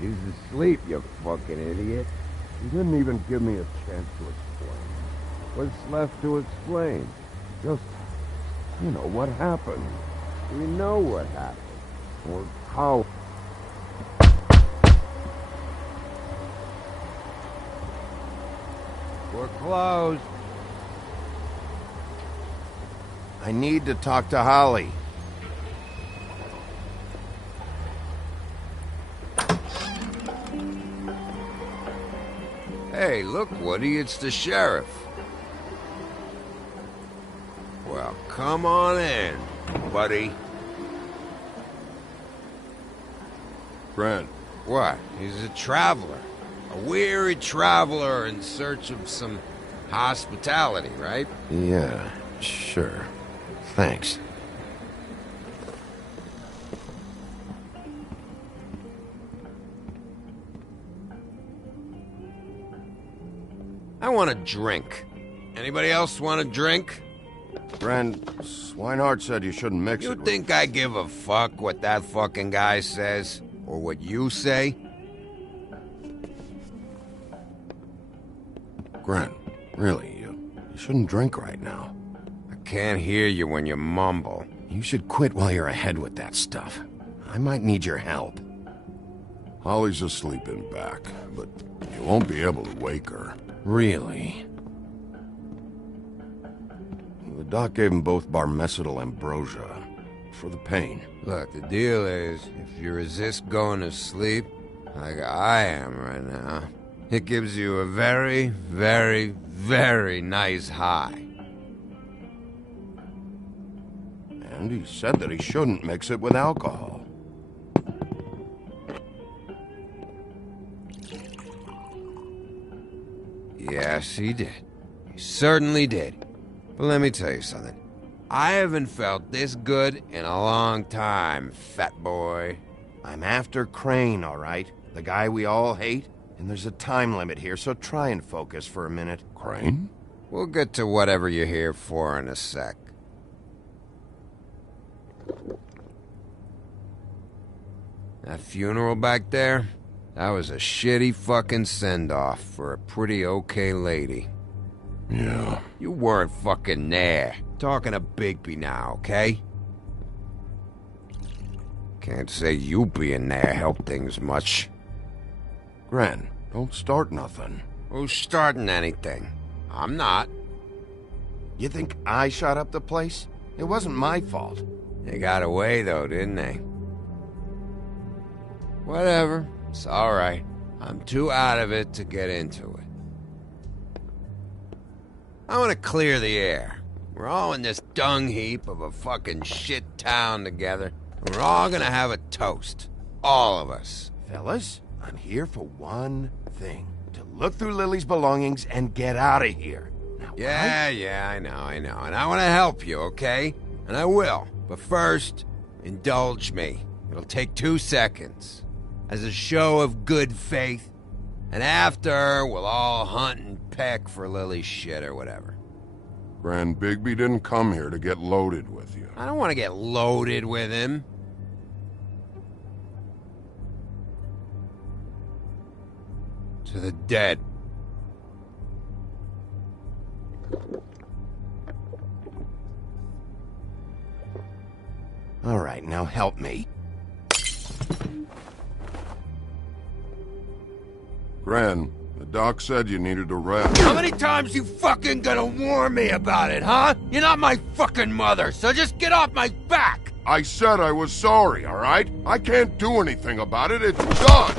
She's asleep, you fucking idiot. You didn't even give me a chance to explain. What's left to explain? Just, what happened. We know what happened. Or how. We're closed. I need to talk to Holly. Hey, look, Woody, it's the sheriff. Well, come on in, buddy. Grant. What? He's a traveler. A weary traveler in search of some hospitality, right? Yeah, sure. Thanks. I want a drink. Anybody else want a drink? Friend, Swinehart said you shouldn't mix it You with... think I give a fuck what that fucking guy says? Or what you say? Grant, really, you shouldn't drink right now. I can't hear you when you mumble. You should quit while you're ahead with that stuff. I might need your help. Holly's asleep in back, but you won't be able to wake her. Really? The doc gave them both Barmecidal ambrosia for the pain. Look, the deal is, if you resist going to sleep, like I am right now, it gives you a very, very, very nice high. And he said that he shouldn't mix it with alcohol. Yes, he did. He certainly did. But let me tell you something. I haven't felt this good in a long time, fat boy. I'm after Crane, all right? The guy we all hate? And there's a time limit here, so try and focus for a minute. Crane? We'll get to whatever you're here for in a sec. That funeral back there? That was a shitty fucking send-off for a pretty okay lady. Yeah. You weren't fucking there. Talking to Bigby now, okay? Can't say you being there helped things much. Gren, don't start nothing. Who's starting anything? I'm not. You think I shot up the place? It wasn't my fault. They got away, though, didn't they? Whatever. It's alright. I'm too out of it to get into it. I want to clear the air. We're all in this dung heap of a fucking shit town together, and we're all gonna have a toast. All of us. Fellas, I'm here for one thing. To look through Lily's belongings and get out of here. Now, Yeah, I know. And I want to help you, okay? And I will. But first, indulge me. It'll take 2 seconds. As a show of good faith. And after, we'll all hunt and peck for Lily's shit or whatever. Grand Bigby didn't come here to get loaded with you. I don't want to get loaded with him. To the dead. All right, now help me. Gran, the doc said you needed a rest. How many times you fucking gonna warn me about it, huh? You're not my fucking mother, so just get off my back! I said I was sorry, all right? I can't do anything about it. It's done.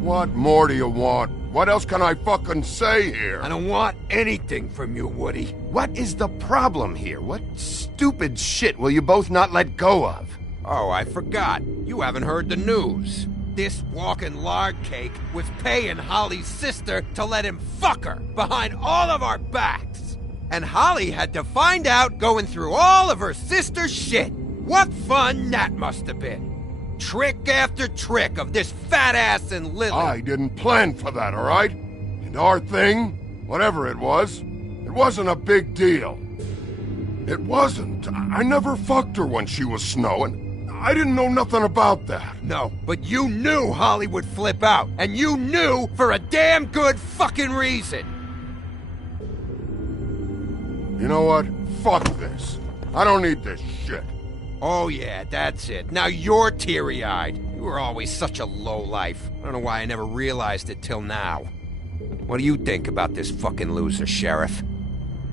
What more do you want? What else can I fucking say here? I don't want anything from you, Woody. What is the problem here? What stupid shit will you both not let go of? Oh, I forgot. You haven't heard the news. This walking lard cake was paying Holly's sister to let him fuck her behind all of our backs. And Holly had to find out going through all of her sister's shit. What fun that must have been. Trick after trick of this fat ass and Lily. I didn't plan for that, all right? And our thing, whatever it wasn't a big deal. It wasn't. I never fucked her when she was snowing. I didn't know nothing about that. No, but you knew Holly would flip out. And you knew for a damn good fucking reason. You know what? Fuck this. I don't need this shit. Oh yeah, that's it. Now you're teary-eyed. You were always such a lowlife. I don't know why I never realized it till now. What do you think about this fucking loser, Sheriff?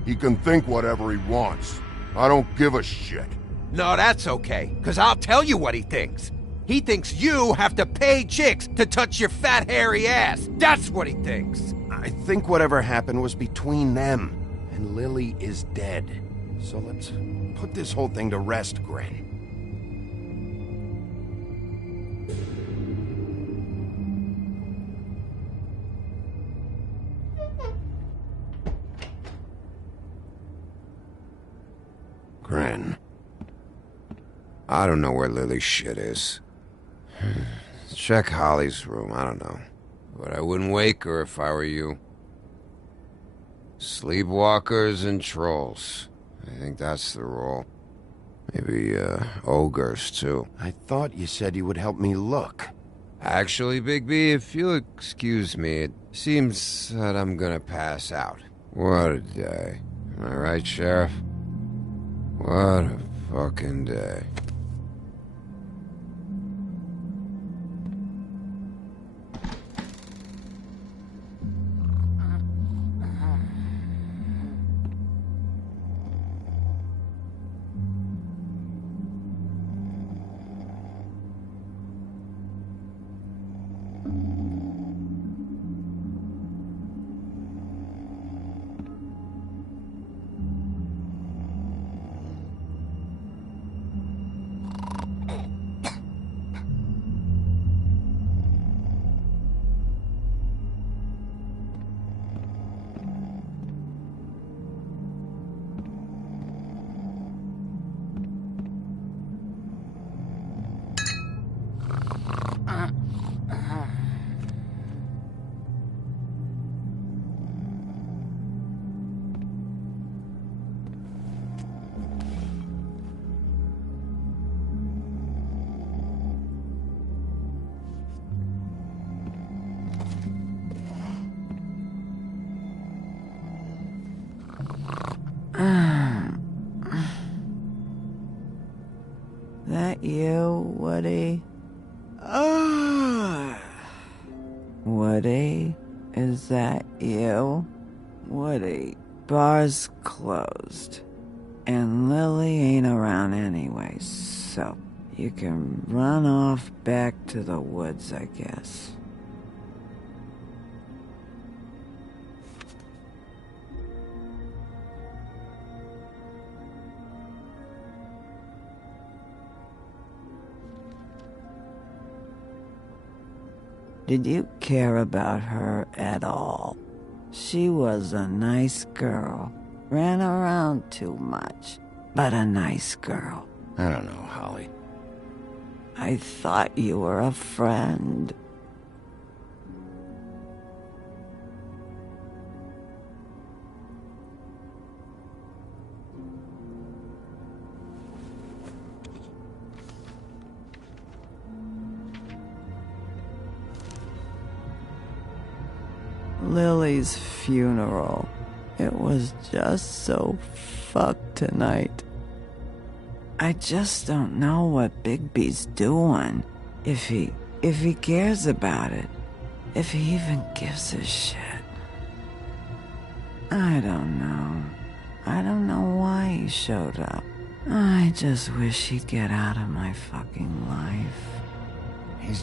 He can think whatever he wants. I don't give a shit. No, that's okay, because I'll tell you what he thinks. He thinks you have to pay chicks to touch your fat, hairy ass. That's what he thinks. I think whatever happened was between them. And Lily is dead. So let's put this whole thing to rest, Gren. Gren. I don't know where Lily's shit is. Check Holly's room, I don't know. But I wouldn't wake her if I were you. Sleepwalkers and trolls. I think that's the rule. Maybe, ogres, too. I thought you said you would help me look. Actually, Big B, if you'll excuse me, it seems that I'm gonna pass out. What a day. Am I right, Sheriff? What a fucking day. That you, Woody? Woody? Is that you? Woody, bar's closed. And Lily ain't around anyway, so you can run off back to the woods, I guess. Did you care about her at all? She was a nice girl. Ran around too much, but a nice girl. I don't know, Holly. I thought you were a friend. Lily's funeral. It was just so fucked tonight. I just don't know what Bigby's doing. If he cares about it. If he even gives a shit. I don't know. I don't know why he showed up. I just wish he'd get out of my fucking life. He's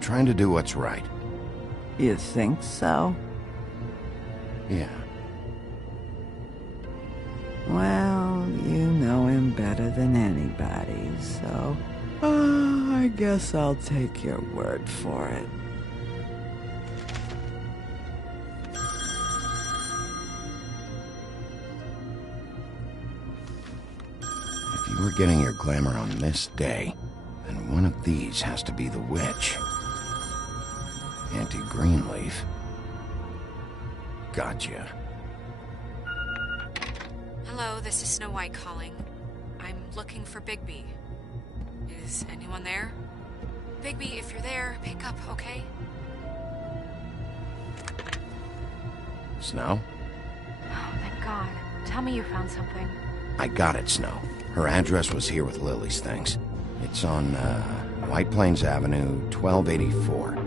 trying to do what's right. You think so? Yeah. Well, you know him better than anybody, so... I guess I'll take your word for it. If you were getting your glamour on this day, then one of these has to be the witch. Auntie Greenleaf. Gotcha. Hello, this is Snow White calling. I'm looking for Bigby. Is anyone there? Bigby, if you're there, pick up, okay? Snow? Oh, thank God. Tell me you found something. I got it, Snow. Her address was here with Lily's things. It's on, White Plains Avenue, 1284.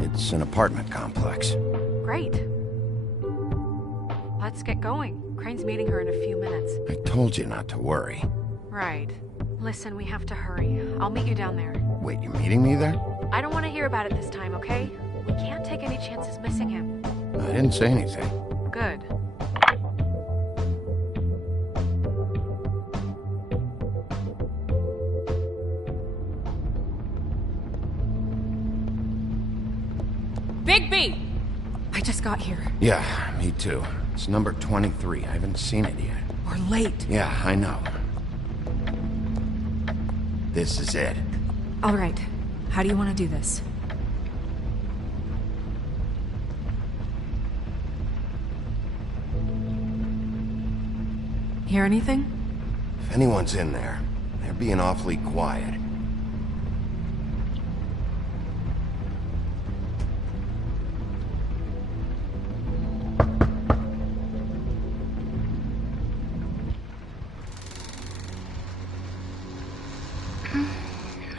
It's an apartment complex. Great. Let's get going. Crane's meeting her in a few minutes. I told you not to worry. Right. Listen, we have to hurry. I'll meet you down there. Wait, you're meeting me there? I don't want to hear about it this time, okay? We can't take any chances missing him. I didn't say anything. Good. Bigby! I just got here. Yeah, me too. It's number 23. I haven't seen it yet. We're late. Yeah, I know. This is it. All right. How do you want to do this? Hear anything? If anyone's in there, they're being awfully quiet.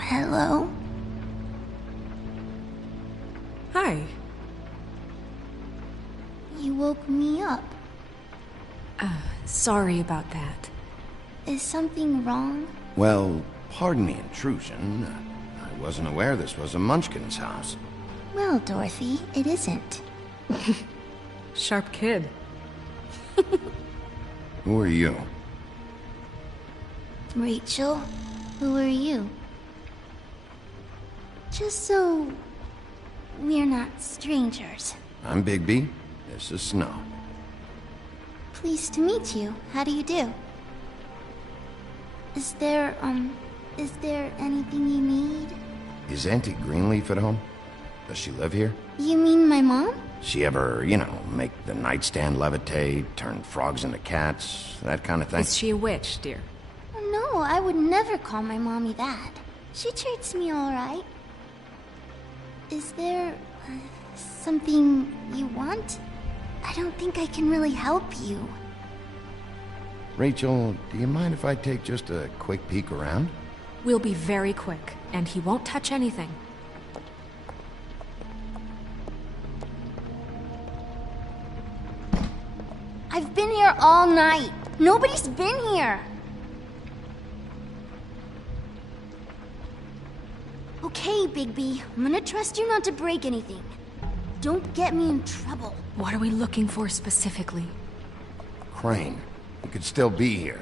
Hello? Hi. You woke me up. Sorry about that. Is something wrong? Well, pardon the intrusion. I wasn't aware this was a Munchkin's house. Well, Dorothy, it isn't. Sharp kid. Who are you? Rachel, who are you? Just so we're not strangers. I'm Bigby. This is Snow. Pleased to meet you. How do you do? Is there anything you need? Is Auntie Greenleaf at home? Does she live here? You mean my mom? She ever, make the nightstand levitate, turn frogs into cats, that kind of thing? Is she a witch, dear? No, I would never call my mommy that. She treats me all right. Is there something you want? I don't think I can really help you. Rachel, do you mind if I take just a quick peek around? We'll be very quick, and he won't touch anything. I've been here all night. Nobody's been here. Okay, Bigby. I'm gonna trust you not to break anything. Don't get me in trouble. What are we looking for specifically? Crane, you could still be here.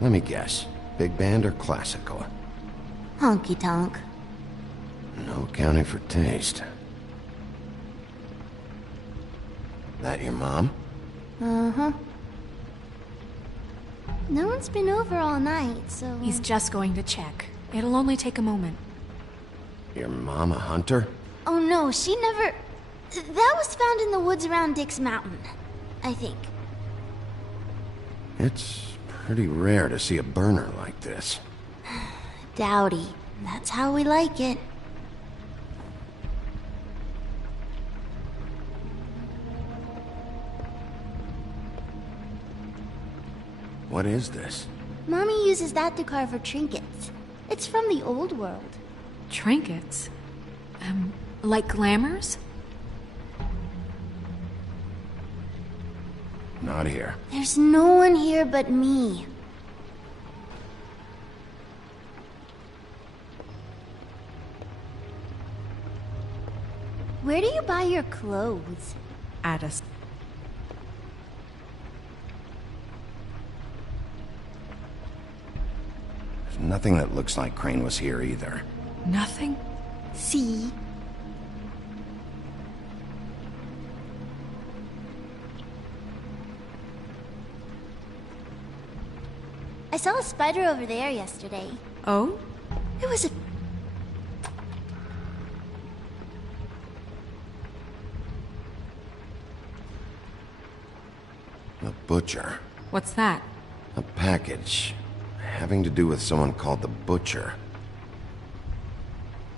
Let me guess. Big band or classical? Honky tonk. No accounting for taste. That your mom? Uh-huh. No one's been over all night, so... He's just going to check. It'll only take a moment. Your mom a hunter? Oh no, she never... That was found in the woods around Dick's Mountain, I think. It's pretty rare to see a burner like this. Dowdy. That's how we like it. What is this? Mommy uses that to carve her trinkets. It's from the old world. Trinkets? Like glamours? Not here. There's no one here but me. Where do you buy your clothes? At a... There's nothing that looks like Crane was here either. Nothing? See? I saw a spider over there yesterday. Oh? It was a... Butcher. What's that? A package having to do with someone called the Butcher.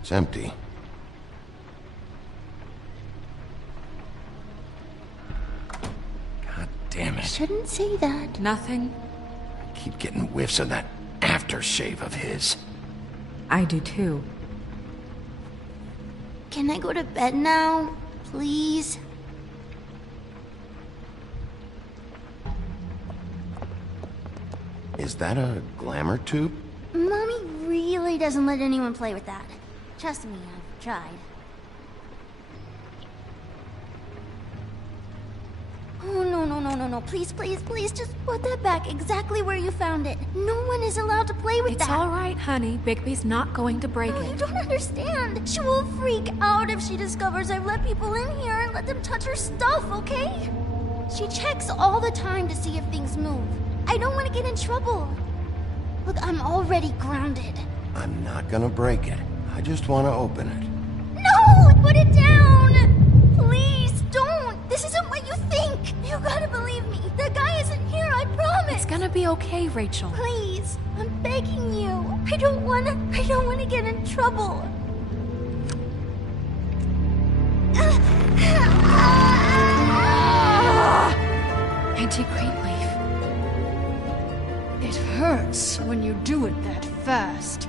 It's empty. God damn it. Shouldn't say that. Nothing? I keep getting whiffs of that aftershave of his. I do too. Can I go to bed now? Please? Is that a glamour tube? Mommy really doesn't let anyone play with that. Trust me, I've tried. Oh, no. Please, just put that back exactly where you found it. No one is allowed to play with that. It's all right, honey. Bigby's not going to break Oh, you it. don't understand. She will freak out if she discovers I've let people in here and let them touch her stuff, okay? She checks all the time to see if things move. I don't want to get in trouble. Look, I'm already grounded. I'm not gonna break it. I just want to open it. No! Put it down! Please, don't! This isn't what you think! You gotta believe me. The guy isn't here, I promise! It's gonna be okay, Rachel. Please, I'm begging you. I don't wanna get in trouble. Anti-Greenleaf. It hurts when you do it that fast.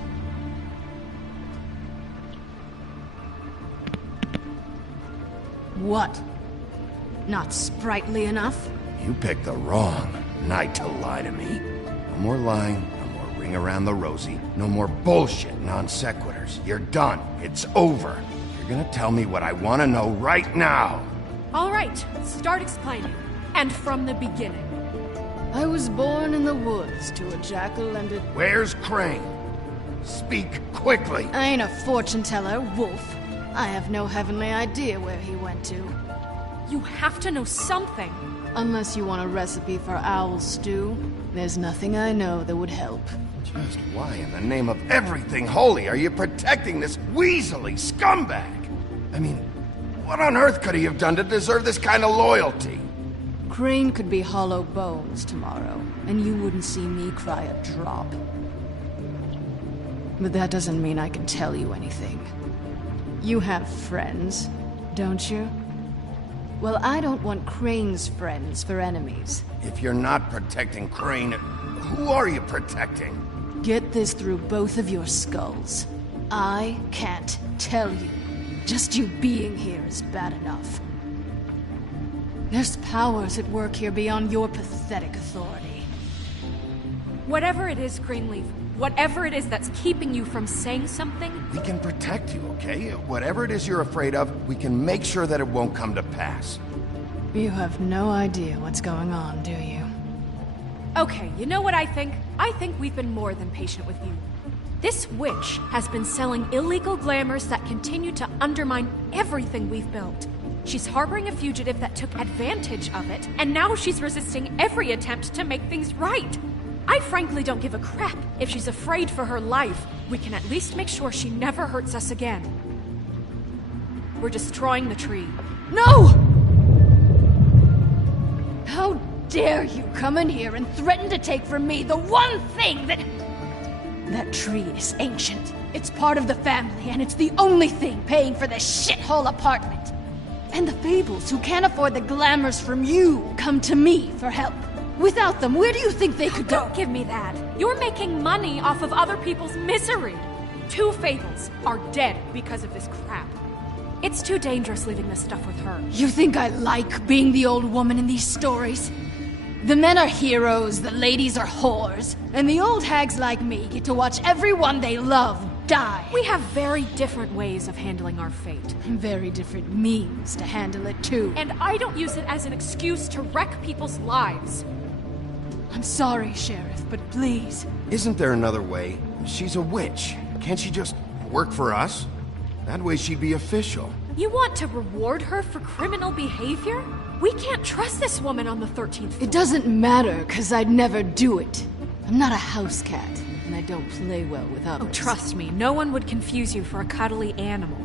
What? Not sprightly enough? You picked the wrong night to lie to me. No more lying, no more ring around the rosy, no more bullshit non sequiturs. You're done. It's over. You're gonna tell me what I want to know right now. All right, start explaining. And from the beginning. I was born in the woods to a jackal and a... Where's Crane? Speak quickly. I ain't a fortune teller, Wolf. I have no heavenly idea where he went to. You have to know something. Unless you want a recipe for owl stew, there's nothing I know that would help. Just why in the name of everything holy are you protecting this weaselly scumbag? I mean, what on earth could he have done to deserve this kind of loyalty? Crane could be hollow bones tomorrow, and you wouldn't see me cry a drop. But that doesn't mean I can tell you anything. You have friends, don't you? Well, I don't want Crane's friends for enemies. If you're not protecting Crane, who are you protecting? Get this through both of your skulls. I can't tell you. Just you being here is bad enough. There's powers at work here beyond your pathetic authority. Whatever it is, Greenleaf, whatever it is that's keeping you from saying something, We can protect you, okay? Whatever it is you're afraid of, we can make sure that it won't come to pass. You have no idea what's going on, do you? okay, you know what I think? I think we've been more than patient with you. This witch has been selling illegal glamours that continue to undermine everything we've built. She's harboring a fugitive that took advantage of it, and now she's resisting every attempt to make things right. I frankly don't give a crap if she's afraid for her life. We can at least make sure she never hurts us again. We're destroying the tree. No! How dare you come in here and threaten to take from me the one thing that... That tree is ancient. It's part of the family, and it's the only thing paying for this shithole apartment. And the Fables, who can't afford the glamours from you, come to me for help. Without them, where do you think they could go? Don't give me that. You're making money off of other people's misery. 2 Fables are dead because of this crap. It's too dangerous leaving this stuff with her. You think I like being the old woman in these stories? The men are heroes, the ladies are whores, and the old hags like me get to watch everyone they love die. We have very different ways of handling our fate. Very different means to handle it, too. And I don't use it as an excuse to wreck people's lives. I'm sorry, Sheriff, but please. Isn't there another way? She's a witch. Can't she just work for us? That way she'd be official. You want to reward her for criminal behavior? We can't trust this woman on the 13th floor. It doesn't matter, 'cause I'd never do it. I'm not a house cat, and I don't play well with others. Oh, trust me, no one would confuse you for a cuddly animal.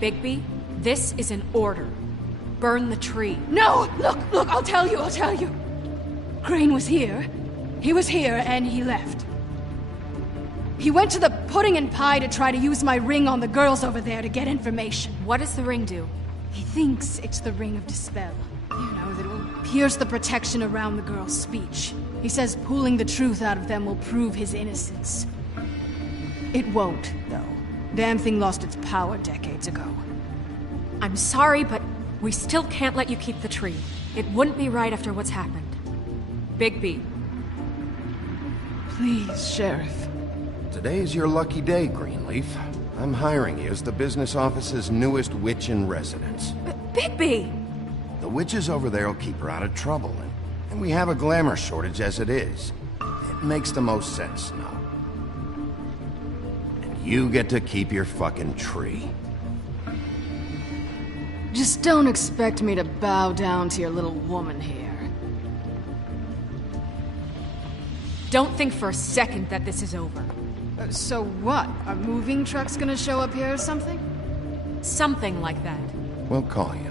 Bigby, this is an order. burn the tree. No! Look, I'll tell you. Crane was here. He was here, and he left. He went to the pudding and pie to try to use my ring on the girls over there to get information. What does the ring do? He thinks it's the ring of dispel. You know, that it will pierce the protection around the girls' speech. He says pulling the truth out of them will prove his innocence. It won't, though. Damn thing lost its power decades ago. I'm sorry, but we still can't let you keep the tree. It wouldn't be right after what's happened. Bigby. Please, Sheriff. Today's your lucky day, Greenleaf. I'm hiring you as the business office's newest witch in residence. Bigby! The witches over there will keep her out of trouble, and we have a glamour shortage as it is. It makes the most sense now. And you get to keep your fucking tree. Just don't expect me to bow down to your little woman here. Don't think for a second that this is over. So what? Are moving trucks gonna show up here or something? Something like that. We'll call you.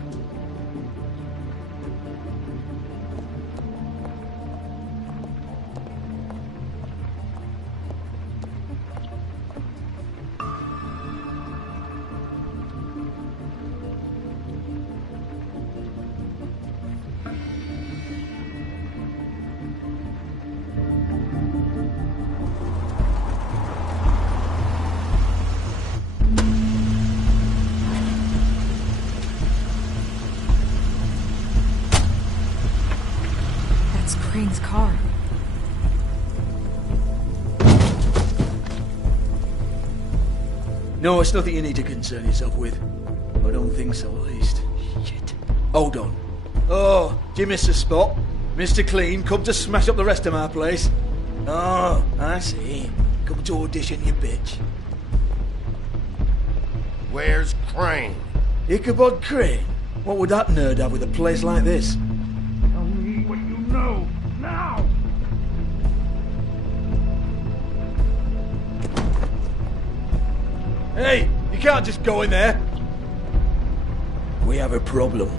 Crane's car. No, it's nothing you need to concern yourself with. I don't think so, at least. Shit. Hold on. Oh, do you miss a spot? Mr. Clean, come to smash up the rest of my place. Oh, I see. Come to audition, you bitch. Where's Crane? Ichabod Crane? What would that nerd have with a place like this? Tell me what you know, now! Hey, you can't just go in there. We have a problem.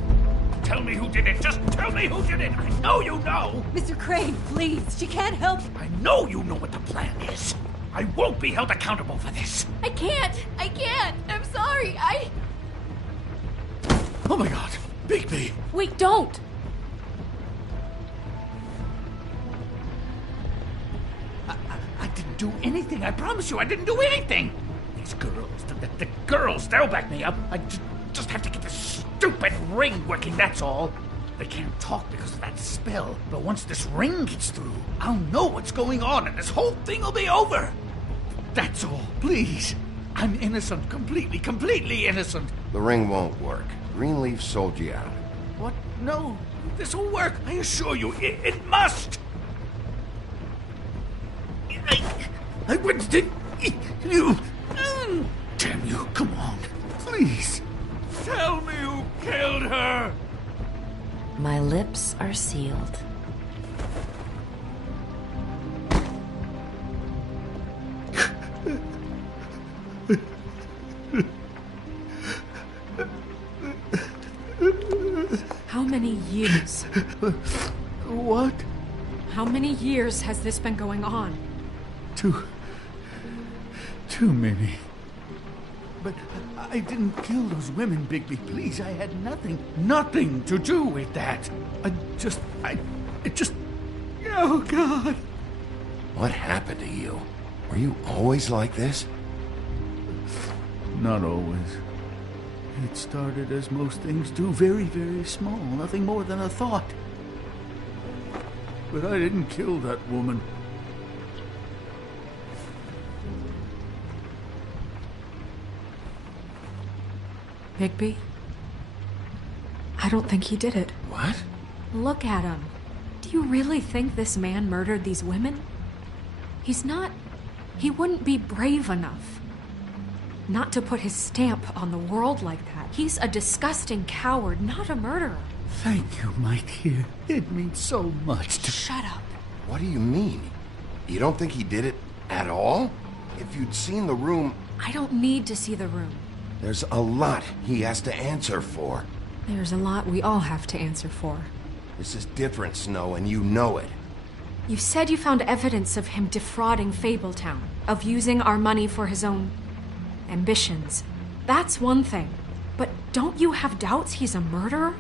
Tell me who did it. Just tell me who did it. I know you know. Mr. Crane, please. She can't help. I know you know what the plan is. I won't be held accountable for this. I can't. I'm sorry. Oh my god, Bigby. Wait, don't! I didn't do anything. I promise you, I didn't do anything. These girls, the girls, they'll back me up. I just have to get this stupid ring working, that's all. They can't talk because of that spell, but once this ring gets through, I'll know what's going on and this whole thing will be over. That's all, please. I'm innocent, completely innocent. The ring won't work. Greenleaf sold you out. What? No, this will work. I assure you, it must. I wouldn't think you. Damn you! Come on, please. Tell me who killed her. My lips are sealed. How many years? What? How many years has this been going on? Too many. But I didn't kill those women, Bigby. Please, I had nothing to do with that. It just... Oh, God. What happened to you? Were you always like this? Not always. It started as most things do, very, very small. Nothing more than a thought. But I didn't kill that woman. Bigby? I don't think he did it. What? Look at him. Do you really think this man murdered these women? He wouldn't be brave enough. Not to put his stamp on the world like that. He's a disgusting coward, not a murderer. Thank you, my dear. It means so much to... Shut up. What do you mean? You don't think he did it at all? If you'd seen the room... I don't need to see the room. There's a lot he has to answer for. There's a lot we all have to answer for. This is different, Snow, and you know it. You said you found evidence of him defrauding Fabletown, of using our money for his own ambitions. That's one thing. But don't you have doubts he's a murderer?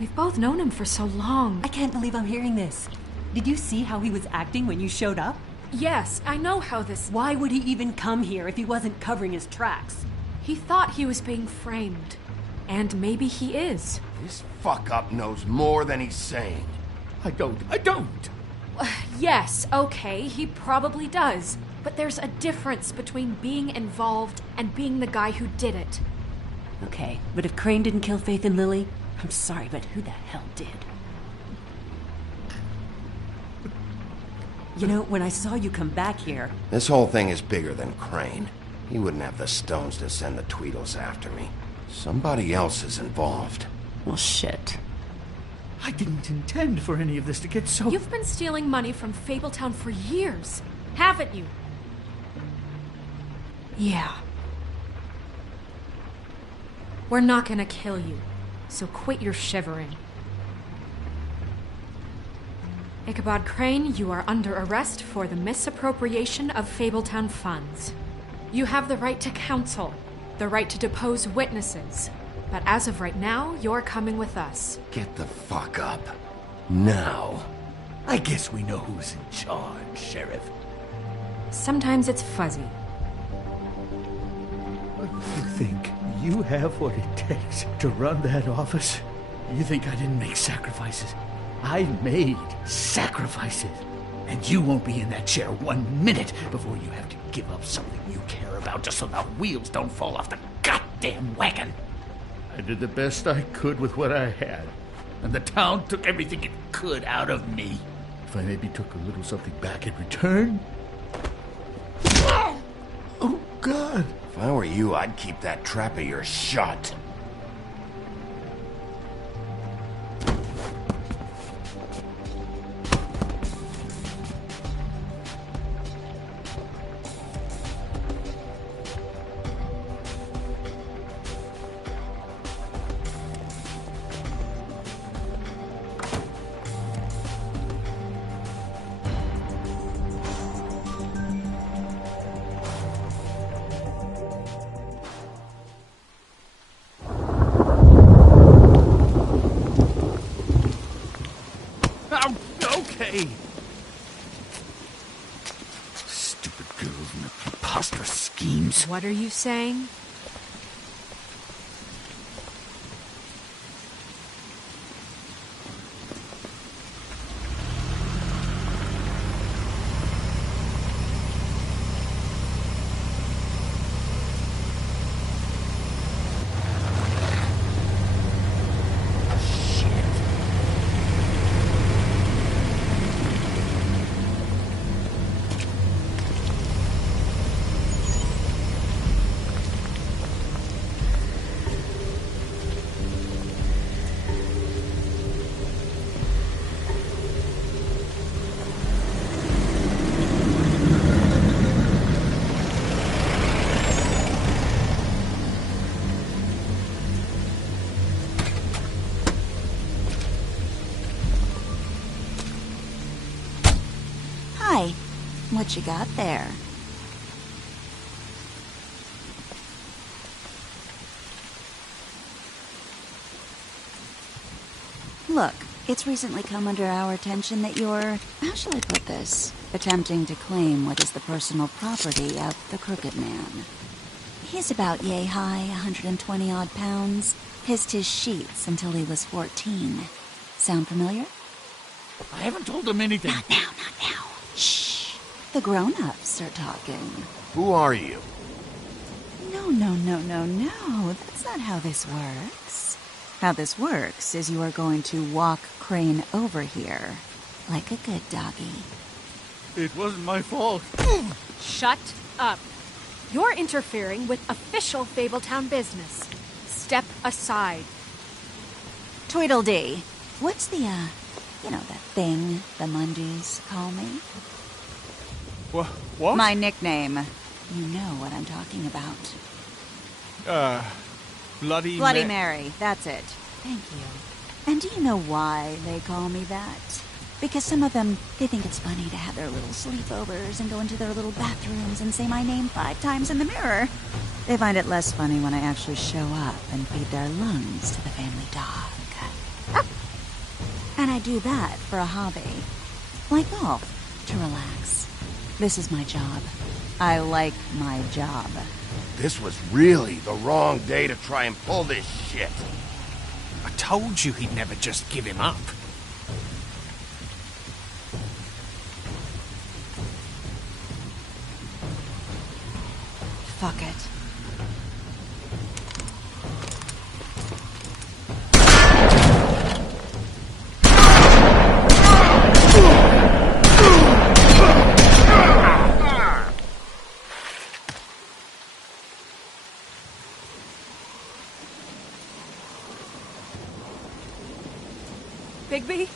We've both known him for so long. I can't believe I'm hearing this. Did you see how he was acting when you showed up? Yes, I know how this... Why would he even come here if he wasn't covering his tracks? He thought he was being framed. And maybe he is. This fuck-up knows more than he's saying. I don't! Yes, okay, he probably does. But there's a difference between being involved and being the guy who did it. Okay, but if Crane didn't kill Faith and Lily, I'm sorry, but who the hell did? You know, when I saw you come back here... This whole thing is bigger than Crane. He wouldn't have the stones to send the Tweedles after me. Somebody else is involved. Well, shit. I didn't intend for any of this to get so... You've been stealing money from Fabletown for years, haven't you? Yeah. We're not gonna kill you, so quit your shivering. Ichabod Crane, you are under arrest for the misappropriation of Fabletown funds. You have the right to counsel, the right to depose witnesses, but as of right now, you're coming with us. Get the fuck up. Now. I guess we know who's in charge, Sheriff. Sometimes it's fuzzy. You think you have what it takes to run that office? You think I didn't make sacrifices? I made sacrifices. And you won't be in that chair 1 minute before you have to give up something you care about just so the wheels don't fall off the goddamn wagon. I did the best I could with what I had. And the town took everything it could out of me. If I maybe took a little something back in return... Oh, God! If I were you, I'd keep that trap of yours shut. Stupid girls and their preposterous schemes. What are you saying? Hi. What you got there? Look, it's recently come under our attention that you're, how shall I put this, attempting to claim what is the personal property of the Crooked Man. He's about yay high, 120 odd pounds. Pissed his sheets until he was 14. Sound familiar? I haven't told them anything. Not now, not now. Shh. The grown-ups are talking. Who are you? No. That's not how this works. How this works is you are going to walk Crane over here. Like a good doggy. It wasn't my fault. Shut up. You're interfering with official Fabletown business. Step aside. Tweedledee. What's the, you know, that thing the Mundies call me? What? My nickname. You know what I'm talking about. Bloody Bloody Mary, that's it. Thank you. And do you know why they call me that? Because some of them, they think it's funny to have their little sleepovers and go into their little bathrooms and say my name 5 times in the mirror. They find it less funny when I actually show up and feed their lungs to the family dog. And I do that for a hobby. Like golf, to relax. This is my job. I like my job. This was really the wrong day to try and pull this shit. I told you he'd never just give him up. Fuck it. Bigby?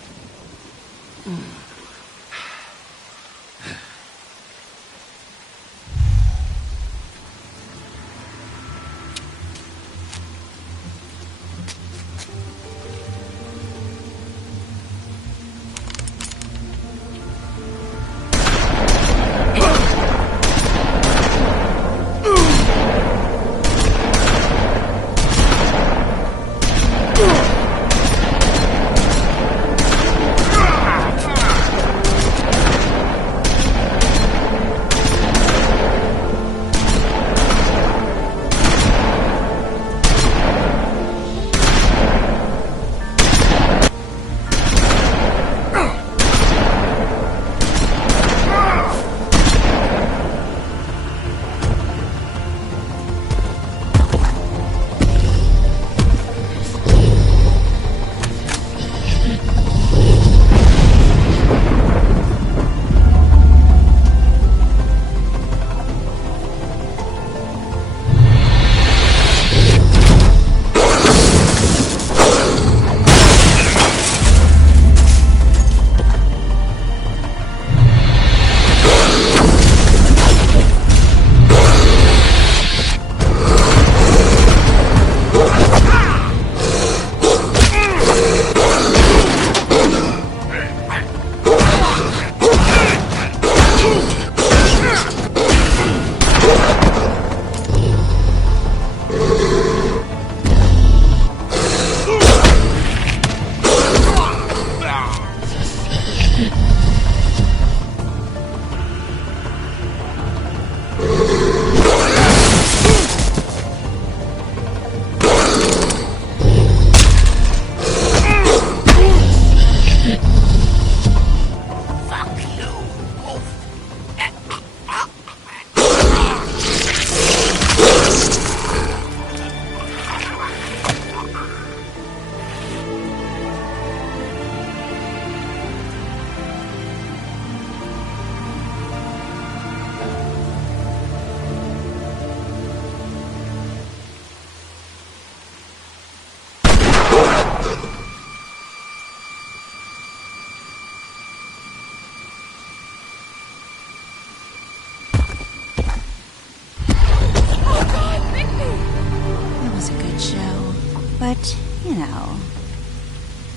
But, you know,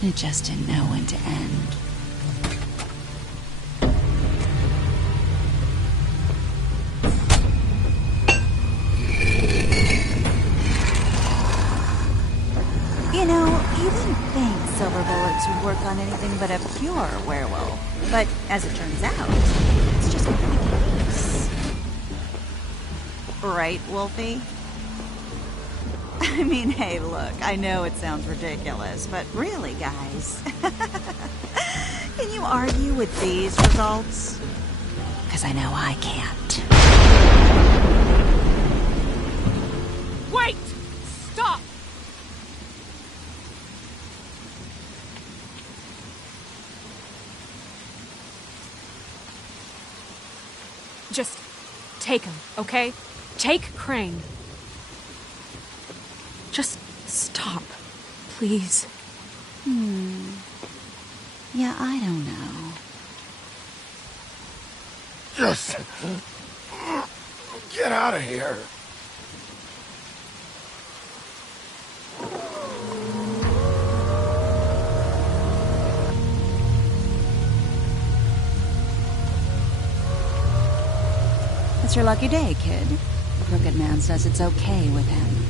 it just didn't know when to end. You know, you didn't think silver bullets would work on anything but a pure werewolf. But as it turns out, it's just not the case. Right, Wolfie? I mean, hey, look, I know it sounds ridiculous, but really, guys, can you argue with these results? Because I know I can't. Wait! Stop! Just take him, okay? Take Crane. Just stop, please. Yeah, I don't know. Just get out of here. Hey, It's your lucky day, kid. The Crooked Man says it's okay with him.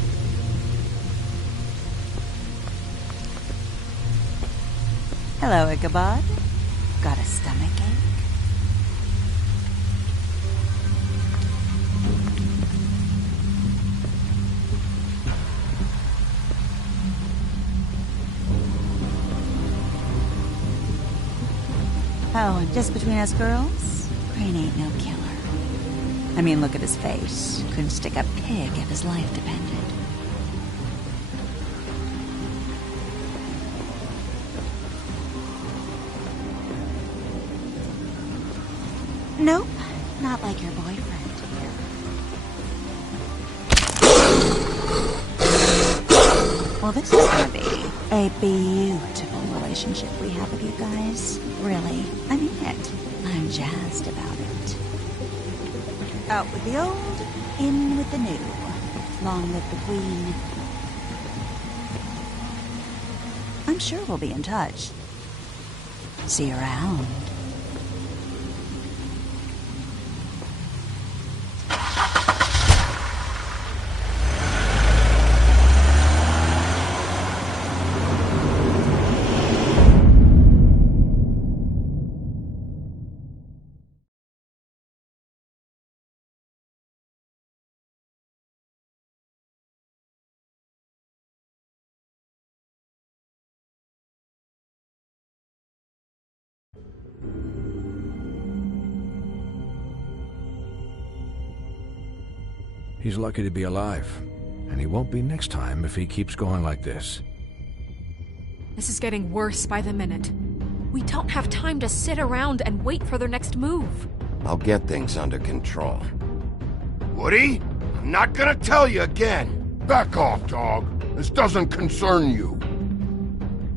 Hello, Ichabod. Got a stomachache? Oh, and just between us girls, Crane ain't no killer. I mean, look at his face. Couldn't stick a pig if his life depended. Nope, not like your boyfriend here. Well, this is gonna be a beautiful relationship we have with you guys. Really, I mean it. I'm jazzed about it. Out with the old, in with the new. Long live the Queen. I'm sure we'll be in touch. See you around. He's lucky to be alive, and he won't be next time if he keeps going like this. This is getting worse by the minute. We don't have time to sit around and wait for their next move. I'll get things under control. Woody, I'm not gonna tell you again. Back off, dog. This doesn't concern you.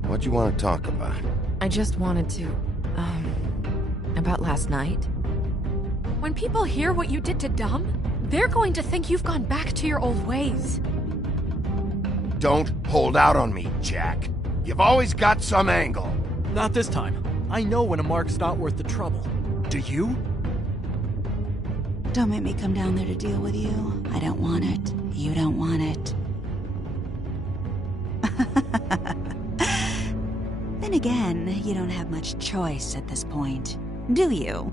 What you want to talk about? I just wanted to, about last night. When people hear what you did to Dom, they're going to think you've gone back to your old ways. Don't hold out on me, Jack. You've always got some angle. Not this time. I know when a mark's not worth the trouble. Do you? Don't make me come down there to deal with you. I don't want it. You don't want it. Then again, you don't have much choice at this point, do you?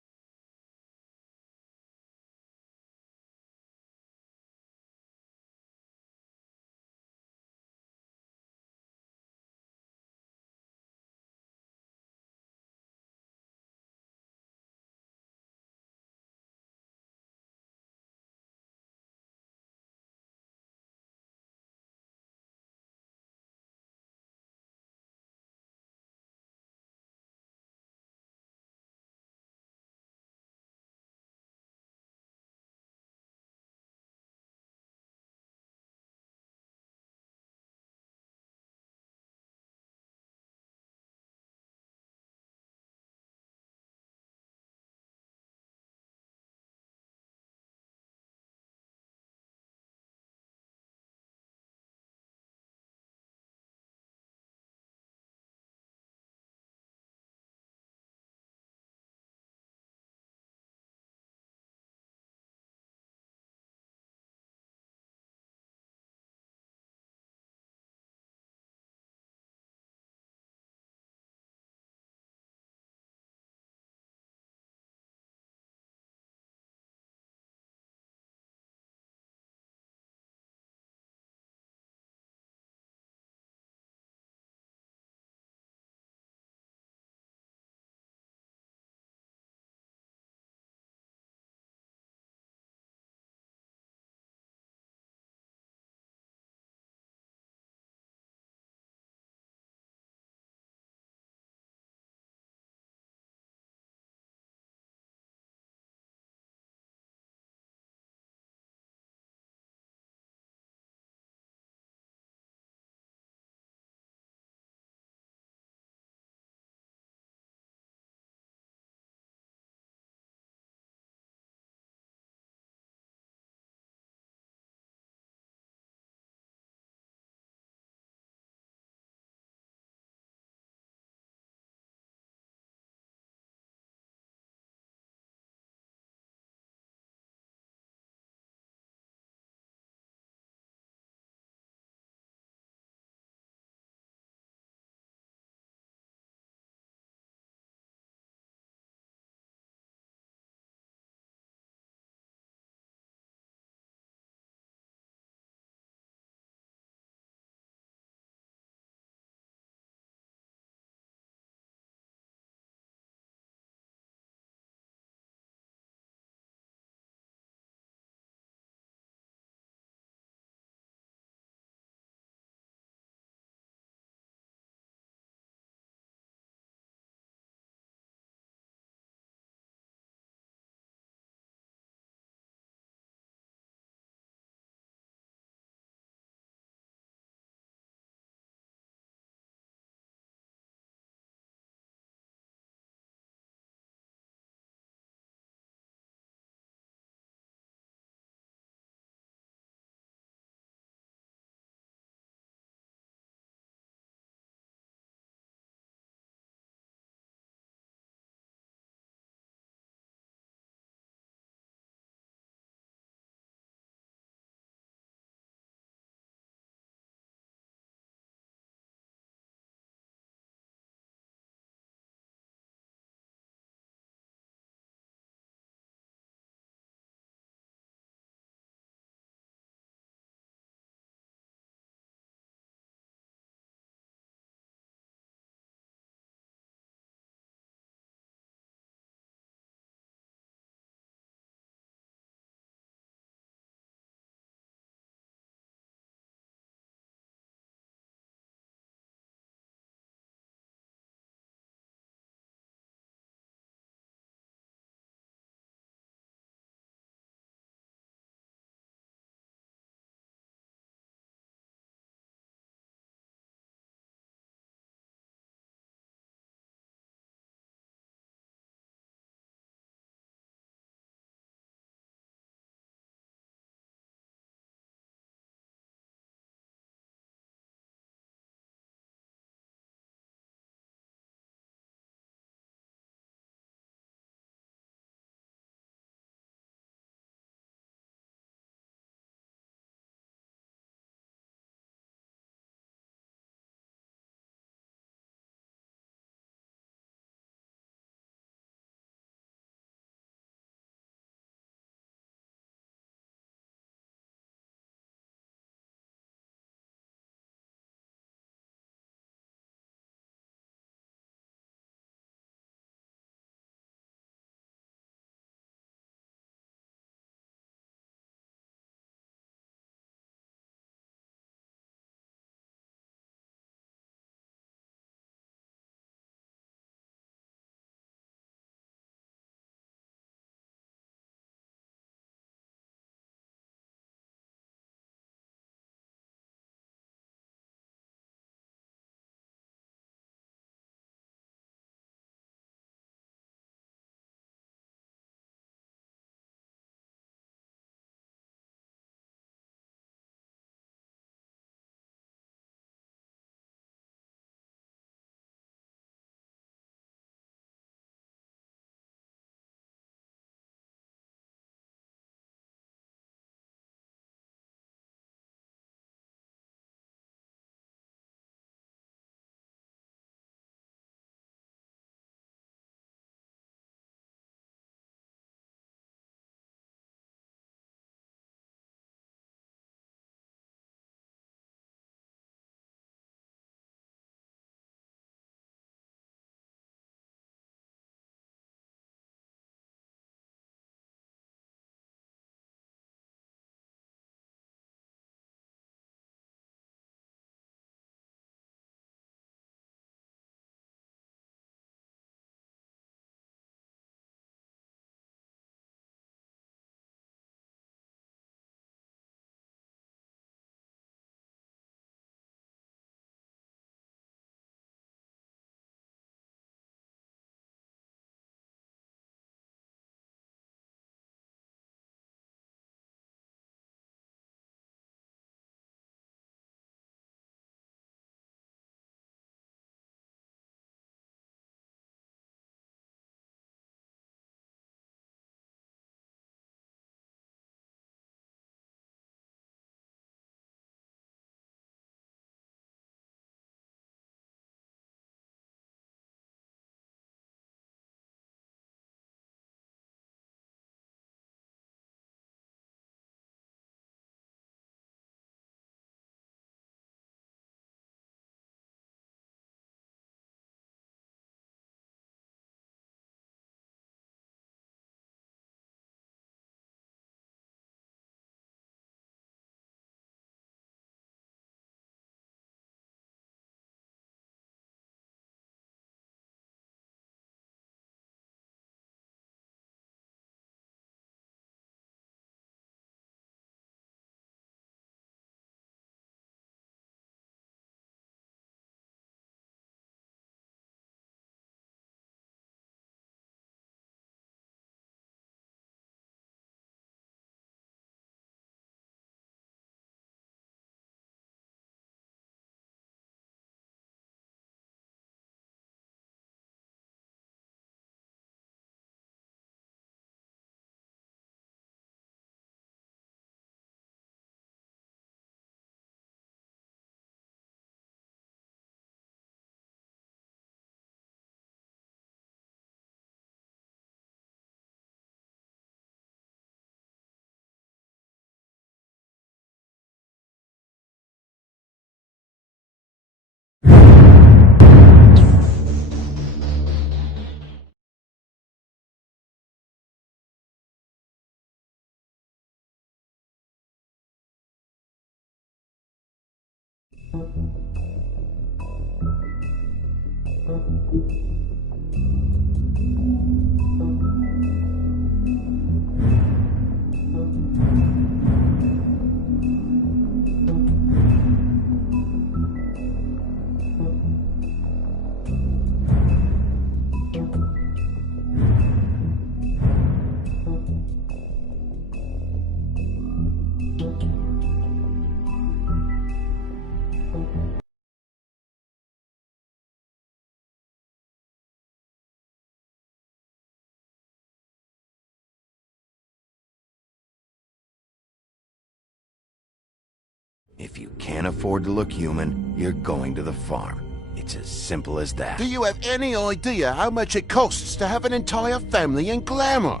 If you can't afford to look human, you're going to the farm. It's as simple as that. Do you have any idea how much it costs to have an entire family in glamour?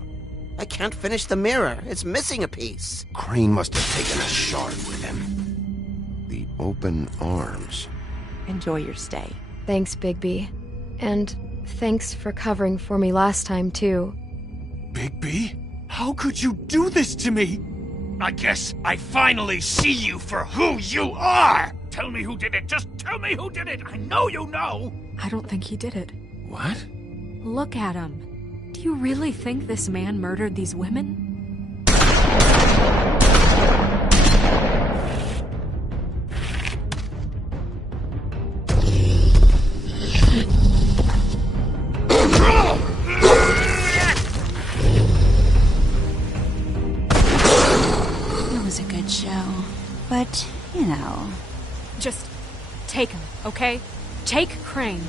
I can't finish the mirror. It's missing a piece. Crane must have taken a shard with him. The open arms. Enjoy your stay. Thanks, Bigby. And thanks for covering for me last time, too. Bigby? How could you do this to me? I guess I finally see you for who you are! Tell me who did it! Just tell me who did it! I know you know! I don't think he did it. What? Look at him. Do you really think this man murdered these women? Show. But, you know... Just take him, okay? Take Crane.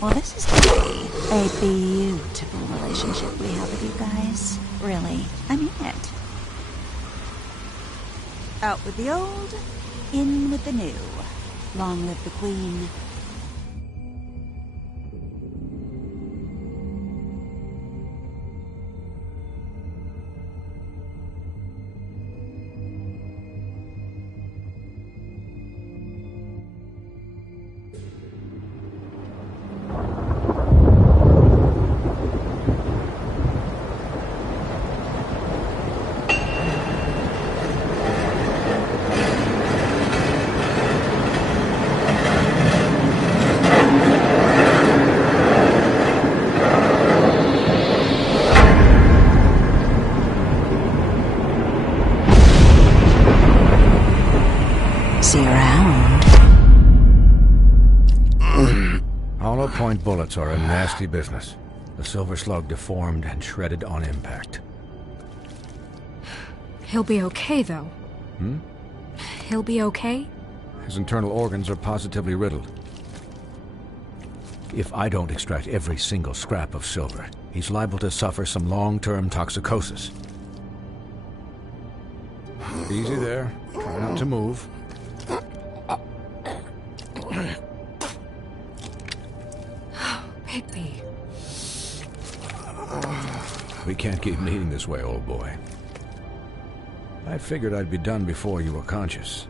Well, this is going to be a beautiful relationship we have with you guys. Really. I mean it. Out with the old, in with the new. Long live the Queen. See you around. Hollow point bullets are a nasty business. The silver slug deformed and shredded on impact. He'll be okay, though. He'll be okay? His internal organs are positively riddled. If I don't extract every single scrap of silver, he's liable to suffer some long-term toxicosis. Easy there. Try not to move. Bigby. We can't keep meeting this way, old boy. I figured I'd be done before you were conscious,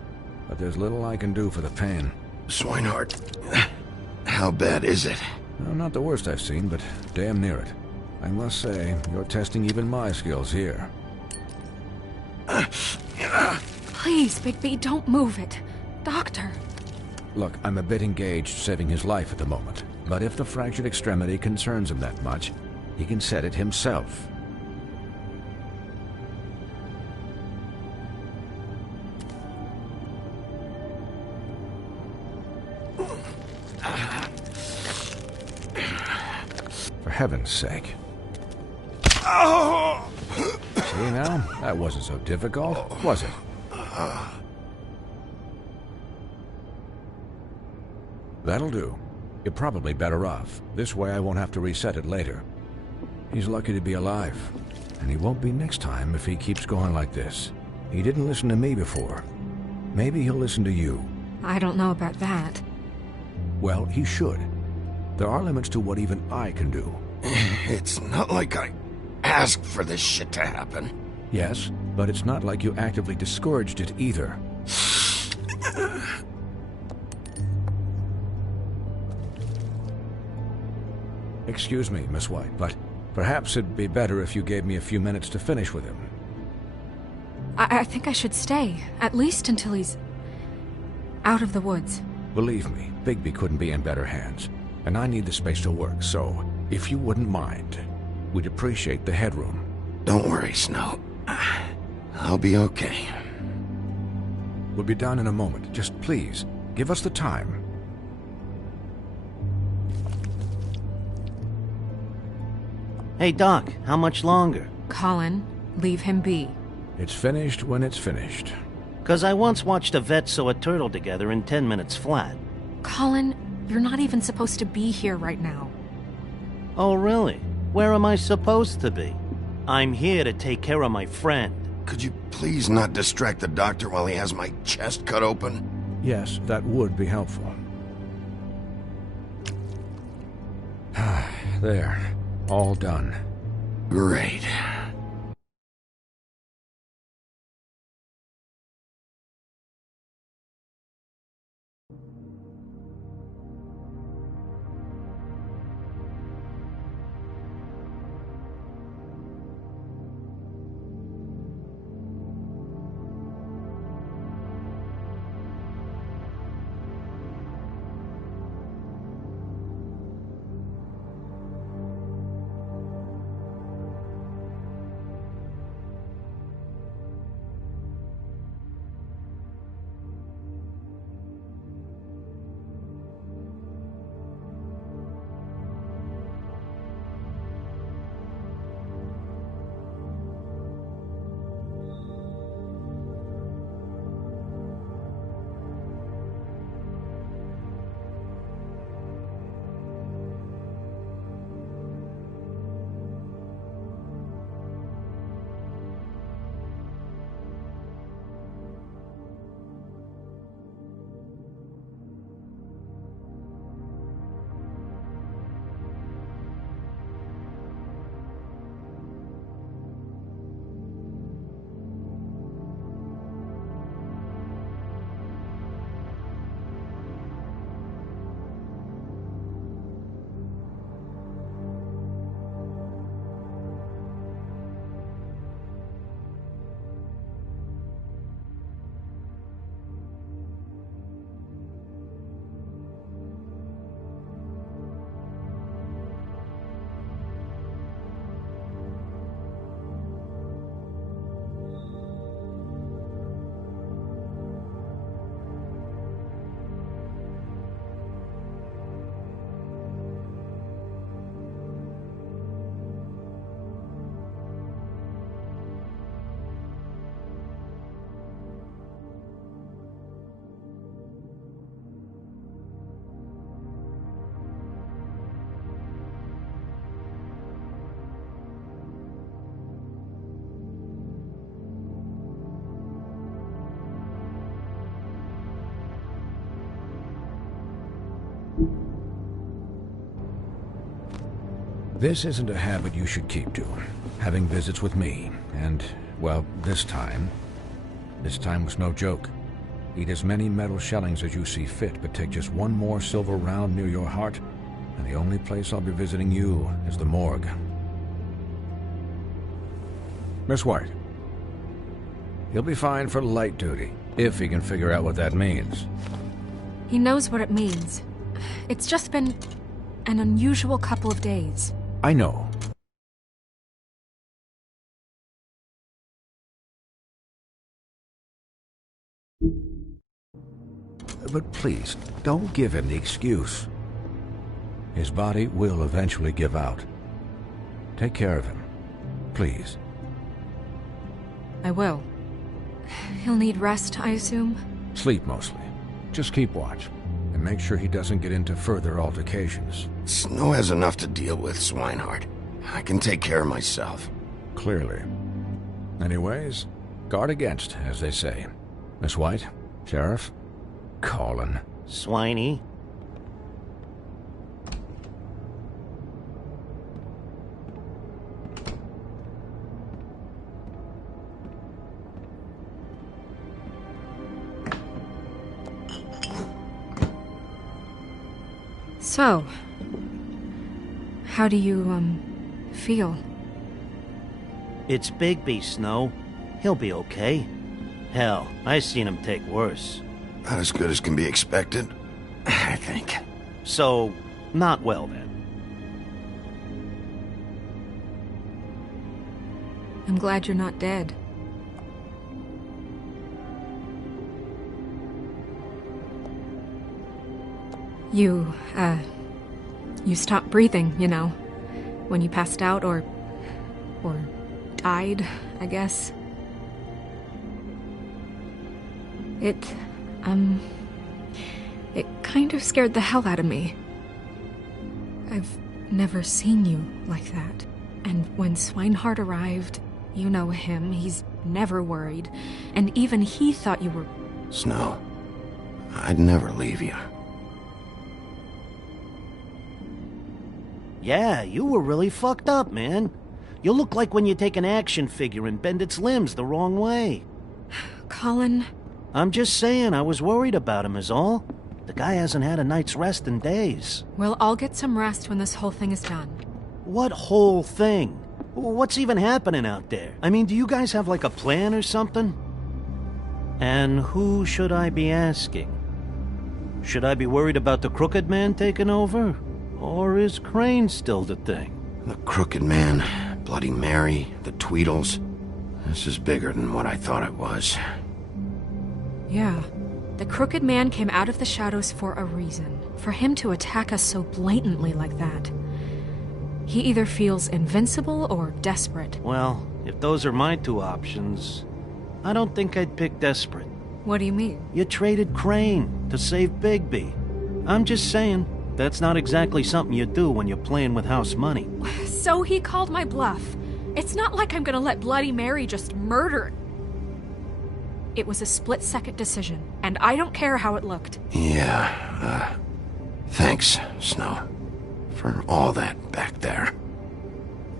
but there's little I can do for the pain. Swinehart, how bad is it? No, not the worst I've seen, but damn near it. I must say, you're testing even my skills here. Please, Bigby, don't move it. Doctor. Look, I'm a bit engaged saving his life at the moment, but if the fractured extremity concerns him that much, he can set it himself. For heaven's sake. See now? That wasn't so difficult, was it? That'll do. You're probably better off. This way I won't have to reset it later. He's lucky to be alive. And he won't be next time if he keeps going like this. He didn't listen to me before. Maybe he'll listen to you. I don't know about that. Well, he should. There are limits to what even I can do. It's not like I asked for this shit to happen. Yes, but it's not like you actively discouraged it either. Excuse me, Miss White, but perhaps it'd be better if you gave me a few minutes to finish with him. I think I should stay, at least until he's Out of the woods. Believe me, Bigby couldn't be in better hands. And I need the space to work, so if you wouldn't mind, we'd appreciate the headroom. Don't worry, Snow. I'll be okay. We'll be down in a moment. Just please, give us the time. Hey, Doc, how much longer? Colin, leave him be. It's finished when it's finished. 'Cause I once watched a vet sew a turtle together in 10 minutes flat. Colin, you're not even supposed to be here right now. Oh, really? Where am I supposed to be? I'm here to take care of my friend. Could you please not distract the doctor while he has my chest cut open? Yes, that would be helpful. There. All done. Great. This isn't a habit you should keep to. Having visits with me, and, well, this time was no joke. Eat as many metal shellings as you see fit, but take just one more silver round near your heart, and the only place I'll be visiting you is the morgue. Miss White. He'll be fine for light duty, if he can figure out what that means. He knows what it means. It's just been an unusual couple of days. I know. But please, don't give him the excuse. His body will eventually give out. Take care of him, please. I will. He'll need rest, I assume? Sleep mostly. Just keep watch, and make sure he doesn't get into further altercations. Snow has enough to deal with, Swinehart. I can take care of myself. Clearly. Anyways, guard against, as they say. Miss White, Sheriff, Colin. Swiney. So, how do you, feel? It's Bigby, Snow. He'll be okay. Hell, I seen him take worse. About as good as can be expected, I think. So, not well then. I'm glad you're not dead. You stopped breathing, you know, when you passed out or died, I guess. It kind of scared the hell out of me. I've never seen you like that. And when Swinehart arrived, you know him, he's never worried. And even he thought you were... Snow, I'd never leave you. Yeah, you were really fucked up, man. You look like when you take an action figure and bend its limbs the wrong way. Colin... I'm just saying, I was worried about him is all. The guy hasn't had a night's rest in days. Well, I'll get some rest when this whole thing is done. What whole thing? What's even happening out there? I mean, do you guys have like a plan or something? And who should I be asking? Should I be worried about the Crooked Man taking over? Or is Crane still the thing? The Crooked Man, Bloody Mary, the Tweedles. This is bigger than what I thought it was. Yeah. The Crooked Man came out of the shadows for a reason. For him to attack us so blatantly like that. He either feels invincible or desperate. Well, if those are my two options, I don't think I'd pick desperate. What do you mean? You traded Crane to save Bigby. I'm just saying, that's not exactly something you do when you're playing with house money. So he called my bluff. It's not like I'm gonna let Bloody Mary just murder... It was a split-second decision, and I don't care how it looked. Yeah, thanks, Snow, for all that back there.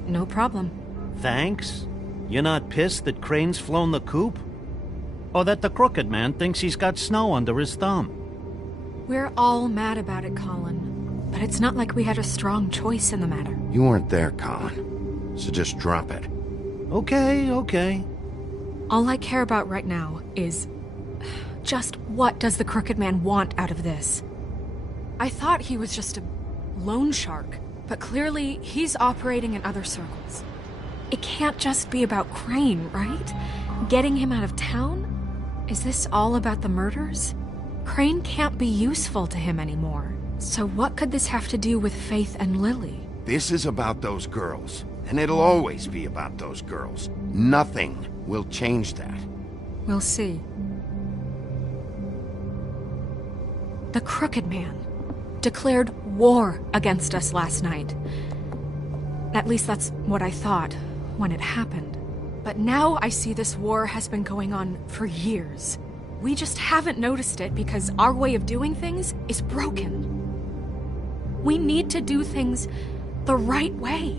No problem. Thanks? You're not pissed that Crane's flown the coop? Or that the Crooked Man thinks he's got Snow under his thumb? We're all mad about it, Colin. But it's not like we had a strong choice in the matter. You weren't there, Colin, so just drop it. Okay. All I care about right now is... just what does the Crooked Man want out of this? I thought he was just a loan shark, but clearly he's operating in other circles. It can't just be about Crane, right? Getting him out of town? Is this all about the murders? Crane can't be useful to him anymore. So what could this have to do with Faith and Lily? This is about those girls, and it'll always be about those girls. Nothing will change that. We'll see. The Crooked Man declared war against us last night. At least that's what I thought when it happened. But now I see this war has been going on for years. We just haven't noticed it because our way of doing things is broken. We need to do things the right way.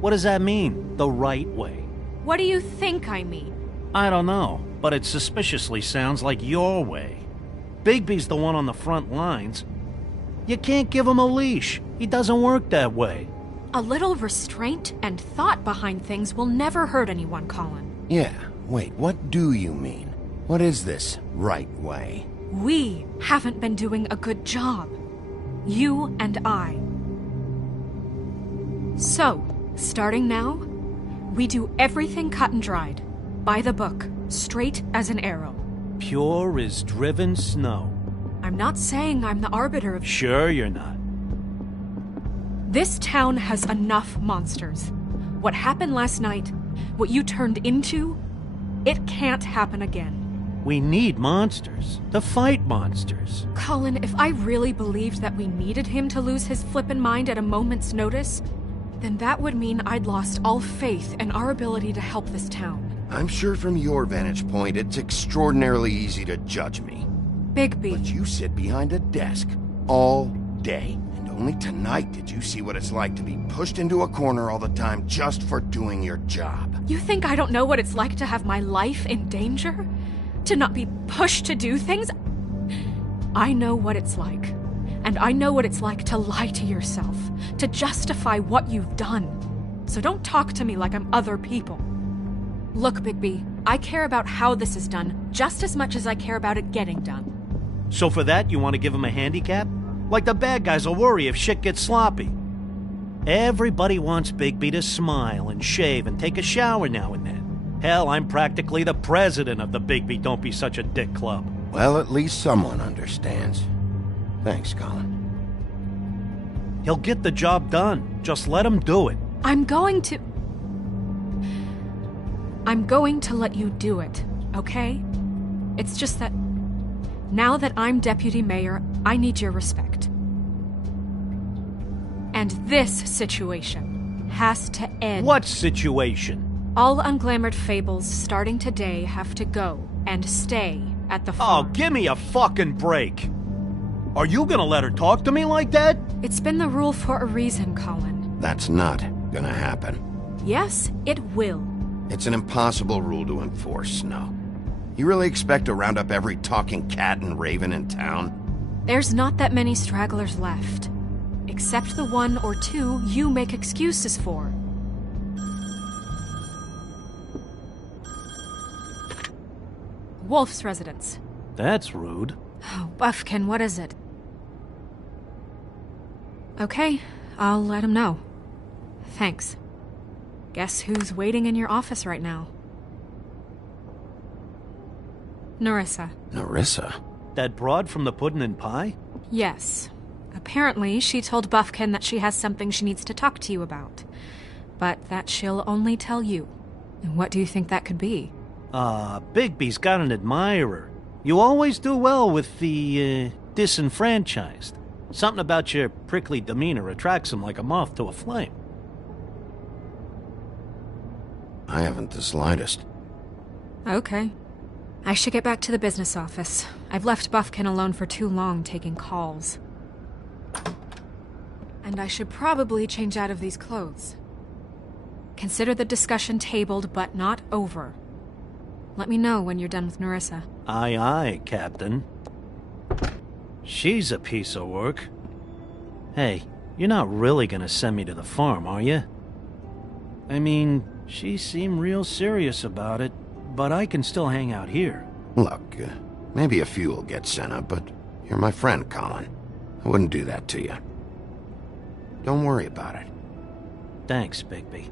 What does that mean, the right way? What do you think I mean? I don't know, but it suspiciously sounds like your way. Bigby's the one on the front lines. You can't give him a leash. He doesn't work that way. A little restraint and thought behind things will never hurt anyone, Colin. Yeah, wait, what do you mean? What is this right way? We haven't been doing a good job. You and I. So, starting now, we do everything cut and dried. By the book, straight as an arrow. Pure as driven snow. I'm not saying I'm the arbiter of... Sure you're not. This town has enough monsters. What happened last night, what you turned into, it can't happen again. We need monsters. To fight monsters. Colin, if I really believed that we needed him to lose his flippin' mind at a moment's notice, then that would mean I'd lost all faith in our ability to help this town. I'm sure from your vantage point, it's extraordinarily easy to judge me. Bigby. But you sit behind a desk all day, and only tonight did you see what it's like to be pushed into a corner all the time just for doing your job. You think I don't know what it's like to have my life in danger? To not be pushed to do things? I know what it's like. And I know what it's like to lie to yourself, to justify what you've done. So don't talk to me like I'm other people. Look, Bigby, I care about how this is done just as much as I care about it getting done. So for that, you want to give him a handicap? Like the bad guys will worry if shit gets sloppy. Everybody wants Bigby to smile and shave and take a shower now and then. Hell, I'm practically the president of the Bigby Don't Be Such a Dick Club. Well, at least someone understands. Thanks, Colin. He'll get the job done. Just let him do it. I'm going to let you do it, okay? It's just that now that I'm deputy mayor, I need your respect. And this situation has to end. What situation? All unglamored fables starting today have to go and stay at the farm. Oh, give me a fucking break. Are you gonna let her talk to me like that? It's been the rule for a reason, Colin. That's not gonna happen. Yes, it will. It's an impossible rule to enforce, Snow. You really expect to round up every talking cat and raven in town? There's not that many stragglers left. Except the one or two you make excuses for. Wolf's residence. That's rude. Oh, Buffkin, what is it? Okay, I'll let him know. Thanks. Guess who's waiting in your office right now? Nerissa. Nerissa? That broad from the Puddin' and Pie? Yes. Apparently, she told Buffkin that she has something she needs to talk to you about. But that she'll only tell you. And what do you think that could be? Bigby's got an admirer. You always do well with the, disenfranchised. Something about your prickly demeanor attracts him like a moth to a flame. I haven't the slightest. Okay. I should get back to the business office. I've left Buffkin alone for too long taking calls. And I should probably change out of these clothes. Consider the discussion tabled, but not over. Let me know when you're done with Nerissa. Aye, aye, Captain. She's a piece of work. Hey, you're not really gonna send me to the farm, are you? I mean, she seemed real serious about it, but I can still hang out here. Look, maybe a few will get sent up, but you're my friend, Colin. I wouldn't do that to you. Don't worry about it. Thanks, Bigby.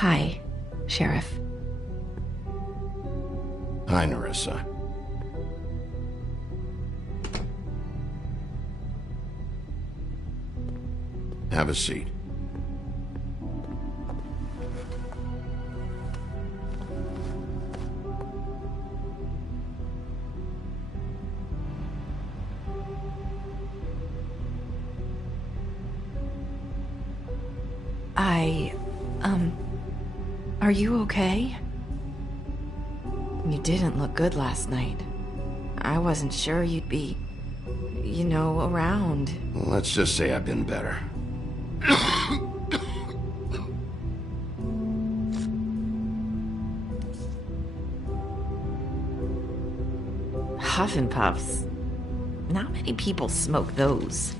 Hi, Sheriff. Hi, Nerissa. Have a seat. Are you okay? You didn't look good last night. I wasn't sure you'd be, around. Well, let's just say I've been better. Huff and Puffs. Not many people smoke those.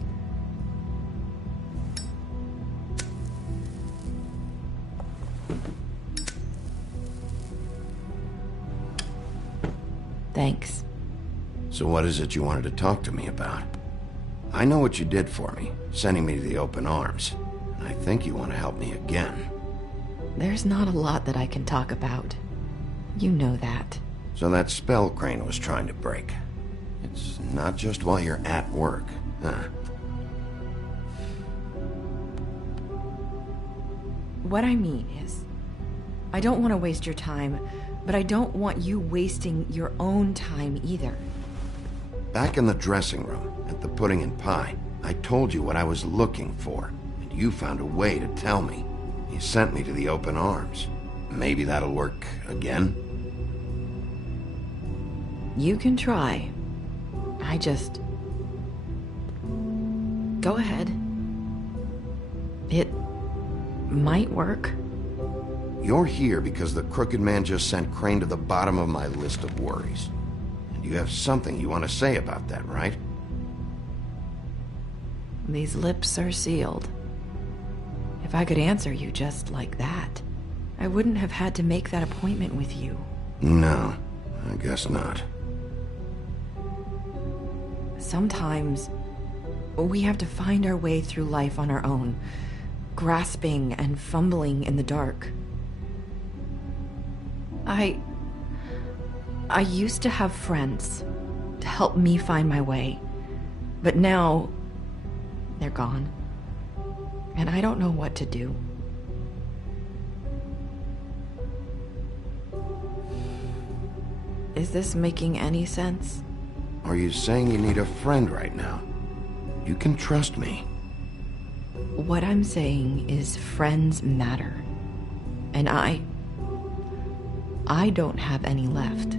So what is it you wanted to talk to me about? I know what you did for me, sending me to the open arms. And I think you want to help me again. There's not a lot that I can talk about. You know that. So that spell Crane was trying to break. It's not just while you're at work, huh? What I mean is, I don't want to waste your time, but I don't want you wasting your own time either. Back in the dressing room, at the pudding and pie, I told you what I was looking for, and you found a way to tell me. You sent me to the open arms. Maybe that'll work again? You can try. Go ahead. It might work. You're here because the Crooked Man just sent Crane to the bottom of my list of worries. And you have something you want to say about that, right? These lips are sealed. If I could answer you just like that, I wouldn't have had to make that appointment with you. No, I guess not. Sometimes we have to find our way through life on our own, grasping and fumbling in the dark. I used to have friends to help me find my way, but now they're gone, and I don't know what to do. Is this making any sense? Are you saying you need a friend right now? You can trust me. What I'm saying is friends matter. And I don't have any left.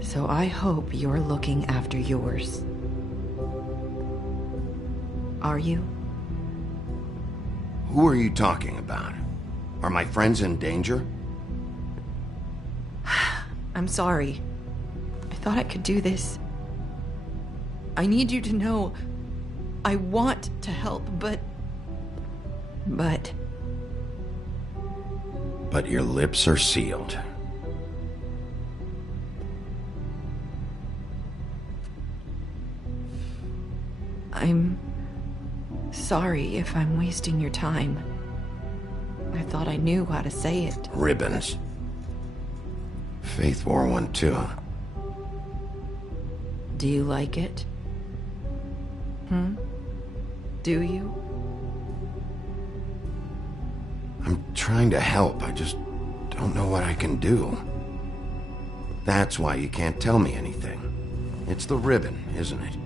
So I hope you're looking after yours. Are you? Who are you talking about? Are my friends in danger? I'm sorry. I thought I could do this. I need you to know I want to help, but your lips are sealed. I'm sorry if I'm wasting your time. I thought I knew how to say it. Ribbons. Faith wore one too. Do you like it? Do you? I'm trying to help. I just don't know what I can do. That's why you can't tell me anything. It's the ribbon, isn't it?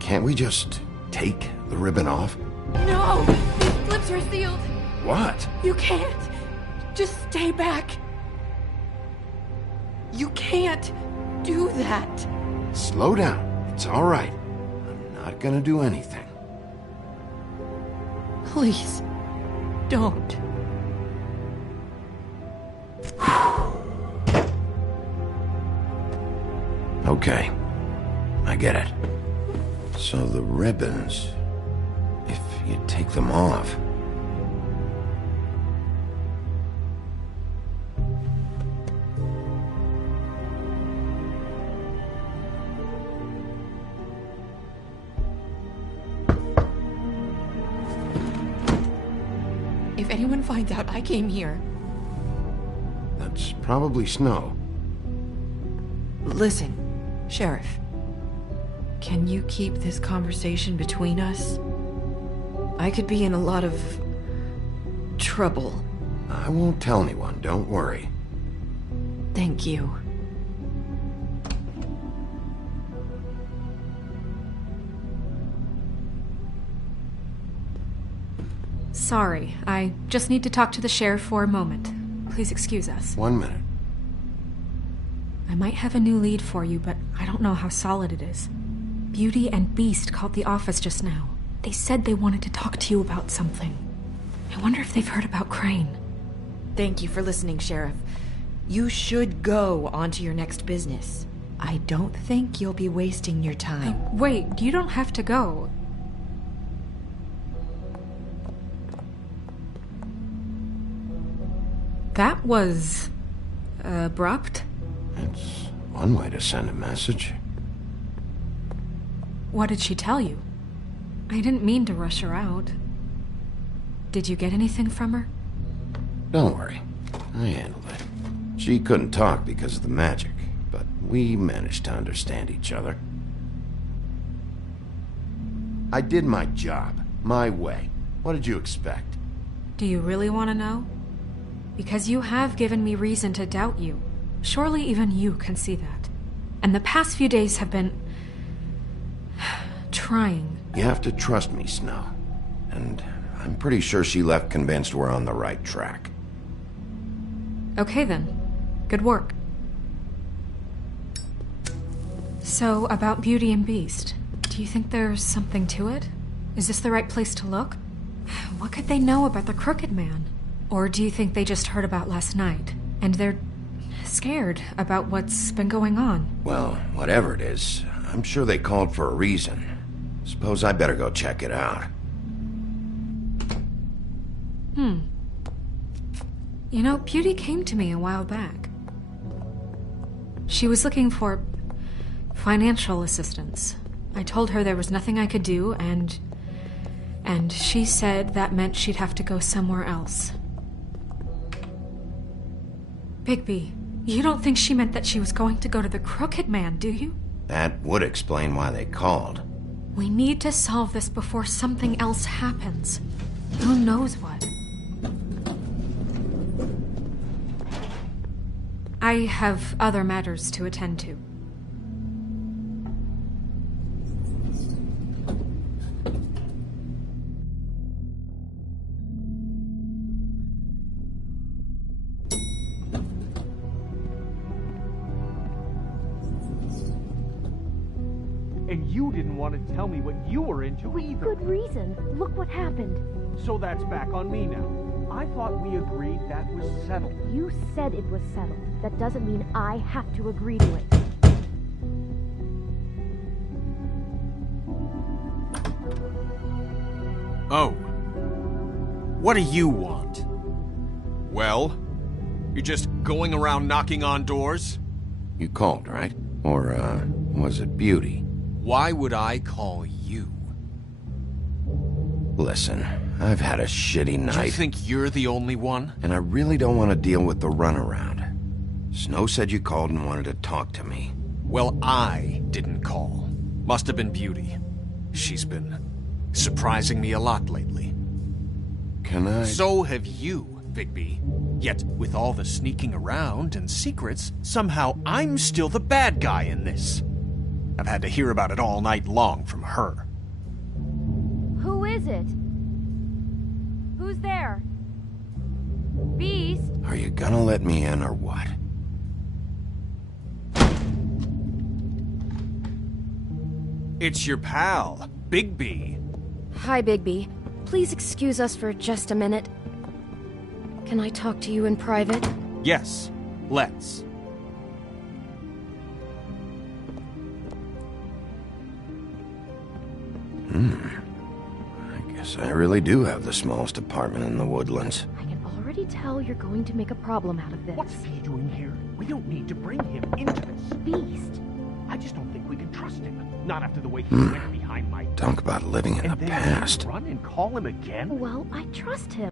Can't we just take the ribbon off? No! These lips are sealed! What? You can't! Just stay back! You can't do that! Slow down. It's all right. I'm not gonna do anything. Please, don't. Okay. I get it. So the ribbons, if you take them off... If anyone finds out I came here... That's probably Snow. Listen, Sheriff. Can you keep this conversation between us? I could be in a lot of trouble. I won't tell anyone, don't worry. Thank you. Sorry, I just need to talk to the sheriff for a moment. Please excuse us. 1 minute. I might have a new lead for you, but I don't know how solid it is. Beauty and Beast called the office just now. They said they wanted to talk to you about something. I wonder if they've heard about Crane. Thank you for listening, Sheriff. You should go on to your next business. I don't think you'll be wasting your time. Wait, you don't have to go. That was abrupt. It's one way to send a message. What did she tell you? I didn't mean to rush her out. Did you get anything from her? Don't worry. I handled it. She couldn't talk because of the magic, but we managed to understand each other. I did my job, my way. What did you expect? Do you really want to know? Because you have given me reason to doubt you. Surely even you can see that. And the past few days have been... trying. You have to trust me, Snow. And I'm pretty sure she left convinced we're on the right track. Okay then. Good work. So, about Beauty and Beast, do you think there's something to it? Is this the right place to look? What could they know about the Crooked Man? Or do you think they just heard about last night, and they're scared about what's been going on? Well, whatever it is, I'm sure they called for a reason. Suppose I better go check it out. You know, Beauty came to me a while back. She was looking for financial assistance. I told her there was nothing I could do, and she said that meant she'd have to go somewhere else. Bigby, you don't think she meant that she was going to go to the Crooked Man, do you? That would explain why they called. We need to solve this before something else happens. Who knows what? I have other matters to attend to. And you didn't want to tell me what you were into either. Good reason. Look what happened. So that's back on me now. I thought we agreed that was settled. You said it was settled. That doesn't mean I have to agree to it. Oh. What do you want? Well, you're just going around knocking on doors? You called, right? Or, was it Beauty? Why would I call you? Listen, I've had a shitty night. You think you're the only one? And I really don't want to deal with the runaround. Snow said you called and wanted to talk to me. Well, I didn't call. Must have been Beauty. She's been surprising me a lot lately. Can I? So have you, Bigby. Yet, with all the sneaking around and secrets, somehow I'm still the bad guy in this. I've had to hear about it all night long from her. Who is it? Who's there? Beast? Are you gonna let me in or what? It's your pal, Bigby. Hi, Bigby. Please excuse us for just a minute. Can I talk to you in private? Yes, let's. I guess I really do have the smallest apartment in the Woodlands. I can already tell you're going to make a problem out of this. What's he doing here? We don't need to bring him into this. Beast. I just don't think we can trust him. Not after the way he went behind my... Talk about living in the past. Run and call him again? Well, I trust him.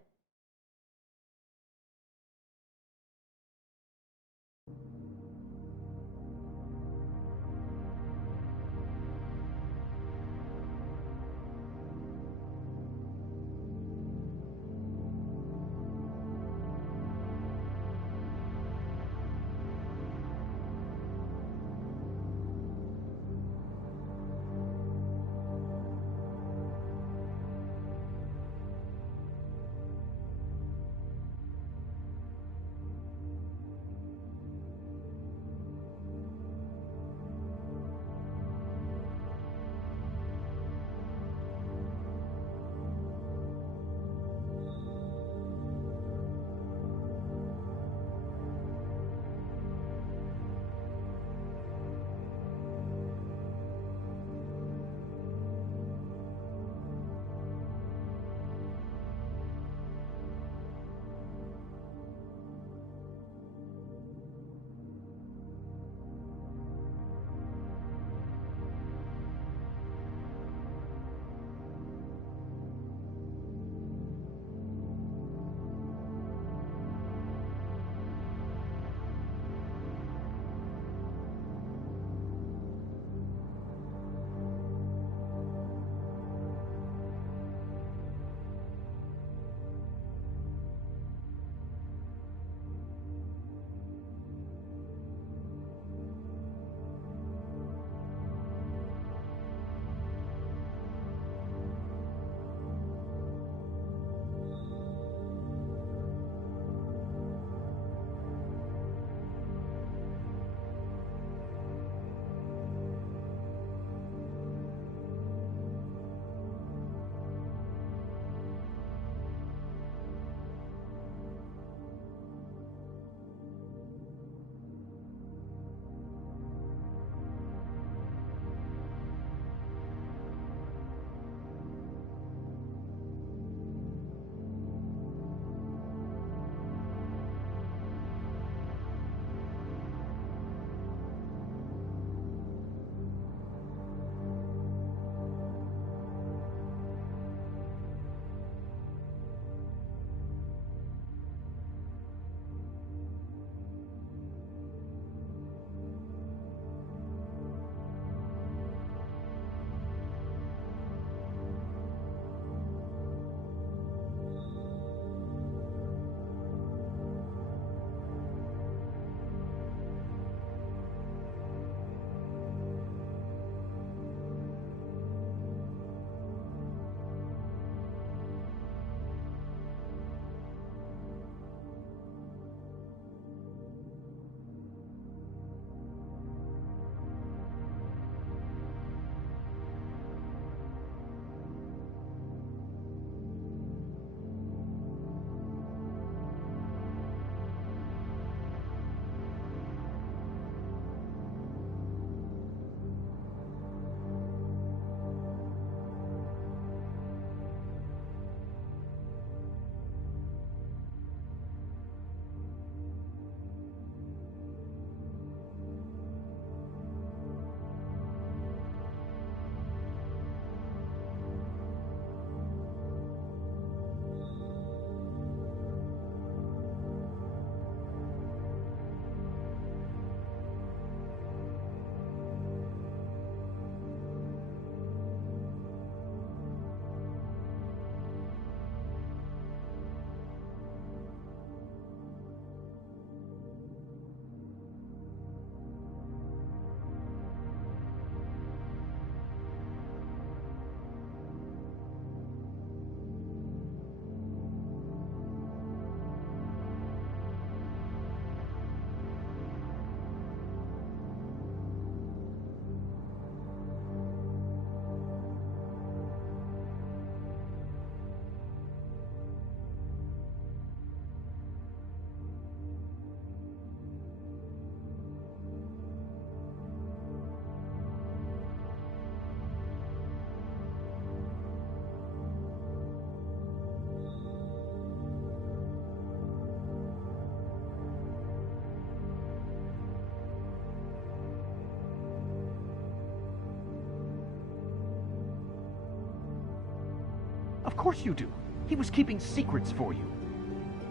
course you do. He was keeping secrets for you.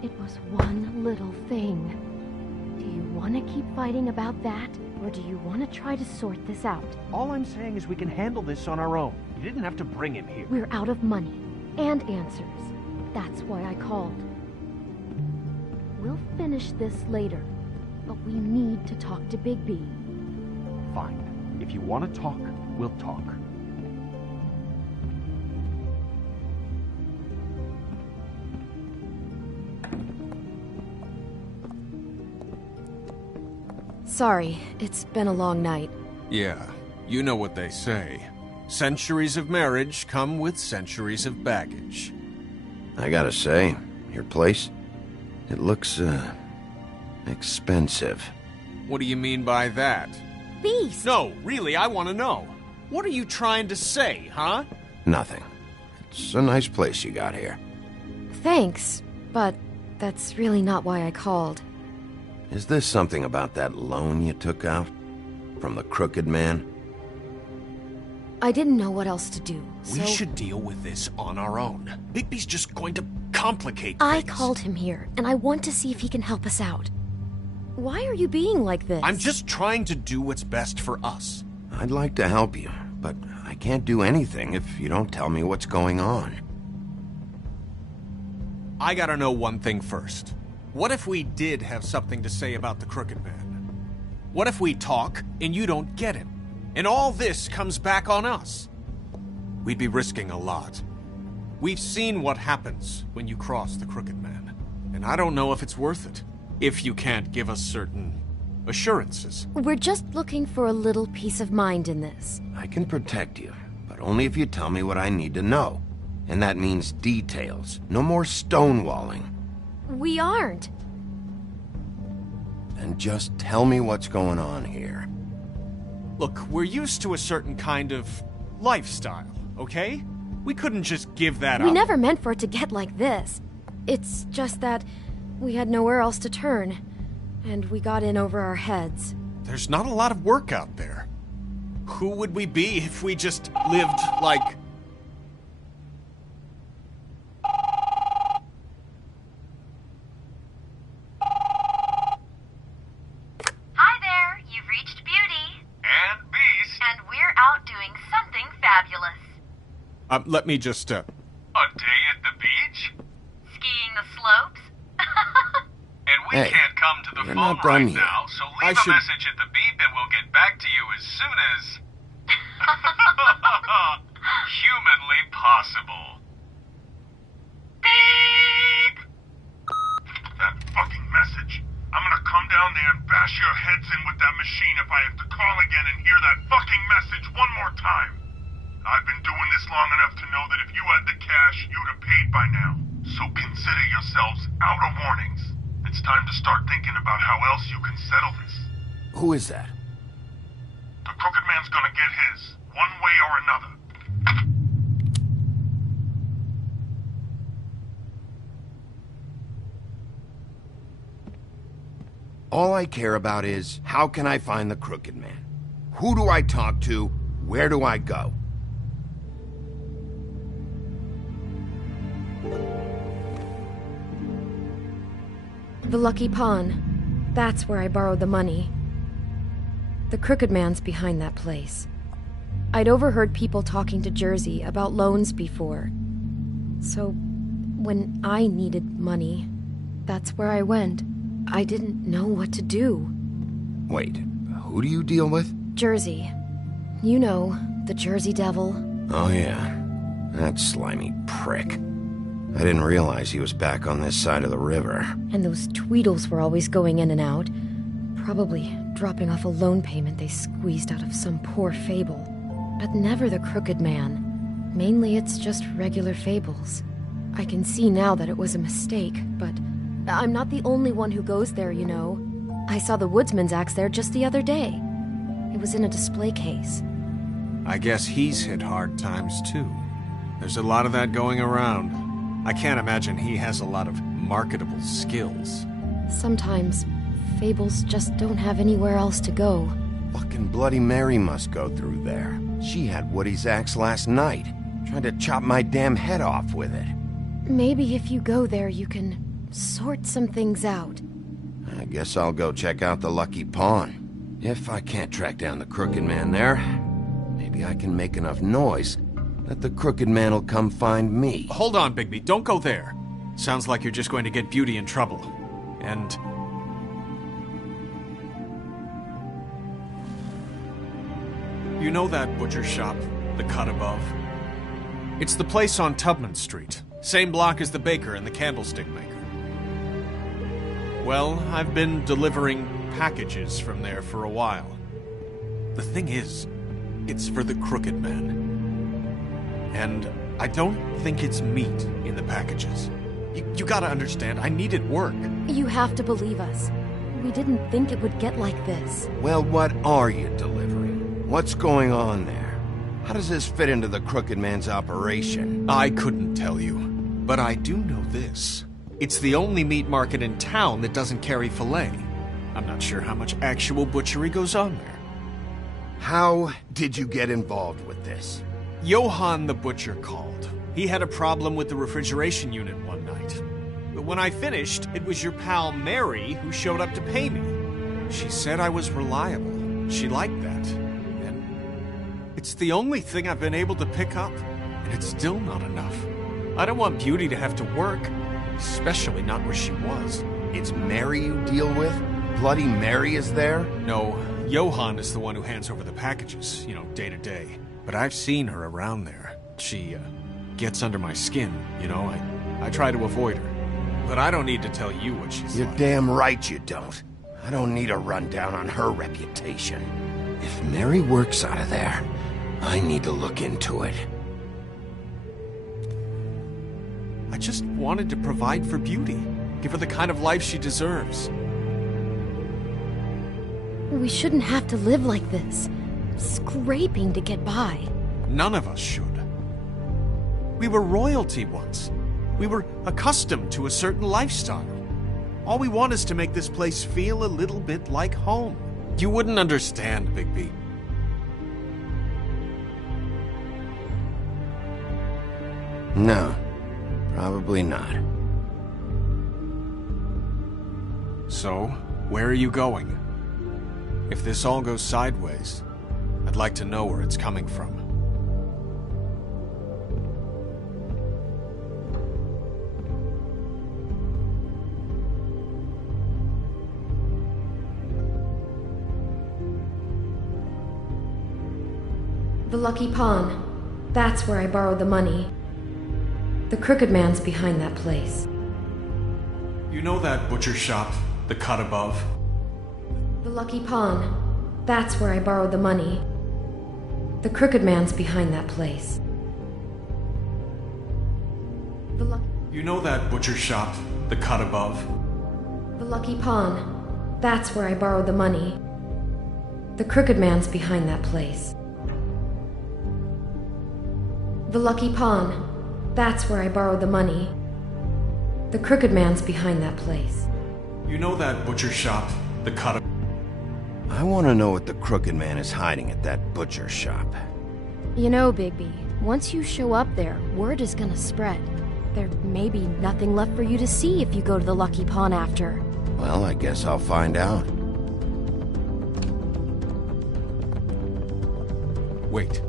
It was one little thing. Do you want to keep fighting about that, or do you want to try to sort this out? All I'm saying is we can handle this on our own. You didn't have to bring him here. We're out of money and answers. That's why I called. We'll finish this later, but we need to talk to Bigby. Fine. If you want to talk, we'll talk. Sorry, it's been a long night. Yeah, you know what they say. Centuries of marriage come with centuries of baggage. I gotta say, your place, it looks, expensive. What do you mean by that? Beast! No, really, I want to know. What are you trying to say, huh? Nothing. It's a nice place you got here. Thanks, but that's really not why I called. Is this something about that loan you took out? From the crooked man? I didn't know what else to do, so... We should deal with this on our own. Bigby's just going to complicate I things. called him here, and I want to see if he can help us out. Why are you being like this? I'm just trying to do what's best for us. I'd like to help you, but I can't do anything if you don't tell me what's going on. I gotta know one thing first. What if we did have something to say about the Crooked Man? What if we talk and you don't get him? And all this comes back on us? We'd be risking a lot. We've seen what happens when you cross the Crooked Man. And I don't know if it's worth it. If you can't give us certain assurances. We're just looking for a little peace of mind in this. I can protect you, but only if you tell me what I need to know. And that means details. No more stonewalling. We aren't. Then just tell me what's going on here. Look, we're used to a certain kind of lifestyle, okay? We couldn't just give that up. We never meant for it to get like this. It's just that we had nowhere else to turn, and we got in over our heads. There's not a lot of work out there. Who would we be if we just lived like... Hi there, you've reached Beauty. And Beast. And we're out doing something fabulous. let me just, A day at the beach? Skiing the slopes? And we Hey, can't come to the you're phone not done right yet. now, so leave a message at the beep and we'll get back to you as soon as... humanly possible. Beep! That fucking message. I'm gonna come down there and bash your heads in with that machine if I have to call again and hear that fucking message one more time. I've been doing this long enough to know that if you had the cash, you'd have paid by now. So consider yourselves out of warnings. It's time to start thinking about how else you can settle this. Who is that? The Crooked Man's gonna get his, one way or another. All I care about is, how can I find the Crooked Man? Who do I talk to? Where do I go? The Lucky Pawn. That's where I borrowed the money. The Crooked Man's behind that place. I'd overheard people talking to Jersey about loans before. So, when I needed money, that's where I went. I didn't know what to do. Wait, who do you deal with? Jersey. You know, the Jersey Devil. Oh yeah, that slimy prick. I didn't realize he was back on this side of the river. And those Tweedles were always going in and out. Probably dropping off a loan payment they squeezed out of some poor fable. But never the Crooked Man. Mainly it's just regular fables. I can see now that it was a mistake, but I'm not the only one who goes there, you know. I saw the woodsman's axe there just the other day. It was in a display case. I guess he's hit hard times too. There's a lot of that going around. I can't imagine he has a lot of marketable skills. Sometimes, fables just don't have anywhere else to go. Fucking Bloody Mary must go through there. She had Woody's axe last night. Trying to chop my damn head off with it. Maybe if you go there, you can sort some things out. I guess I'll go check out the Lucky Pawn. If I can't track down the Crooked Man there, maybe I can make enough noise that the Crooked Man will come find me. Hold on, Bigby. Don't go there. Sounds like you're just going to get Beauty in trouble. And... you know that butcher shop, the cut above? It's the place on Tubman Street. Same block as the baker and the candlestick maker. Well, I've been delivering packages from there for a while. The thing is, it's for the Crooked Man. And I don't think it's meat in the packages. You gotta understand, I needed work. You have to believe us. We didn't think it would get like this. Well, what are you delivering? What's going on there? How does this fit into the Crooked Man's operation? I couldn't tell you, but I do know this. It's the only meat market in town that doesn't carry filet. I'm not sure how much actual butchery goes on there. How did you get involved with this? Johann the butcher called. He had a problem with the refrigeration unit one night. But when I finished, it was your pal Mary who showed up to pay me. She said I was reliable. She liked that. And it's the only thing I've been able to pick up. And it's still not enough. I don't want Beauty to have to work, especially not where she was. It's Mary you deal with? Bloody Mary is there? No, Johann is the one who hands over the packages, day to day. But I've seen her around there. She, gets under my skin, I try to avoid her. But I don't need to tell you what she's You're like. damn right you don't. I don't need a rundown on her reputation. If Mary works out of there, I need to look into it. I just wanted to provide for Beauty. Give her the kind of life she deserves. We shouldn't have to live like this, scraping to get by. None of us should. We were royalty once. We were accustomed to a certain lifestyle. All we want is to make this place feel a little bit like home. You wouldn't understand, Bigby. No, probably not. So, where are you going? If this all goes sideways, I'd like to know where it's coming from. The Lucky Pawn. That's where I borrowed the money. The Crooked Man's behind that place. You know that butcher shop, the cut above? The Lucky Pawn. That's where I borrowed the money. The Crooked Man's behind that place. You know that butcher shop, the cut above? The Lucky Pawn. That's where I borrowed the money. The Crooked Man's behind that place. The Lucky Pawn. That's where I borrowed the money. The Crooked Man's behind that place. You know that butcher shop, the cut above? I want to know what the Crooked Man is hiding at that butcher shop. You know, Bigby, once you show up there, word is gonna spread. There may be nothing left for you to see if you go to the Lucky Pawn after. Well, I guess I'll find out. Wait.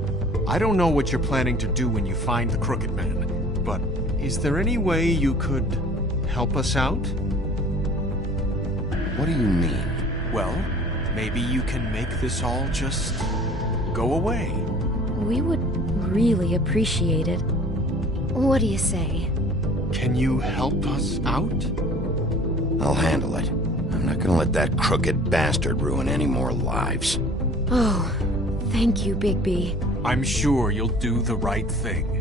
I don't know what you're planning to do when you find the Crooked Man, but is there any way you could help us out? What do you mean? Well, maybe you can make this all just go away. We would really appreciate it. What do you say? Can you help us out? I'll handle it. I'm not gonna let that crooked bastard ruin any more lives. Oh, thank you, Bigby. I'm sure you'll do the right thing.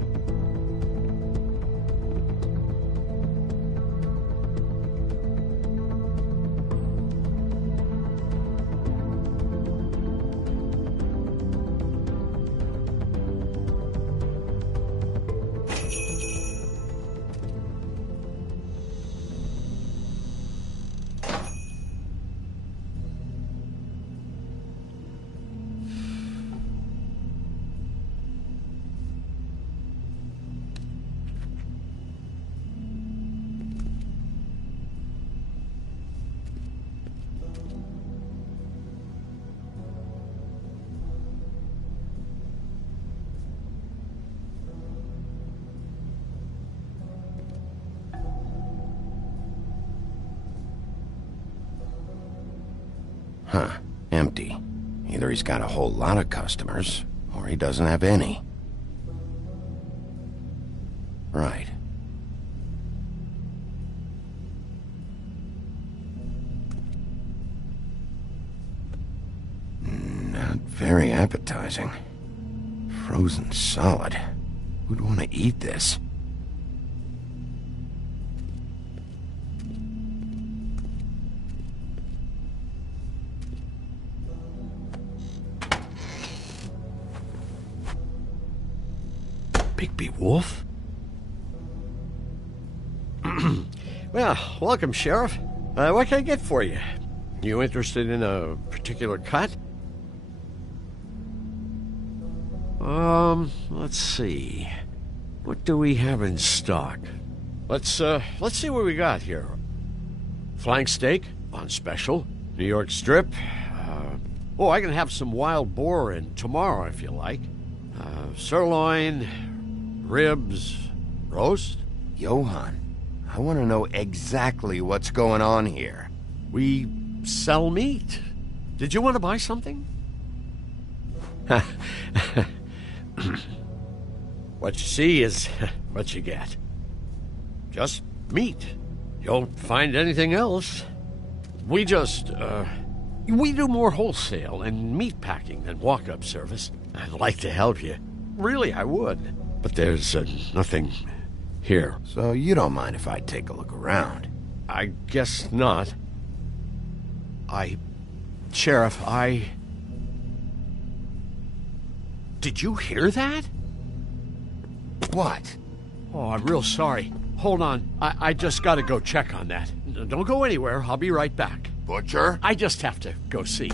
Huh. Empty. Either he's got a whole lot of customers, or he doesn't have any. Right. Not very appetizing. Frozen solid. Who'd want to eat this? Bigby Wolf? Well, welcome, Sheriff. What can I get for you? You interested in a particular cut? Let's see. What do we have in stock? Let's see what we got here. Flank steak on special. New York strip. I can have some wild boar in tomorrow if you like. Sirloin, ribs, roast. Johann, I want to know exactly what's going on here. We sell meat. Did you want to buy something? What you see is what you get. Just meat. You won't find anything else. We do more wholesale and meat packing than walk-up service. I'd like to help you. Really, I would. But there's nothing here. So you don't mind if I take a look around? I guess not. Sheriff, Did you hear that? What? Oh, I'm real sorry. Hold on. I just gotta go check on that. Don't go anywhere. I'll be right back. Butcher? I just have to go see.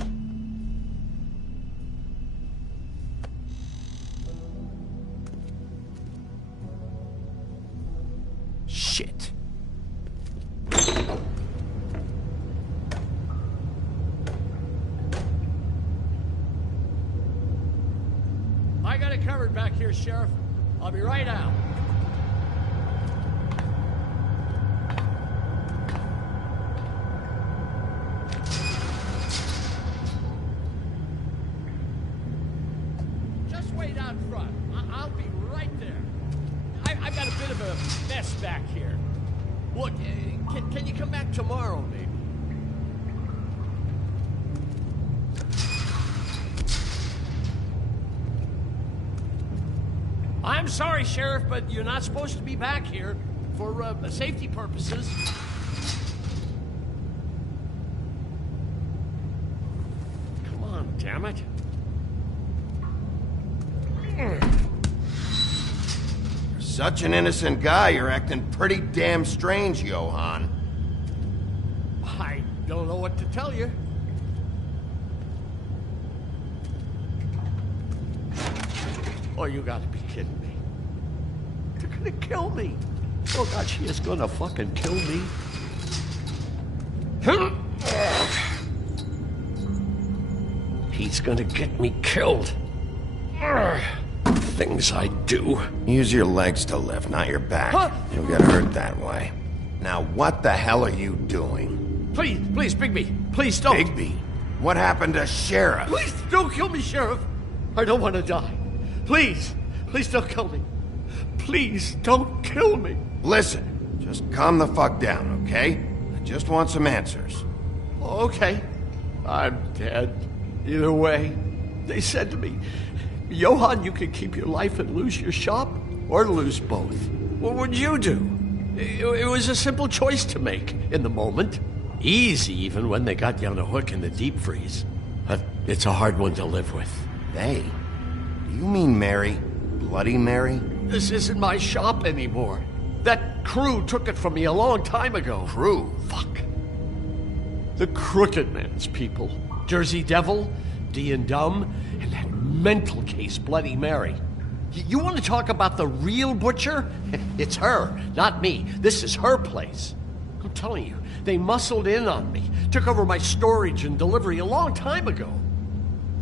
Shit. I got it covered back here, Sheriff. I'll be right out. Just wait out front. I'll be right there. I've got a bit of a mess back here. Look, can you come back tomorrow, maybe? I'm sorry, Sheriff, but you're not supposed to be back here for safety purposes. Come on, damn it. You're such an innocent guy, you're acting pretty damn strange, Johann. I don't know what to tell you. Oh, you gotta be kidding me. They're gonna kill me. Oh, God, she is gonna fucking kill me. He's gonna get me killed. Things I do. Use your legs to lift, not your back. Huh? You'll get hurt that way. Now, what the hell are you doing? Please, Bigby, please don't. Bigby? What happened to Sheriff? Please don't kill me, Sheriff. I don't want to die. Please don't kill me. Please don't kill me. Listen, just calm the fuck down, okay? I just want some answers. Okay. I'm dead. Either way. They said to me, Johann, you could keep your life and lose your shop, or lose both. What would you do? It was a simple choice to make in the moment. Easy, even when they got you on a hook in the deep freeze. But it's a hard one to live with. They? Do you mean Mary? Bloody Mary? This isn't my shop anymore. That crew took it from me a long time ago. Crew? Fuck. The Crooked Man's people. Jersey Devil, D and Dumb, and that mental case, Bloody Mary. You want to talk about the real butcher? It's her, not me. This is her place. I'm telling you, they muscled in on me, took over my storage and delivery a long time ago.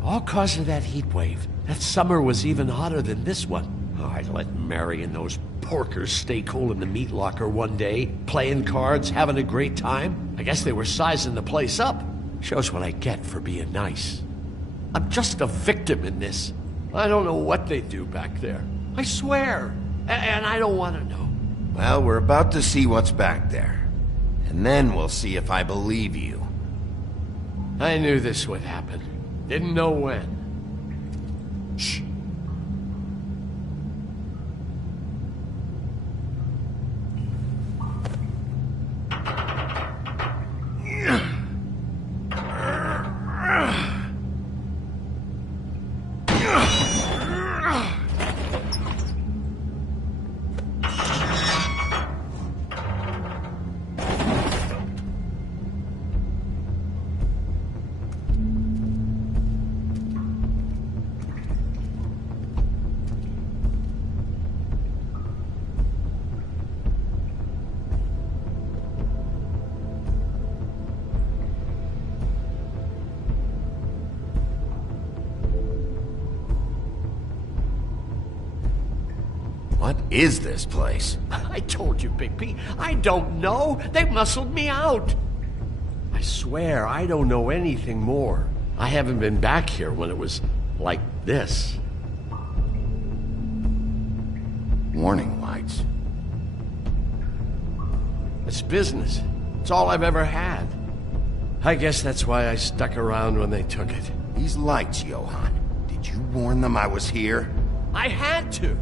All cause of that heat wave. That summer was even hotter than this one. Oh, I let Mary and those porkers stay cool in the meat locker one day, playing cards, having a great time. I guess they were sizing the place up. Shows what I get for being nice. I'm just a victim in this. I don't know what they do back there. I swear. And I don't want to know. Well, we're about to see what's back there. And then we'll see if I believe you. I knew this would happen. Didn't know when. Shh. What is this place? I told you, Big P. I don't know. They muscled me out. I swear, I don't know anything more. I haven't been back here when it was like this. Warning lights. It's business. It's all I've ever had. I guess that's why I stuck around when they took it. These lights, Johann. Did you warn them I was here? I had to.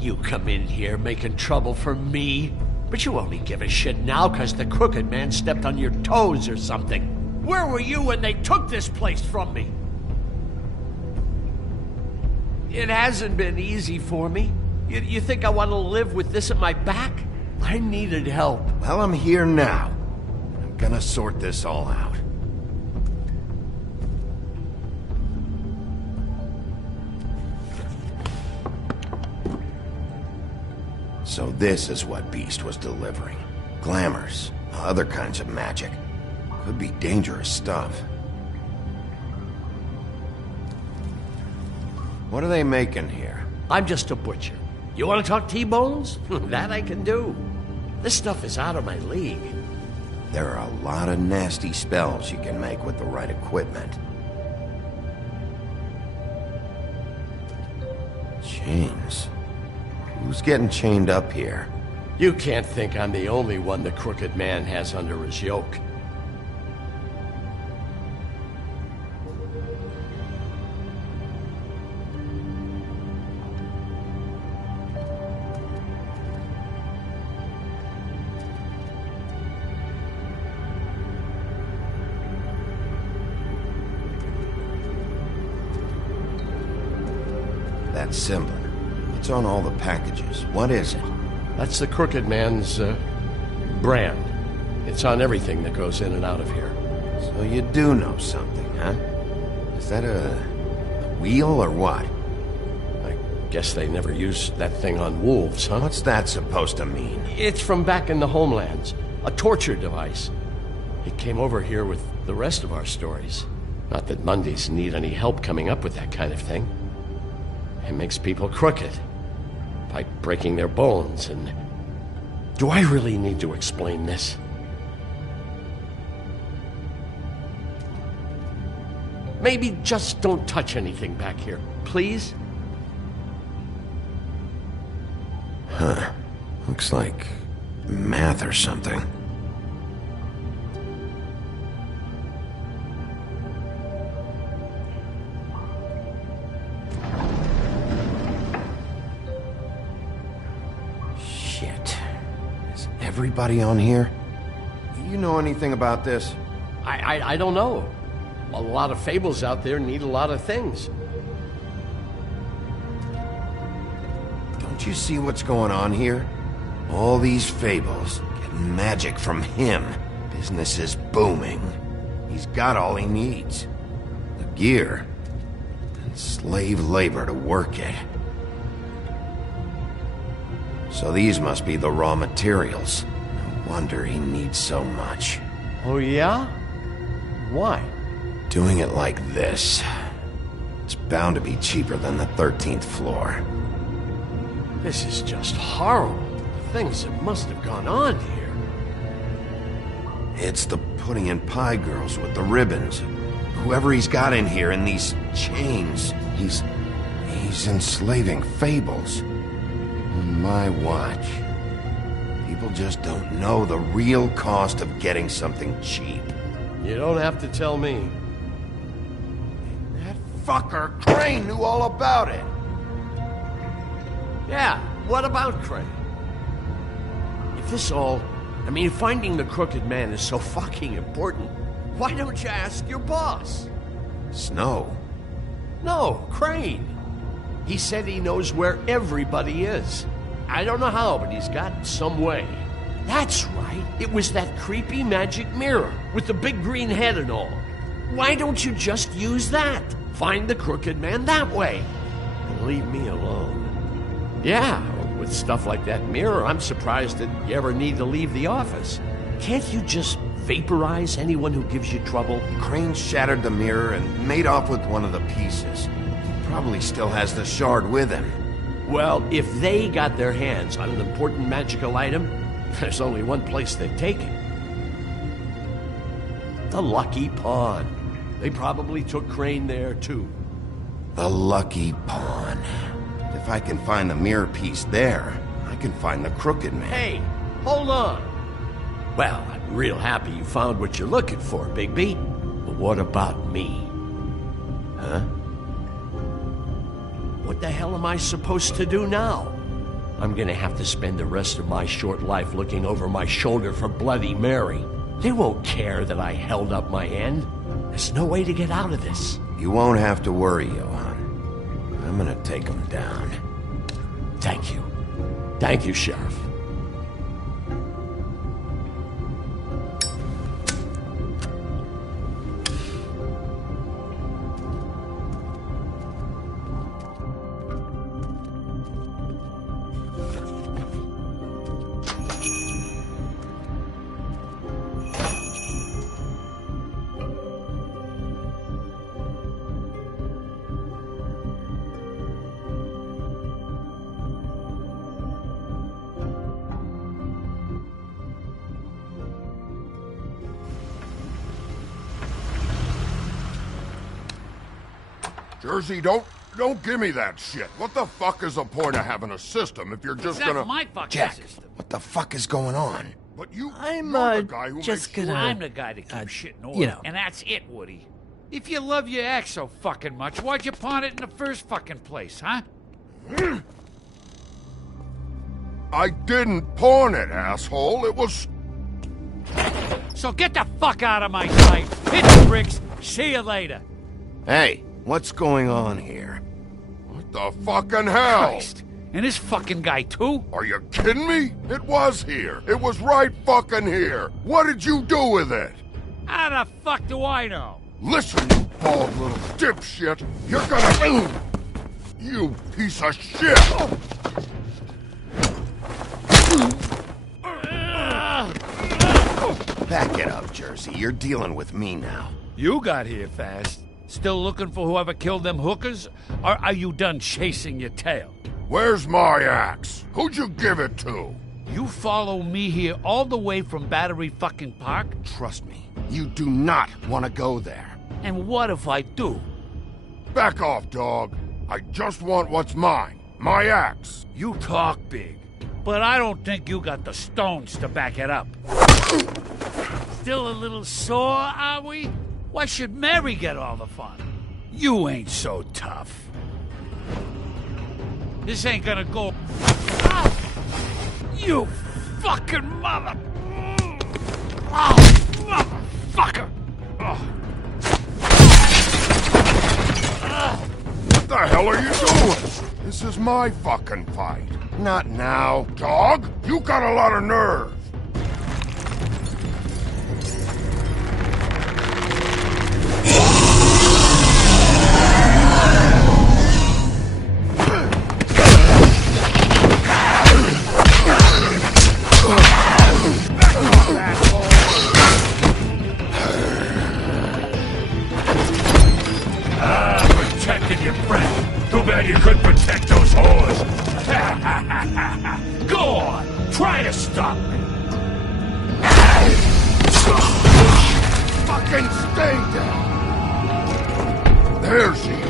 You come in here making trouble for me, but you only give a shit now because the crooked man stepped on your toes or something. Where were you when they took this place from me? It hasn't been easy for me. You think I want to live with this at my back? I needed help. Well, I'm here now. I'm gonna sort this all out. So this is what Beast was delivering. Glamours, other kinds of magic. Could be dangerous stuff. What are they making here? I'm just a butcher. You want to talk T-bones? That I can do. This stuff is out of my league. There are a lot of nasty spells you can make with the right equipment. Chains. Who's getting chained up here? You can't think I'm the only one the crooked man has under his yoke. That symbol. It's on all the packages. What is it? That's the crooked man's, brand. It's on everything that goes in and out of here. So you do know something, huh? Is that a wheel or what? I guess they never used that thing on wolves, huh? What's that supposed to mean? It's from back in the homelands. A torture device. It came over here with the rest of our stories. Not that Mondays need any help coming up with that kind of thing. It makes people crooked. By breaking their bones and... Do I really need to explain this? Maybe just don't touch anything back here, please? Huh. Looks like math or something. Everybody on here? You know anything about this? I don't know. A lot of fables out there need a lot of things. Don't you see what's going on here? All these fables, getting magic from him. Business is booming. He's got all he needs. The gear, and slave labor to work it. So these must be the raw materials. No wonder he needs so much. Oh yeah? Why? Doing it like this. It's bound to be cheaper than the 13th floor. This is just horrible. The things that must have gone on here. It's the putting in pie girls with the ribbons. Whoever he's got in here in these chains, he's enslaving fables. On my watch. People just don't know the real cost of getting something cheap. You don't have to tell me. That fucker Crane knew all about it. Yeah, what about Crane? If this all... I mean, finding the Crooked Man is so fucking important, why don't you ask your boss? Snow? No, Crane. He said he knows where everybody is. I don't know how, but he's got some way. That's right. It was that creepy magic mirror with the big green head and all. Why don't you just use that? Find the Crooked Man that way. And leave me alone. Yeah, with stuff like that mirror, I'm surprised that you ever need to leave the office. Can't you just vaporize anyone who gives you trouble? Crane shattered the mirror and made off with one of the pieces. He probably still has the shard with him. Well, if they got their hands on an important magical item, there's only one place they'd take it. The Lucky Pawn. They probably took Crane there, too. The Lucky Pawn. If I can find the mirror piece there, I can find the Crooked Man. Hey, hold on. Well, I'm real happy you found what you're looking for, Bigby. But what about me? Huh? What the hell am I supposed to do now? I'm gonna have to spend the rest of my short life looking over my shoulder for Bloody Mary. They won't care that I held up my end. There's no way to get out of this. You won't have to worry, Johan. I'm gonna take him down. Thank you. Thank you, Sheriff. Jersey, don't give me that shit. What the fuck is the point of having a system if you're just gonna... my fucking Jack, system. what the fuck is going on? But you're the guy who just makes gonna... sure... I'm the guy to keep shit in order. you know. And that's it, Woody. If you love your ex so fucking much, why'd you pawn it in the first fucking place, huh? I didn't pawn it, asshole. It was... So get the fuck out of my sight. Hit the bricks. See you later. Hey, what's going on here? What the fucking hell? Christ. And this fucking guy, too? Are you kidding me? It was here. It was right fucking here. What did you do with it? How the fuck do I know? Listen, you bald little dipshit. You're gonna... You piece of shit! Back it up, Jersey. You're dealing with me now. You got here fast. Still looking for whoever killed them hookers? Or are you done chasing your tail? Where's my axe? Who'd you give it to? You follow me here all the way from Battery fucking Park? Trust me, you do not want to go there. And what if I do? Back off, dog. I just want what's mine. My axe. You talk big, but I don't think you got the stones to back it up. Still a little sore, are we? Why should Mary get all the fun? You ain't so tough. This ain't gonna go... Ah! You fucking mother... Oh, motherfucker! Oh. What the hell are you doing? This is my fucking fight. Not now. Dog, you got a lot of nerve. Protected your friend. Too bad you couldn't protect those whores. Go on, try to stop me. fucking stay down! There she is.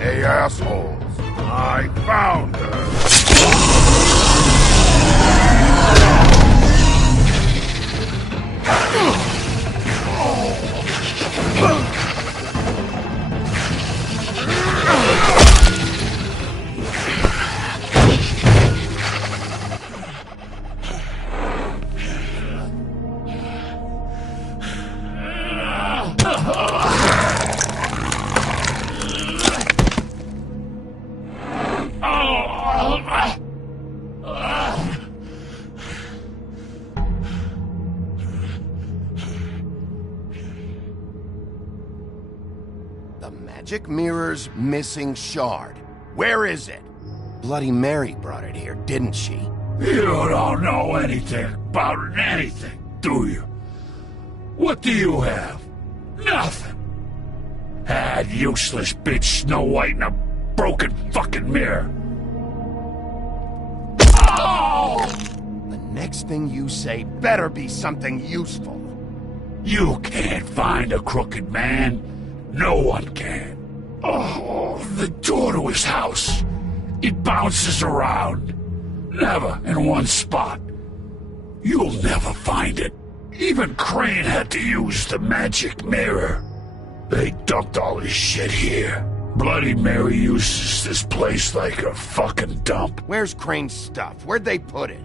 Hey, assholes! I found her! The magic mirror's missing shard. Where is it? Bloody Mary brought it here, didn't she? You don't know anything about anything, do you? What do you have? Nothing. That useless bitch Snow White in a broken fucking mirror. Oh! The next thing you say better be something useful. You can't find a crooked man. No one can. Oh, the door to his house. It bounces around. Never in one spot. You'll never find it. Even Crane had to use the magic mirror. They dumped all his shit here. Bloody Mary uses this place like a fucking dump. Where's Crane's stuff? Where'd they put it?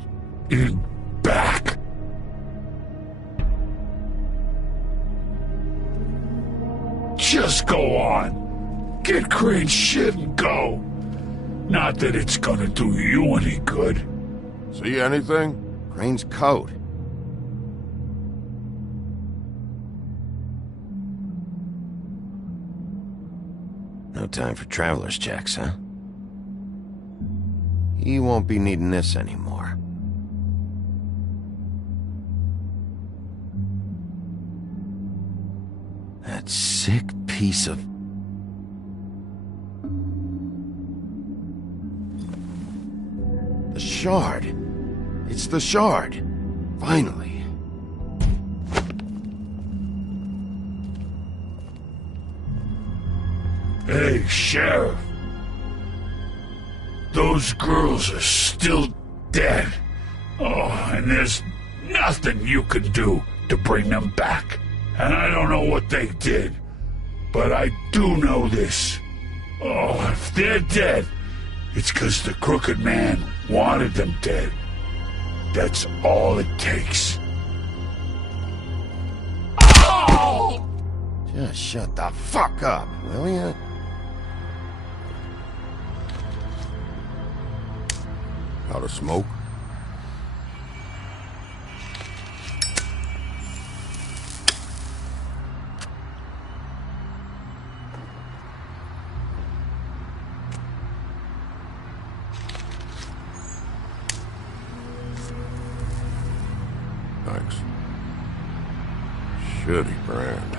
In back. Just go on. Get Crane's shit and go. Not that it's gonna do you any good. See anything? Crane's coat. No time for traveler's checks, huh? He won't be needing this anymore. That sick piece of... The shard. It's the shard. Finally. Hey, Sheriff. Those girls are still dead. Oh, and there's nothing you can do to bring them back. And I don't know what they did, but I do know this. Oh, if they're dead, it's 'cause the Crooked Man wanted them dead. That's all it takes. Oh! Just shut the fuck up, will ya? Out of smoke? Thanks. Shitty brand.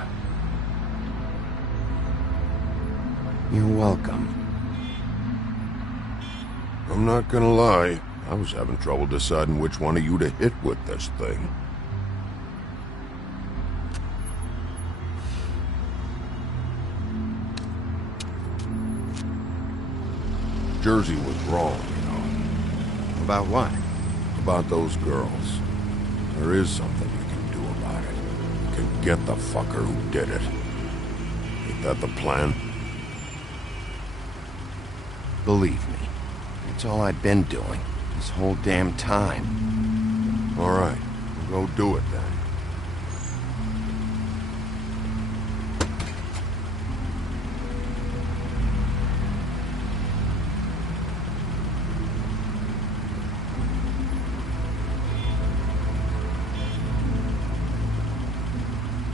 You're welcome. I'm not gonna lie, I was having trouble deciding which one of you to hit with this thing. Jersey was wrong, you know. About what? About those girls. There is something you can do about it. You can get the fucker who did it. Ain't that the plan? Believe me, that's all I've been doing this whole damn time. All right, go do it then.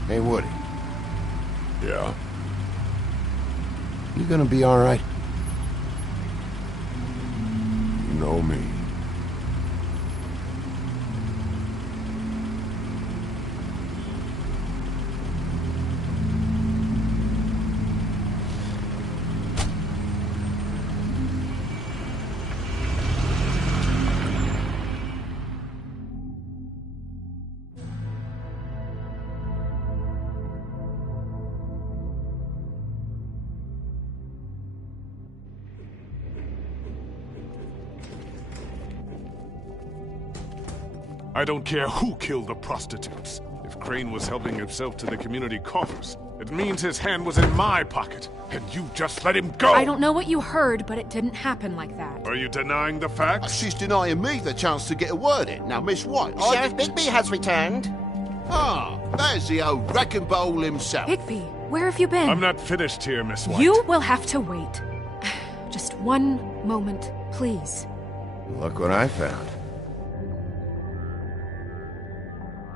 Hey, Woody. Yeah? You gonna be all right? You know me. I don't care who killed the prostitutes. If Crane was helping himself to the community coffers, it means his hand was in my pocket, and you just let him go! I don't know what you heard, but it didn't happen like that. Are you denying the facts? She's denying me the chance to get a word in. Now, Miss White, Sheriff Bigby has returned. Ah, there's the old wrecking ball himself. Bigby, where have you been? I'm not finished here, Miss White. You will have to wait. Just one moment, please. Look what I found.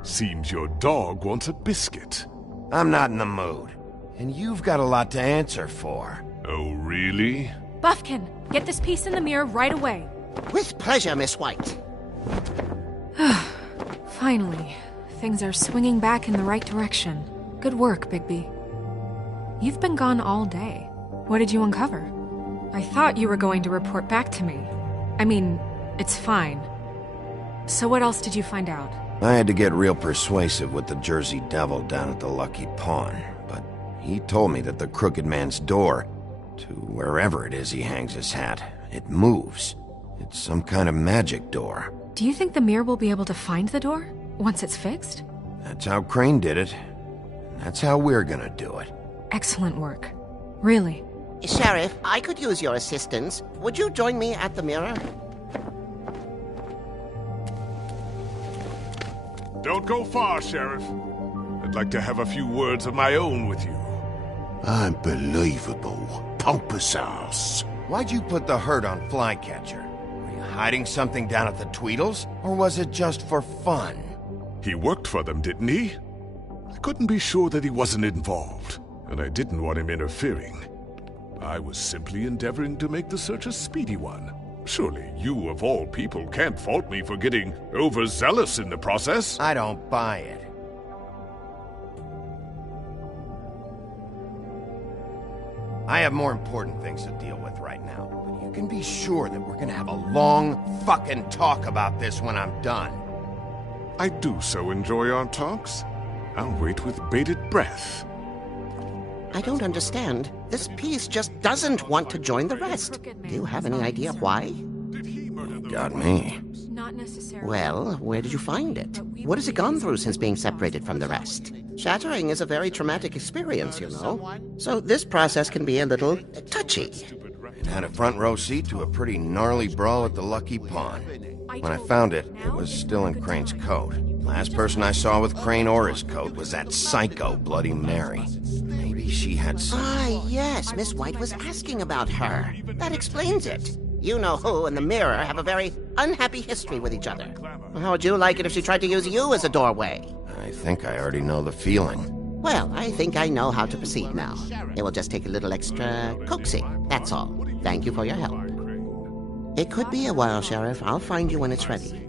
Seems your dog wants a biscuit. I'm not in the mood. And you've got a lot to answer for. Oh, really? Buffkin, get this piece in the mirror right away. With pleasure, Miss White. Finally, things are swinging back in the right direction. Good work, Bigby. You've been gone all day. What did you uncover? I thought you were going to report back to me. I mean, it's fine. So what else did you find out? I had to get real persuasive with the Jersey Devil down at the Lucky Pawn, but he told me that the Crooked Man's door, to wherever it is he hangs his hat, it moves. It's some kind of magic door. Do you think the mirror will be able to find the door once it's fixed? That's how Crane did it. And that's how we're gonna do it. Excellent work. Really. Sheriff, I could use your assistance. Would you join me at the mirror? Don't go far, Sheriff. I'd like to have a few words of my own with you. Unbelievable. Pompous ass. Why'd you put the hurt on Flycatcher? Were you hiding something down at the Tweedles? Or was it just for fun? He worked for them, didn't he? I couldn't be sure that he wasn't involved, and I didn't want him interfering. I was simply endeavoring to make the search a speedy one. Surely you, of all people, can't fault me for getting overzealous in the process. I don't buy it. I have more important things to deal with right now, but you can be sure that we're gonna have a long fucking talk about this when I'm done. I do so enjoy our talks. I'll wait with bated breath. I don't understand. This piece just doesn't want to join the rest. Do you have any idea why? Got me. Not necessarily. Well, where did you find it? What has it gone through since being separated from the rest? Shattering is a very traumatic experience, you know. So this process can be a little touchy. It had a front row seat to a pretty gnarly brawl at the Lucky Pawn. When I found it, it was still in Crane's coat. Last person I saw with Crane or his coat was that psycho Bloody Mary. Maybe she had some... Ah, yes, Miss White was asking about her. That explains it. You know who and the mirror have a very unhappy history with each other. How would you like it if she tried to use you as a doorway? I think I already know the feeling. Well, I think I know how to proceed now. It will just take a little extra coaxing, that's all. Thank you for your help. It could be a while, Sheriff. I'll find you when it's ready.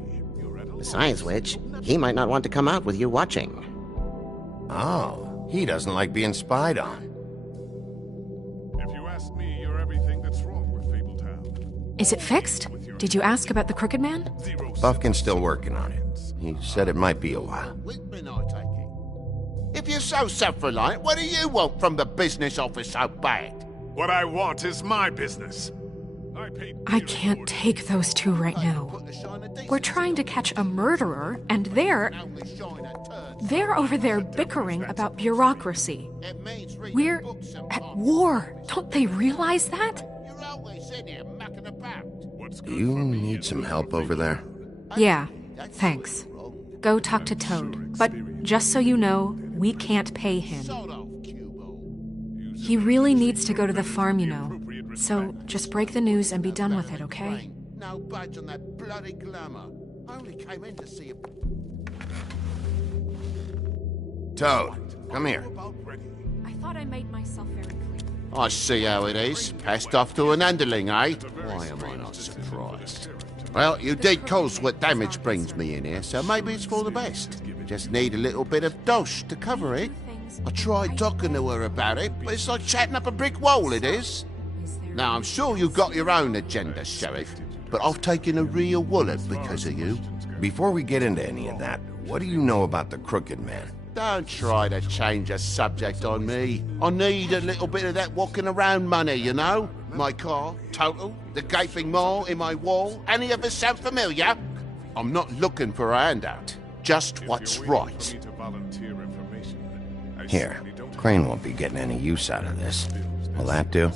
Besides which, he might not want to come out with you watching. Oh, he doesn't like being spied on. If you ask me, you're everything that's wrong with Fabletown. Is it fixed? Did you ask about the Crooked Man? Buffkin's still working on it. He said it might be a while. If you're so self-reliant, what do you want from the business office so bad? What I want is my business. I can't take those two right now. We're trying to catch a murderer, and they're over there bickering about bureaucracy. We're at war. Don't they realize that? Do you need some help over there? Yeah, thanks. go talk to Toad. But just so you know, we can't pay him. He really needs to go to the farm, you know. So just break the news and be done with it, okay? No budge on that bloody glamour. I only came in to see you. Toad, come here. I thought I made myself very clear. I see how it is. Passed off to an underling, eh? Why am I not surprised? Well, you did cause what damage brings me in here, so maybe it's for the best. Just need a little bit of dosh to cover it. I tried talking to her about it, but it's like chatting up a brick wall, it is. Now, I'm sure you've got your own agenda, Sheriff, but I've taken a real wallet because of you. Before we get into any of that, what do you know about the Crooked Man? Don't try to change a subject on me. I need a little bit of that walking around money, you know? My car, total, the gaping maw in my wall. Any of us sound familiar? I'm not looking for a handout. Just what's right. Here, Crane won't be getting any use out of this. Will that do?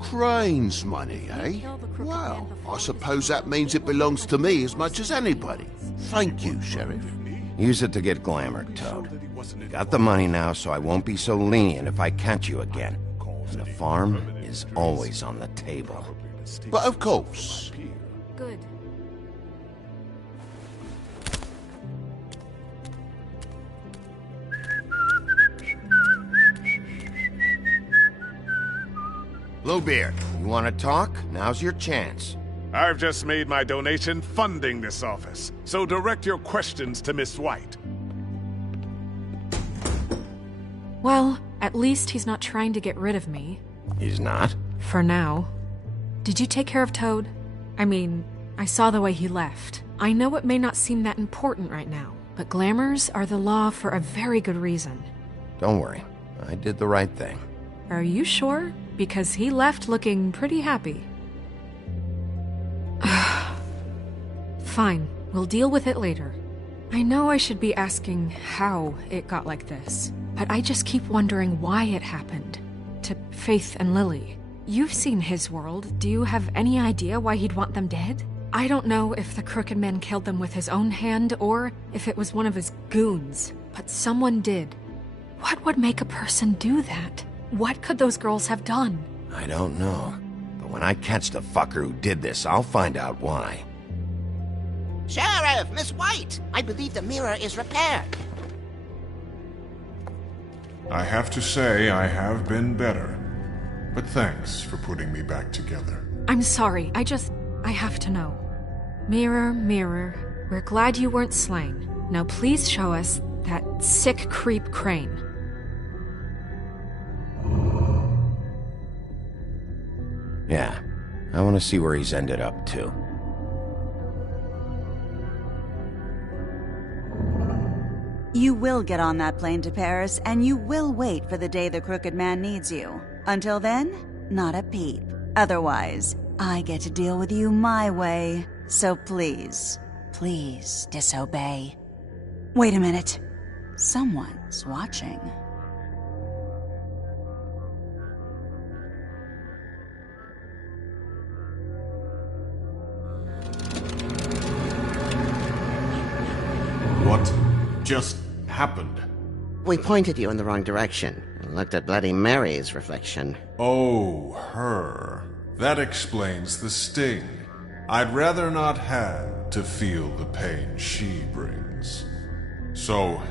Crane's money, eh? Well, I suppose that means it belongs to me as much as anybody. Thank you, Sheriff. Use it to get glamored, Toad. Got the money now, so I won't be so lenient if I catch you again. And the farm is always on the table. But of course. Good. Bluebeard, you want to talk? Now's your chance. I've just made my donation funding this office, so direct your questions to Miss White. Well, at least he's not trying to get rid of me. He's not? For now. Did you take care of Toad? I mean, I saw the way he left. I know it may not seem that important right now, but glamours are the law for a very good reason. Don't worry. I did the right thing. Are you sure? Because he left looking pretty happy. Fine, we'll deal with it later. I know I should be asking how it got like this, but I just keep wondering why it happened. To Faith and Lily. You've seen his world. Do you have any idea why he'd want them dead? I don't know if the Crooked Man killed them with his own hand or if it was one of his goons, but someone did. What would make a person do that? What could those girls have done? I don't know. But when I catch the fucker who did this, I'll find out why. Sheriff, Miss White! I believe the mirror is repaired. I have to say I have been better. But thanks for putting me back together. I'm sorry, I have to know. Mirror, mirror, we're glad you weren't slain. Now please show us that sick creep Crane. Yeah, I want to see where he's ended up, too. You will get on that plane to Paris, and you will wait for the day the Crooked Man needs you. Until then, not a peep. Otherwise, I get to deal with you my way. So please, please disobey. Wait a minute. Someone's watching. What just happened? We pointed you in the wrong direction and looked at Bloody Mary's reflection. Oh, her. That explains the sting. I'd rather not have to feel the pain she brings. So,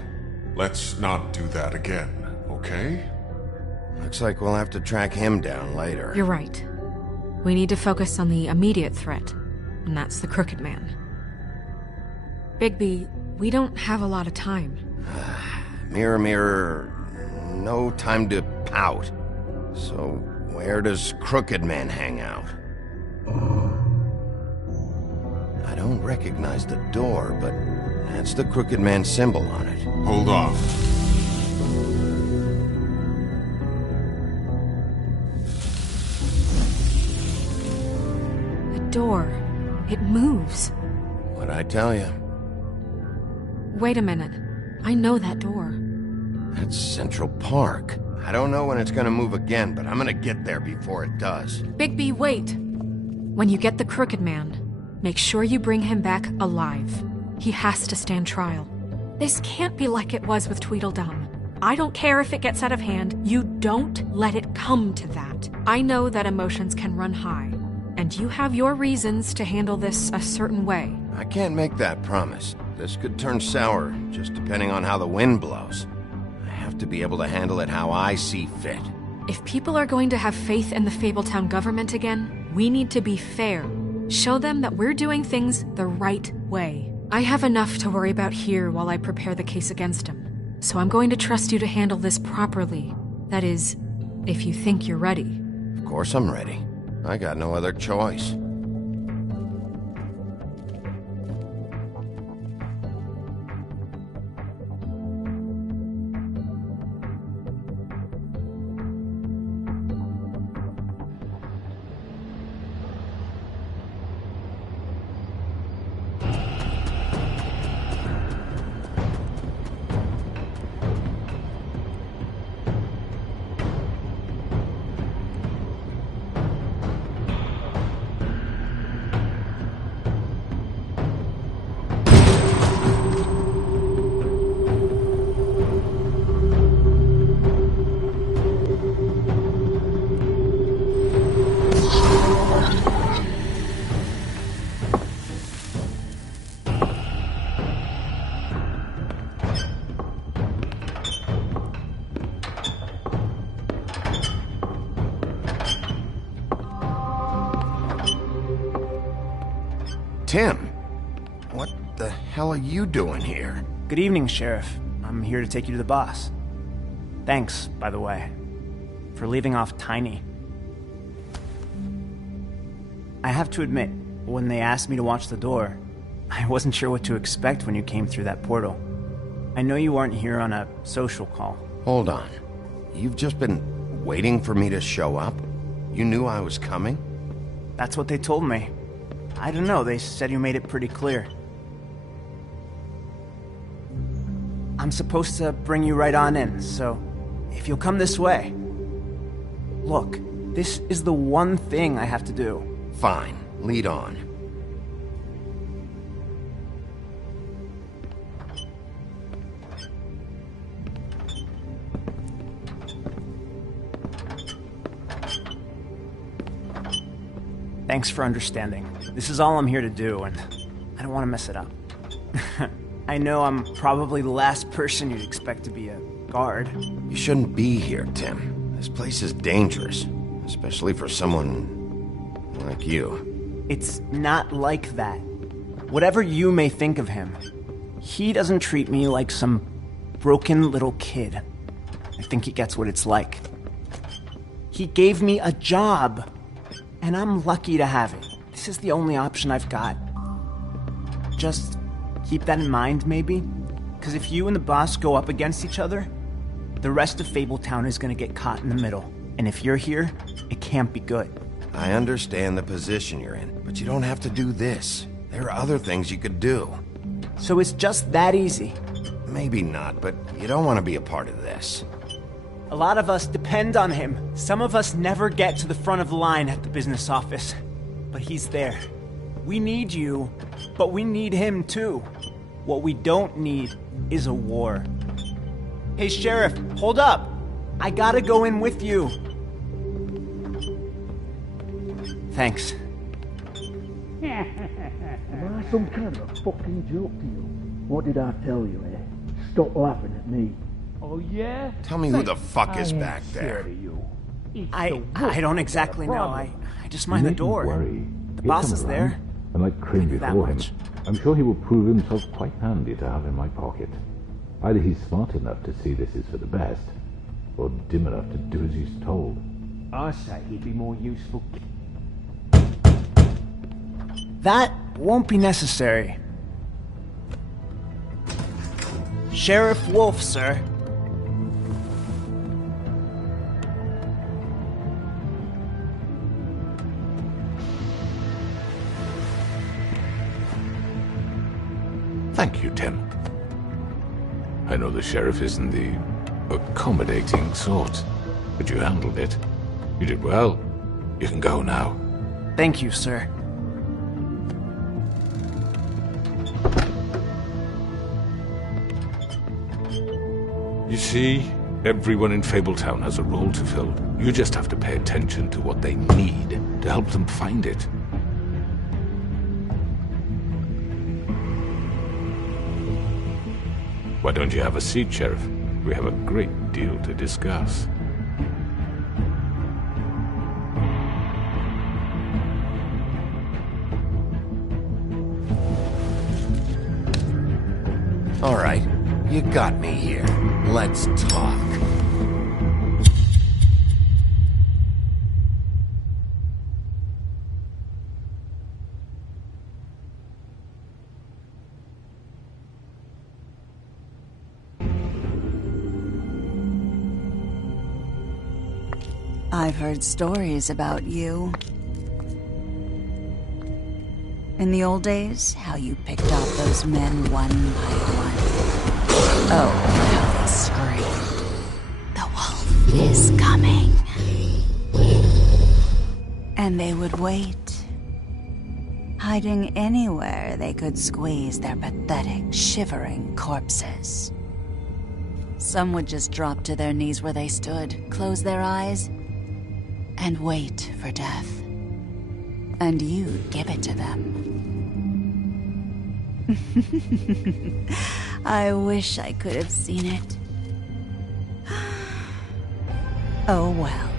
let's not do that again, okay? Looks like we'll have to track him down later. You're right. We need to focus on the immediate threat, and that's the Crooked Man. Bigby, we don't have a lot of time. Mirror, mirror, no time to pout. So, where does Crooked Man hang out? I don't recognize the door, but that's the Crooked Man symbol on it. Hold on. The door. It moves. What'd I tell you? Wait a minute. I know that door. That's Central Park. I don't know when it's gonna move again, but I'm gonna get there before it does. Bigby, wait! When you get the Crooked Man, make sure you bring him back alive. He has to stand trial. This can't be like it was with Tweedledum. I don't care if it gets out of hand. You don't let it come to that. I know that emotions can run high, and you have your reasons to handle this a certain way. I can't make that promise. This could turn sour, just depending on how the wind blows. I have to be able to handle it how I see fit. If people are going to have faith in the Fabletown government again, we need to be fair. Show them that we're doing things the right way. I have enough to worry about here while I prepare the case against him. So I'm going to trust you to handle this properly. That is, if you think you're ready. Of course I'm ready. I got no other choice. Tim, what the hell are you doing here? Good evening, Sheriff. I'm here to take you to the boss. Thanks, by the way, for leaving off Tiny. I have to admit, when they asked me to watch the door, I wasn't sure what to expect when you came through that portal. I know you weren't here on a social call. Hold on. You've just been waiting for me to show up? You knew I was coming? That's what they told me. I don't know, they said you made it pretty clear. I'm supposed to bring you right on in, so if you'll come this way. Look, this is the one thing I have to do. Fine, lead on. Thanks for understanding. This is all I'm here to do, and I don't want to mess it up. I know I'm probably the last person you'd expect to be a guard. You shouldn't be here, Tim. This place is dangerous, especially for someone like you. It's not like that. Whatever you may think of him, he doesn't treat me like some broken little kid. I think he gets what it's like. He gave me a job, and I'm lucky to have it. This is the only option I've got. Just keep that in mind, maybe? Because if you and the boss go up against each other, the rest of Fabletown is going to get caught in the middle. And if you're here, it can't be good. I understand the position you're in, but you don't have to do this. There are other things you could do. So it's just that easy? Maybe not, but you don't want to be a part of this. A lot of us depend on him. Some of us never get to the front of the line at the business office. But he's there. We need you, but we need him too. What we don't need is a war. Hey, Sheriff, hold up. I gotta go in with you. Thanks. Am I some kind of a fucking joke to you? What did I tell you, eh? Stop laughing at me. Oh, yeah? Tell me who the fuck is back there. I don't exactly know. I just mind the door. Worry. The boss is there. And like Crane before him, I'm sure he will prove himself quite handy to have in my pocket. Either he's smart enough to see this is for the best, or dim enough to do as he's told. I say he'd be more useful. That won't be necessary. Sheriff Wolf, sir. Thank you, Tim. I know the sheriff isn't the accommodating sort, but you handled it. You did well. You can go now. Thank you, sir. You see, everyone in Fabletown has a role to fill. You just have to pay attention to what they need to help them find it. Why don't you have a seat, Sheriff? We have a great deal to discuss. All right, you got me here. Let's talk. I've heard stories about you. In the old days, how you picked off those men one by one. Oh, how they screamed. The wolf is coming. And they would wait, hiding anywhere they could squeeze their pathetic, shivering corpses. Some would just drop to their knees where they stood, close their eyes, and wait for death. And you'd give it to them. I wish I could have seen it. Oh well.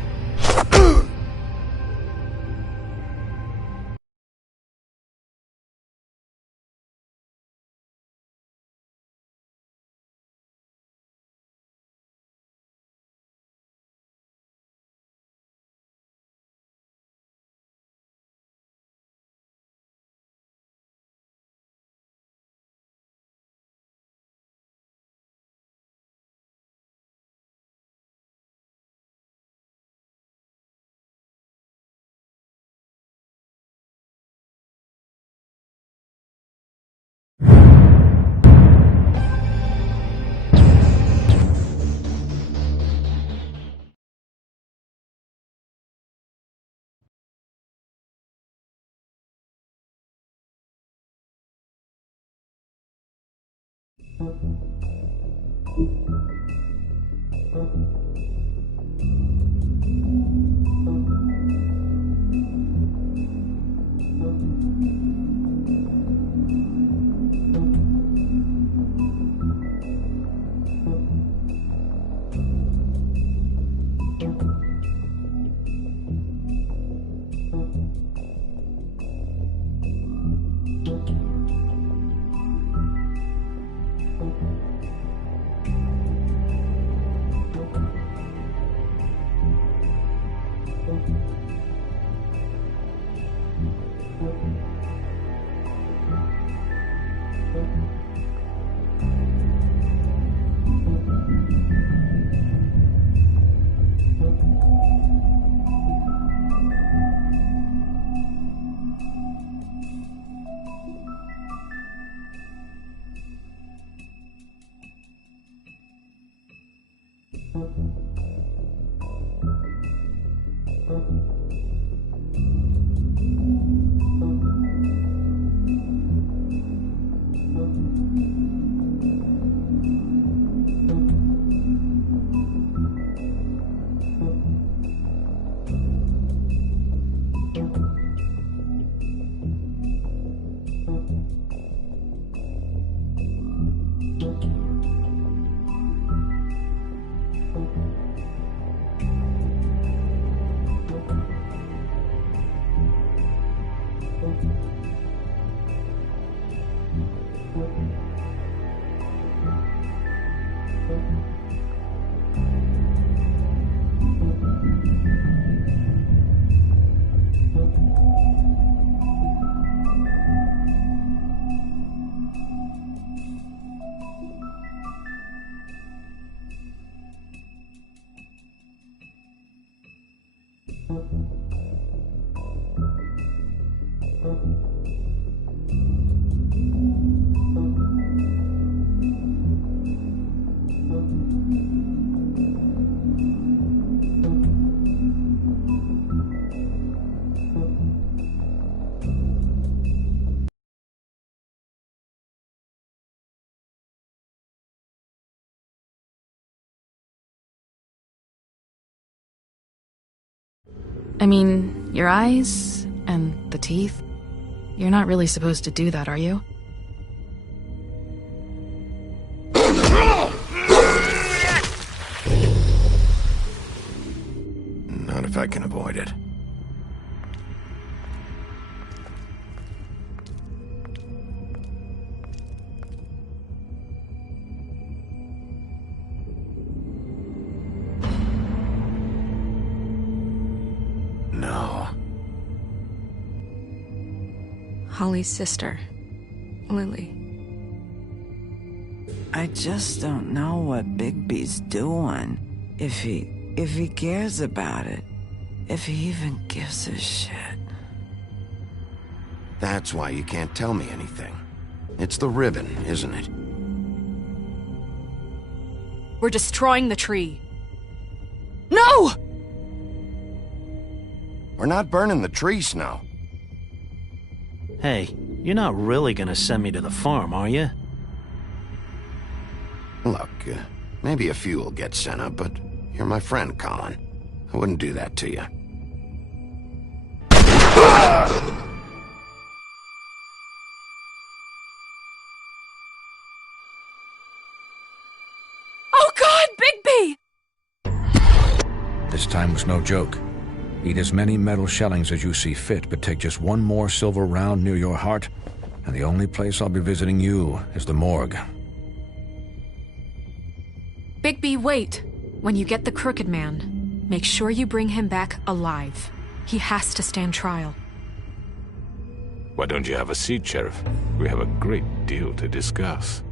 I mean, your eyes and the teeth. You're not really supposed to do that, are you? Not if I can avoid it. No. Holly's sister, Lily. I just don't know what Bigby's doing. If he cares about it. If he even gives a shit. That's why you can't tell me anything. It's the ribbon, isn't it? We're destroying the tree. No! We're not burning the tree, Snow. Hey, you're not really gonna send me to the farm, are you? Look, maybe a few will get sent up, but you're my friend, Colin. I wouldn't do that to you. Oh God, Bigby! This time was no joke. Eat as many metal shellings as you see fit, but take just one more silver round near your heart, and the only place I'll be visiting you is the morgue. Bigby, wait. When you get the Crooked Man, make sure you bring him back alive. He has to stand trial. Why don't you have a seat, Sheriff? We have a great deal to discuss.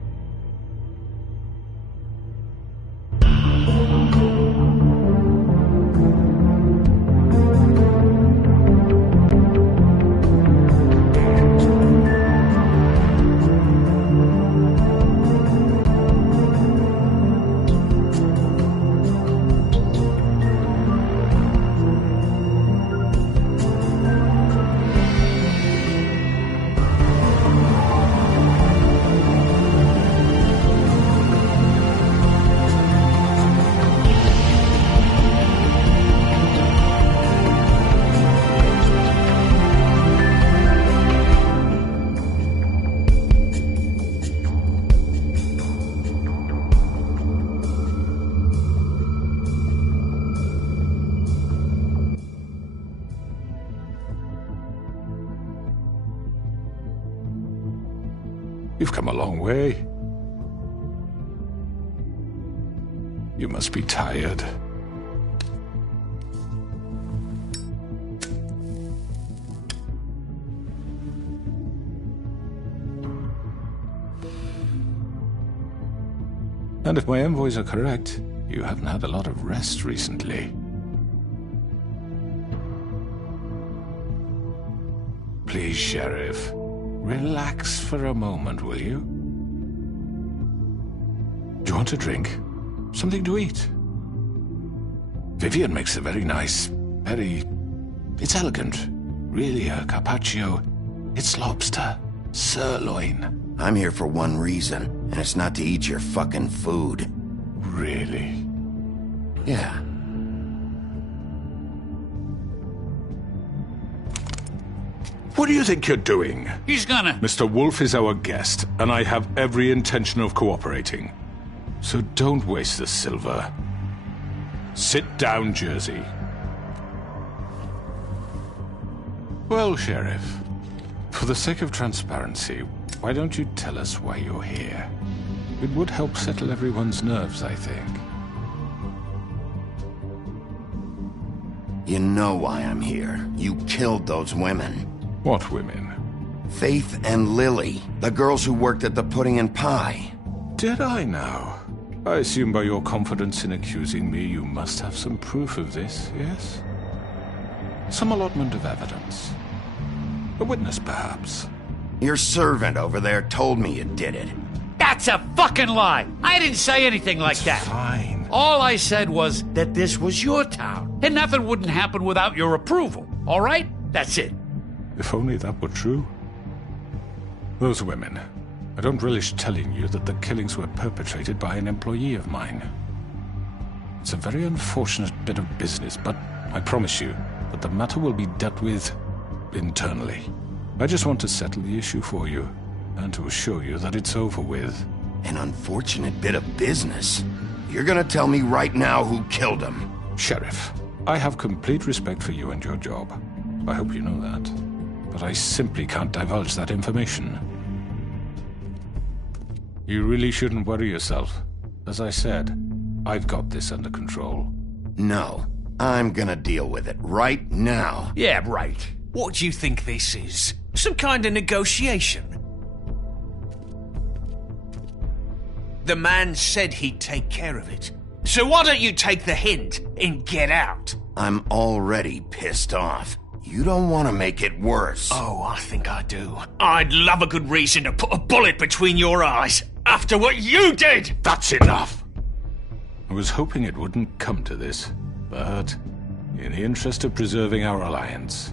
You've come a long way. You must be tired. And if my envoys are correct, you haven't had a lot of rest recently. Please, Sheriff. Relax for a moment, will you? Do you want a drink? Something to eat? Vivian makes a very nice, it's elegant. Really a carpaccio. It's lobster. Sirloin. I'm here for one reason, and it's not to eat your fucking food. Really? Yeah. What do you think you're doing? He's gonna... Mr. Wolf is our guest, and I have every intention of cooperating. So don't waste the silver. Sit down, Jersey. Well, Sheriff, for the sake of transparency, why don't you tell us why you're here? It would help settle everyone's nerves, I think. You know why I'm here. You killed those women. What women? Faith and Lily, the girls who worked at the Pudding and Pie. Did I now? I assume by your confidence in accusing me, you must have some proof of this, yes? Some allotment of evidence. A witness, perhaps. Your servant over there told me you did it. That's a fucking lie! I didn't say anything like that. Fine. All I said was that this was your town, and nothing wouldn't happen without your approval, all right? That's it. If only that were true. Those women. I don't relish telling you that the killings were perpetrated by an employee of mine. It's a very unfortunate bit of business, but I promise you, but the matter will be dealt with internally. I just want to settle the issue for you, and to assure you that it's over with. An unfortunate bit of business. You're gonna tell me right now who killed him? Sheriff, I have complete respect for you and your job. I hope you know that. But I simply can't divulge that information. You really shouldn't worry yourself. As I said, I've got this under control. No, I'm gonna deal with it right now. Yeah, right. What do you think this is? Some kind of negotiation? The man said he'd take care of it. So why don't you take the hint and get out? I'm already pissed off. You don't want to make it worse. Oh, I think I do. I'd love a good reason to put a bullet between your eyes after what you did! That's enough! I was hoping it wouldn't come to this, but in the interest of preserving our alliance,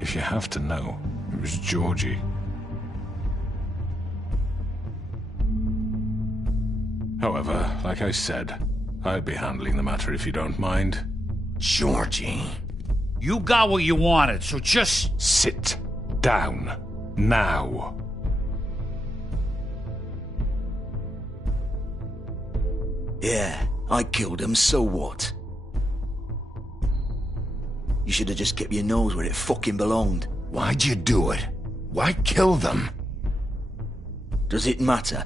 if you have to know, it was Georgie. However, like I said, I'll be handling the matter if you don't mind. Georgie. You got what you wanted, so just... Sit down. Now. Yeah, I killed him, so what? You should have just kept your nose where it fucking belonged. Why'd you do it? Why kill them? Does it matter?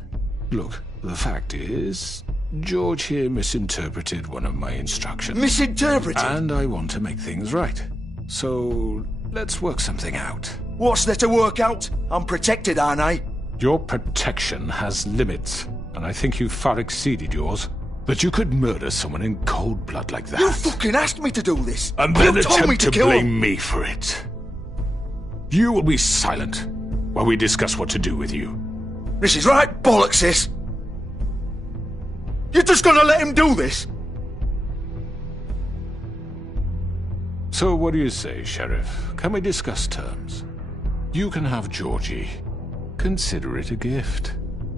Look, the fact is, George here misinterpreted one of my instructions. Misinterpreted? And I want to make things right. So, let's work something out. What's there to work out? I'm protected, aren't I? Your protection has limits, and I think you've far exceeded yours. That you could murder someone in cold blood like that. You fucking asked me to do this! And then you told me attempt to kill blame him. me for it. You will be silent while we discuss what to do with you. This is right bollocks, this! You're just gonna let him do this? So what do you say, Sheriff? Can we discuss terms? You can have Georgie. Consider it a gift,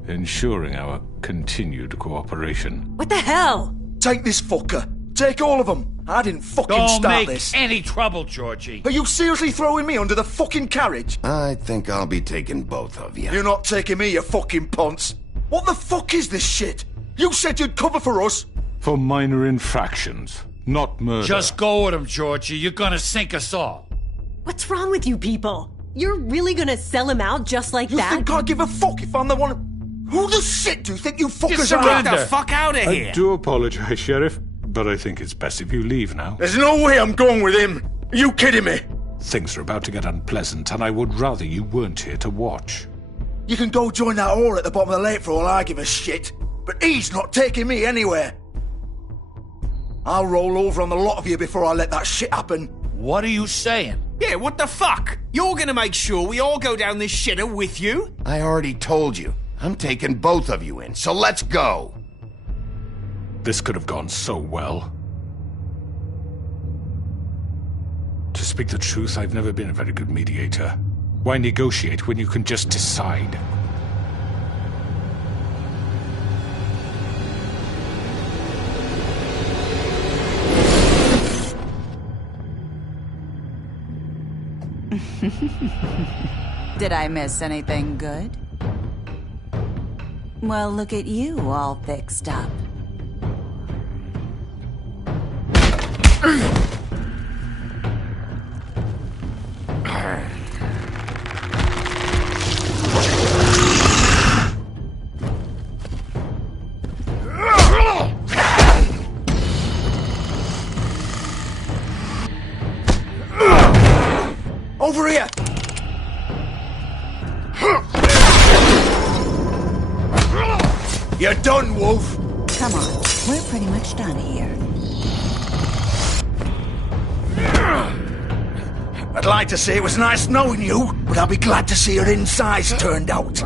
ensuring our continued cooperation. What the hell? Take this fucker. Take all of them. I didn't fucking Don't start make this. any trouble, Georgie. Are you seriously throwing me under the fucking carriage? I think I'll be taking both of you. You're not taking me, you fucking ponce. What the fuck is this shit? You said you'd cover for us. For minor infractions, not murder. Just go with him, Georgie. You're gonna sink us all. What's wrong with you people? You're really gonna sell him out just like that? You think I give a fuck if I'm the one... Who the shit do you think you fuckers surrender. are? Get the fuck out of here! I do apologize, Sheriff, but I think it's best if you leave now. There's no way I'm going with him. Are you kidding me? Things are about to get unpleasant, and I would rather you weren't here to watch. You can go join that whore at the bottom of the lake for all I give a shit. But he's not taking me anywhere. I'll roll over on the lot of you before I let that shit happen. What are you saying? Yeah, what the fuck? You're gonna make sure we all go down this shitter with you? I already told you. I'm taking both of you in, so let's go. This could have gone so well. To speak the truth, I've never been a very good mediator. Why negotiate when you can just decide? Did I miss anything good? Well, look at you, all fixed up. Over here! You're done, Wolf! Come on, we're pretty much done here. I'd like to say it was nice knowing you, but I'll be glad to see your insides turned out.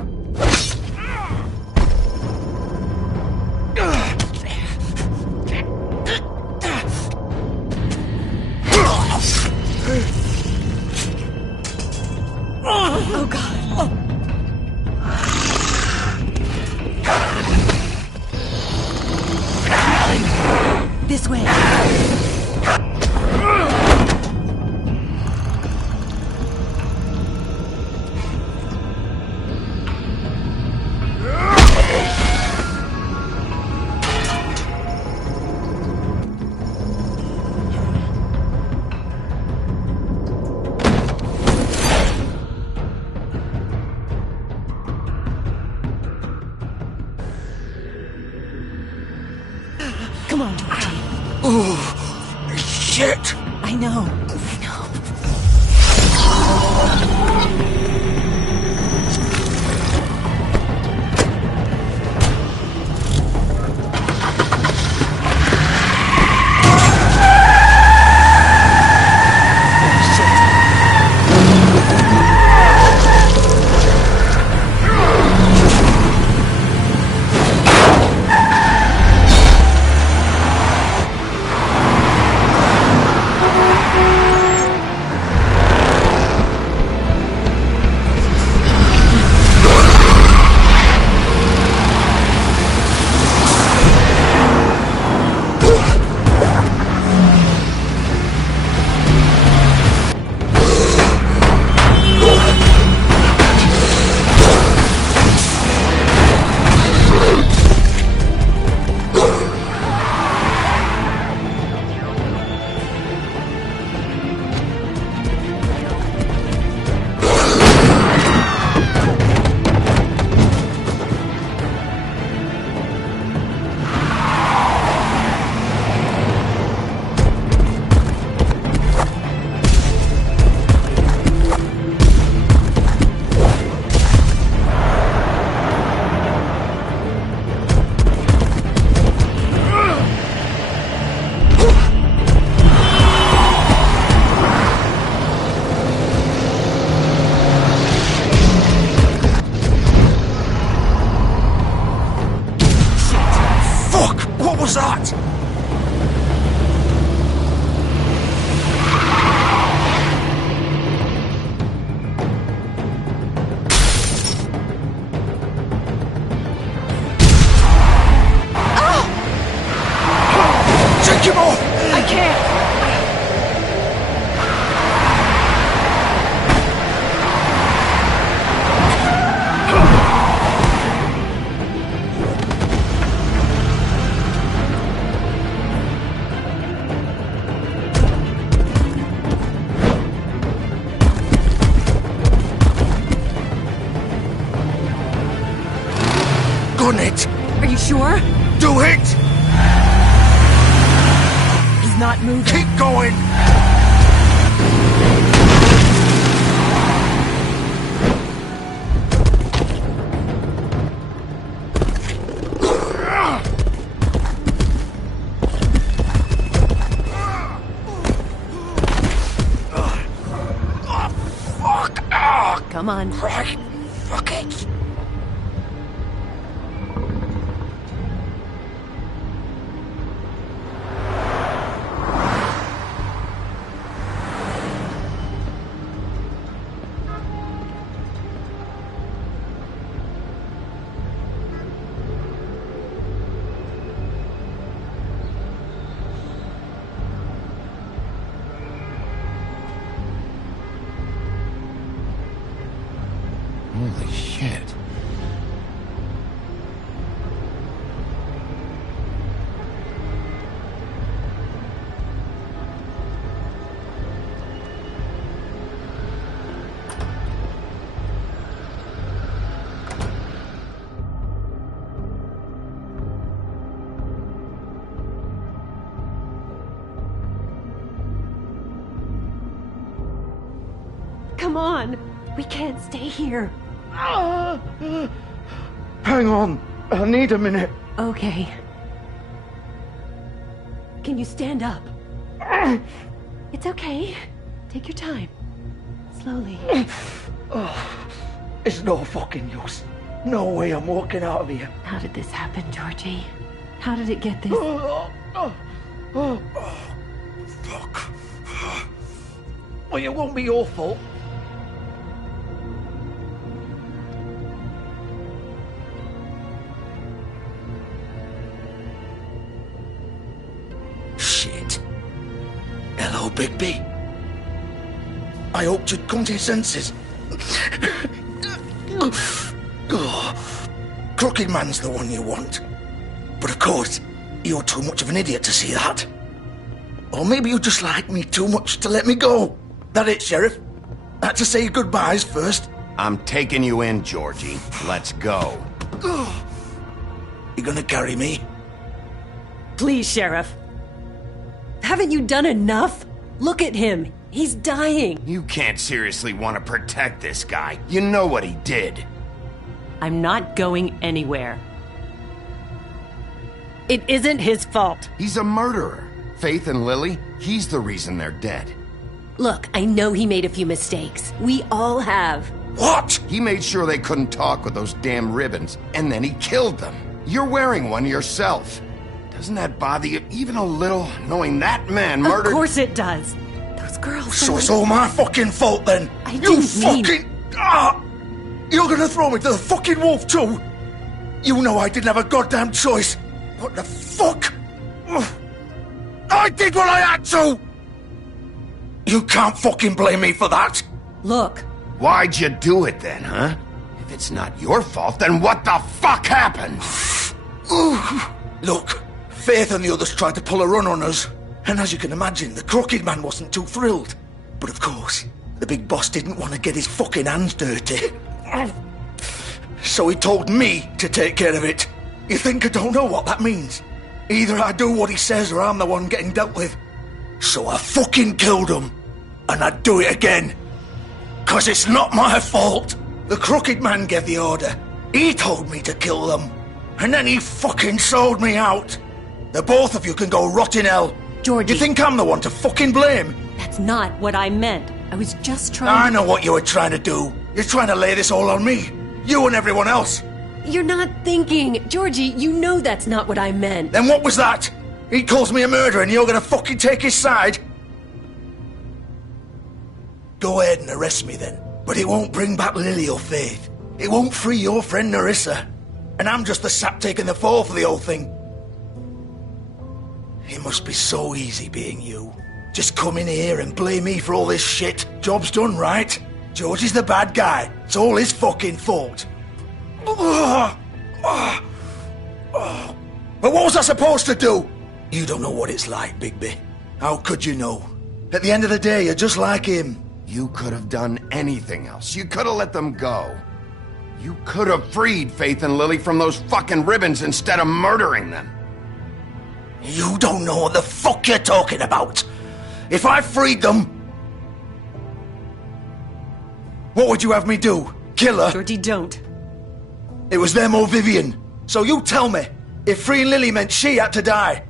Oh, God. This way. Come on, Georgie. Oh, shit! I know. Gun it! Are you sure? Do it! He's not moving. Keep going! Come on. Right. Fuck it. Holy shit. Come on. We can't stay here. Hang on. I need a minute. Okay. Can you stand up? It's okay. Take your time. Slowly. It's no fucking use. No way I'm walking out of here. How did this happen, Georgie? How did it get this? Fuck. Well, it won't be your fault. Shit. Hello, Bigby. I hoped you'd come to your senses. Crooked Man's the one you want. But of course, you're too much of an idiot to see that. Or maybe you just like me too much to let me go. That it, Sheriff? Had to say goodbyes first. I'm taking you in, Georgie. Let's go. You gonna carry me? Please, Sheriff. Haven't you done enough? Look at him. He's dying. You can't seriously want to protect this guy. You know what he did. I'm not going anywhere. It isn't his fault. He's a murderer. Faith and Lily, he's the reason they're dead. Look, I know he made a few mistakes. We all have. What? He made sure they couldn't talk with those damn ribbons, and then he killed them. You're wearing one yourself. Doesn't that bother you even a little, knowing that man murdered— Of course it does. Those girls— So it's all my fucking fault then? You fucking— You're gonna throw me to the fucking wolf too? You know I didn't have a goddamn choice. What the fuck? I did what I had to! You can't fucking blame me for that! Look. Why'd you do it then, huh? If it's not your fault, then what the fuck happened? Look, Faith and the others tried to pull a run on us. And as you can imagine, the Crooked Man wasn't too thrilled. But of course, the big boss didn't want to get his fucking hands dirty. So he told me to take care of it. You think I don't know what that means? Either I do what he says or I'm the one getting dealt with. So I fucking killed him. And I'd do it again. 'Cause it's not my fault. The Crooked Man gave the order. He told me to kill them. And then he fucking sold me out. The both of you can go rot in hell. Georgie. You think I'm the one to fucking blame? That's not what I meant. I was just trying I know what you were trying to do. You're trying to lay this all on me. You and everyone else. You're not thinking. Georgie, you know that's not what I meant. Then what was that? He calls me a murderer and you're gonna fucking take his side? Go ahead and arrest me then. But it won't bring back Lily or Faith. It won't free your friend Nerissa. And I'm just the sap taking the fall for the whole thing. It must be so easy being you. Just come in here and blame me for all this shit. Job's done, right? George is the bad guy. It's all his fucking fault. But what was I supposed to do? You don't know what it's like, Bigby. How could you know? At the end of the day, you're just like him. You could have done anything else. You could have let them go. You could have freed Faith and Lily from those fucking ribbons instead of murdering them. You don't know what the fuck you're talking about. If I freed them, what would you have me do? Kill her? Georgie, don't. It was them or Vivian. So you tell me, if freeing Lily meant she had to die,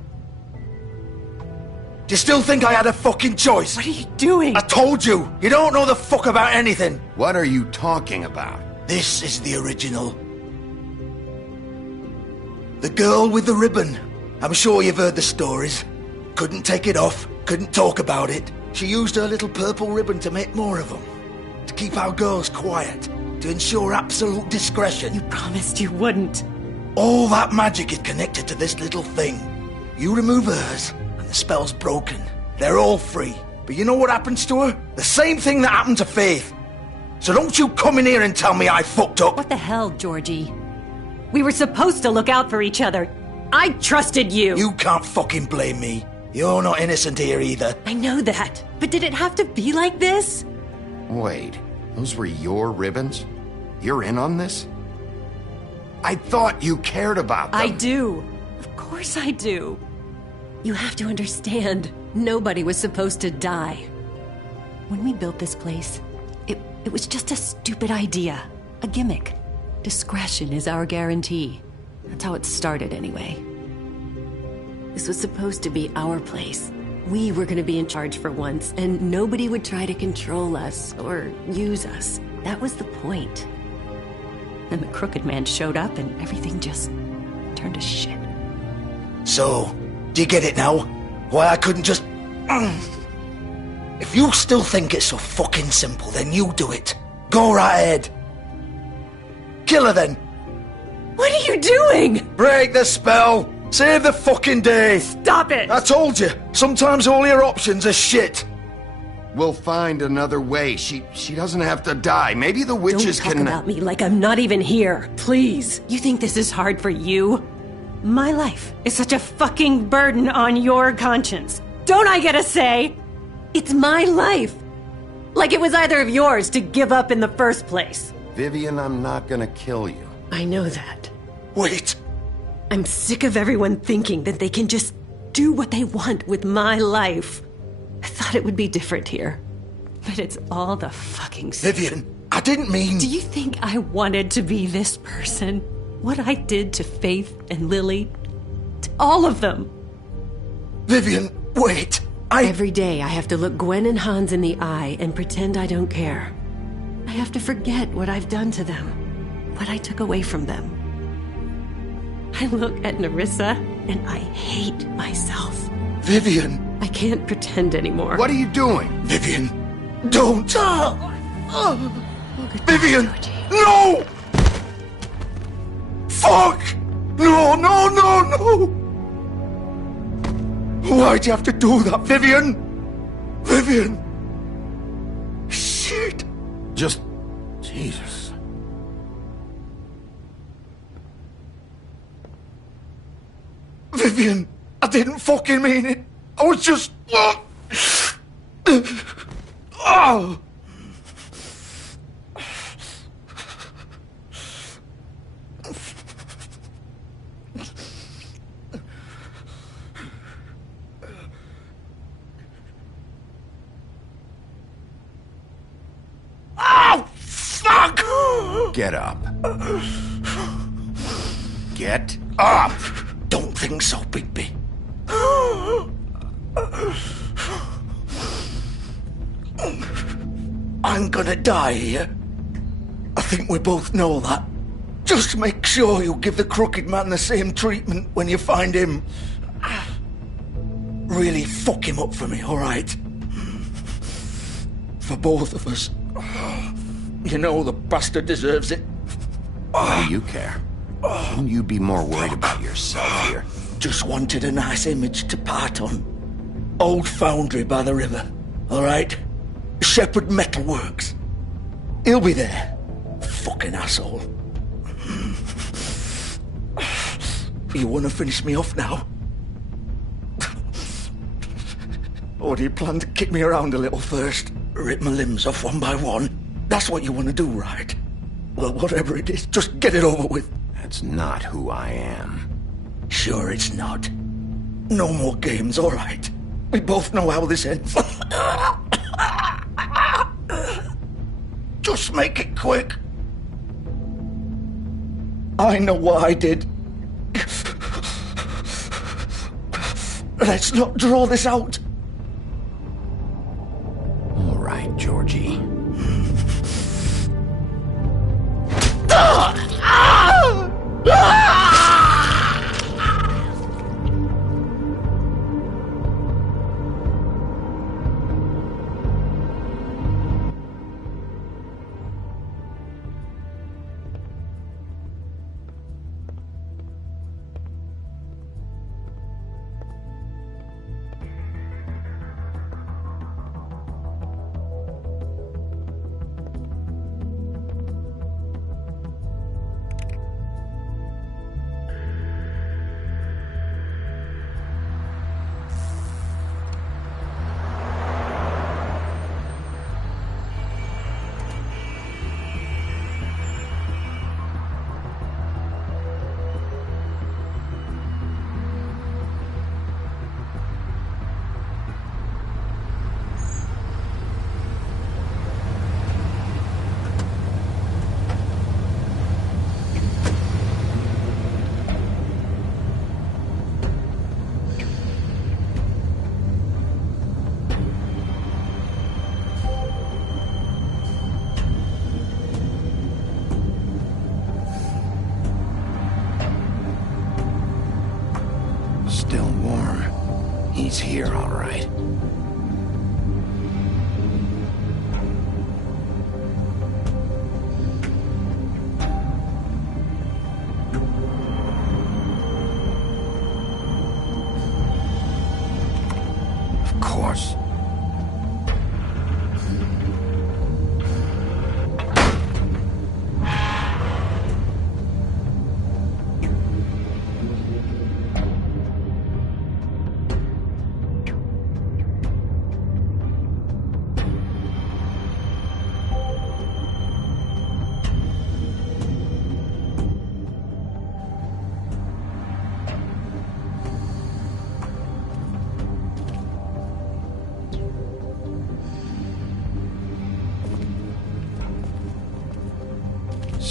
do you still think I had a fucking choice? What are you doing? I told you, you don't know the fuck about anything. What are you talking about? This is the original. The girl with the ribbon. I'm sure you've heard the stories. Couldn't take it off, couldn't talk about it. She used her little purple ribbon to make more of them. To keep our girls quiet. To ensure absolute discretion. You promised you wouldn't. All that magic is connected to this little thing. You remove hers, and the spell's broken. They're all free. But you know what happens to her? The same thing that happened to Faith. So don't you come in here and tell me I fucked up. What the hell, Georgie? We were supposed to look out for each other. I trusted you. You can't fucking blame me. You're not innocent here either. I know that. But did it have to be like this? Wait, those were your ribbons? You're in on this? I thought you cared about them. I do. Of course I do. You have to understand, nobody was supposed to die. When we built this place, it was just a stupid idea. A gimmick. Discretion is our guarantee. That's how it started anyway. This was supposed to be our place. We were gonna be in charge for once, and nobody would try to control us or use us. That was the point. Then the Crooked Man showed up and everything just turned to shit. So, do you get it now? Why I couldn't just... If you still think it's so fucking simple, then you do it. Go right ahead. Kill her then. What are you doing? Break the spell. Save the fucking day. Stop it. I told you. Sometimes all your options are shit. We'll find another way. She doesn't have to die. Maybe the witches Don't talk about me like I'm not even here. Please. You think this is hard for you? My life is such a fucking burden on your conscience. Don't I get a say? It's my life. Like it was either of yours to give up in the first place. Vivian, I'm not gonna kill you. I know that. Wait. I'm sick of everyone thinking that they can just do what they want with my life. I thought it would be different here. But it's all the fucking same. Vivian, I didn't mean... Do you think I wanted to be this person? What I did to Faith and Lily? To all of them? Vivian, wait. Every day I have to look Gwen and Hans in the eye and pretend I don't care. I have to forget what I've done to them, what I took away from them. I look at Nerissa and I hate myself. Vivian! I can't pretend anymore. What are you doing? Vivian, don't! Vivian! No! Fuck! No, no, no, no! Why'd you have to do that, Vivian? Vivian! Shit! Just... Jesus. Vivian, I didn't fucking mean it. I was just... Oh! Oh, fuck! Get up. Get up! Don't think so, Bigby. I'm gonna die here. I think we both know that. Just make sure you give the crooked man the same treatment when you find him. Really fuck him up for me, alright? For both of us. You know the bastard deserves it. Why do you care? Shouldn't you be more worried about yourself here? Just wanted a nice image to part on. Old foundry by the river, alright? Shepherd Metalworks. He'll be there. Fucking asshole. You wanna finish me off now? Or do you plan to kick me around a little first? Rip my limbs off one by one? That's what you wanna do, right? Well, whatever it is, just get it over with. That's not who I am. Sure it's not. No more games, alright? We both know how this ends. Just make it quick. I know what I did. Let's not draw this out. All right, Georgie. Still warm. He's here, all right. Of course.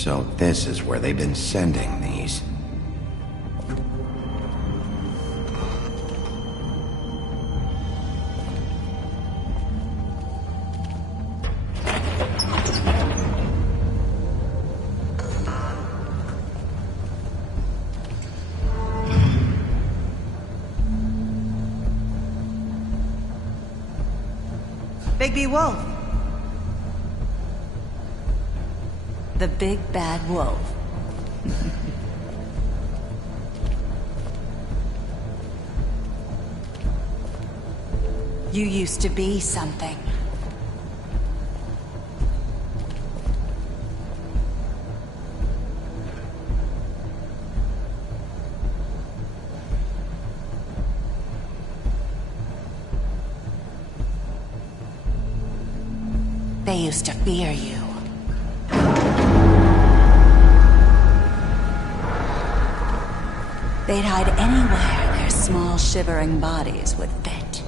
So this is where they've been sending these. Bigby Wolf. The big bad wolf. You used to be something. They used to fear you. They'd hide anywhere their small shivering bodies would fit.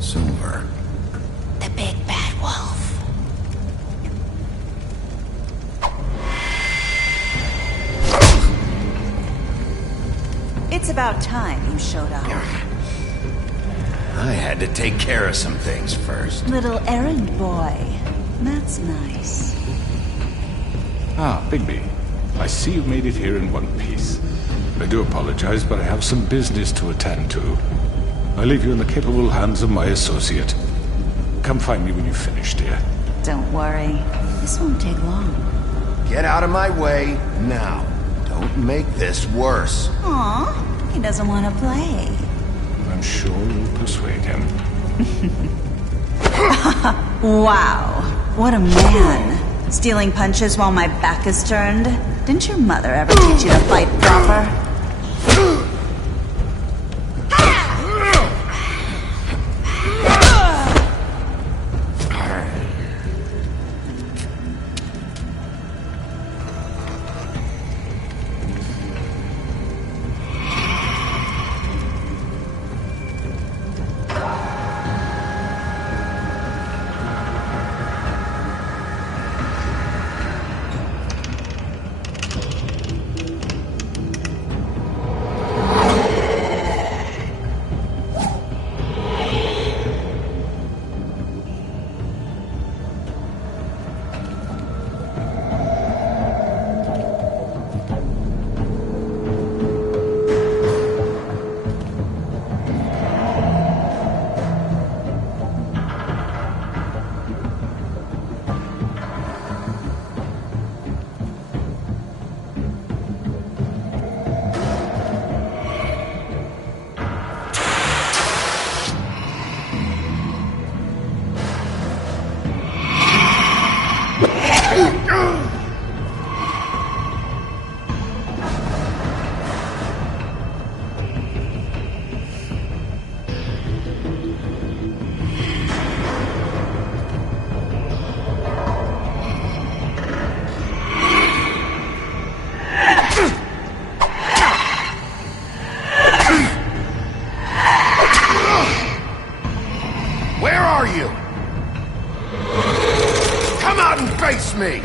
Silver. The big bad wolf. It's about time you showed up. I had to take care of some things first. Little errand boy. That's nice. Ah, Bigby. I see you've made it here in one piece. I do apologize, but I have some business to attend to. I leave you in the capable hands of my associate. Come find me when you've finished, dear. Don't worry. This won't take long. Get out of my way now. Don't make this worse. Aw, he doesn't want to play. I'm sure you'll persuade him. Wow, what a man. Stealing punches while my back is turned? Didn't your mother ever teach you to fight proper? Where are you? Come out and face me!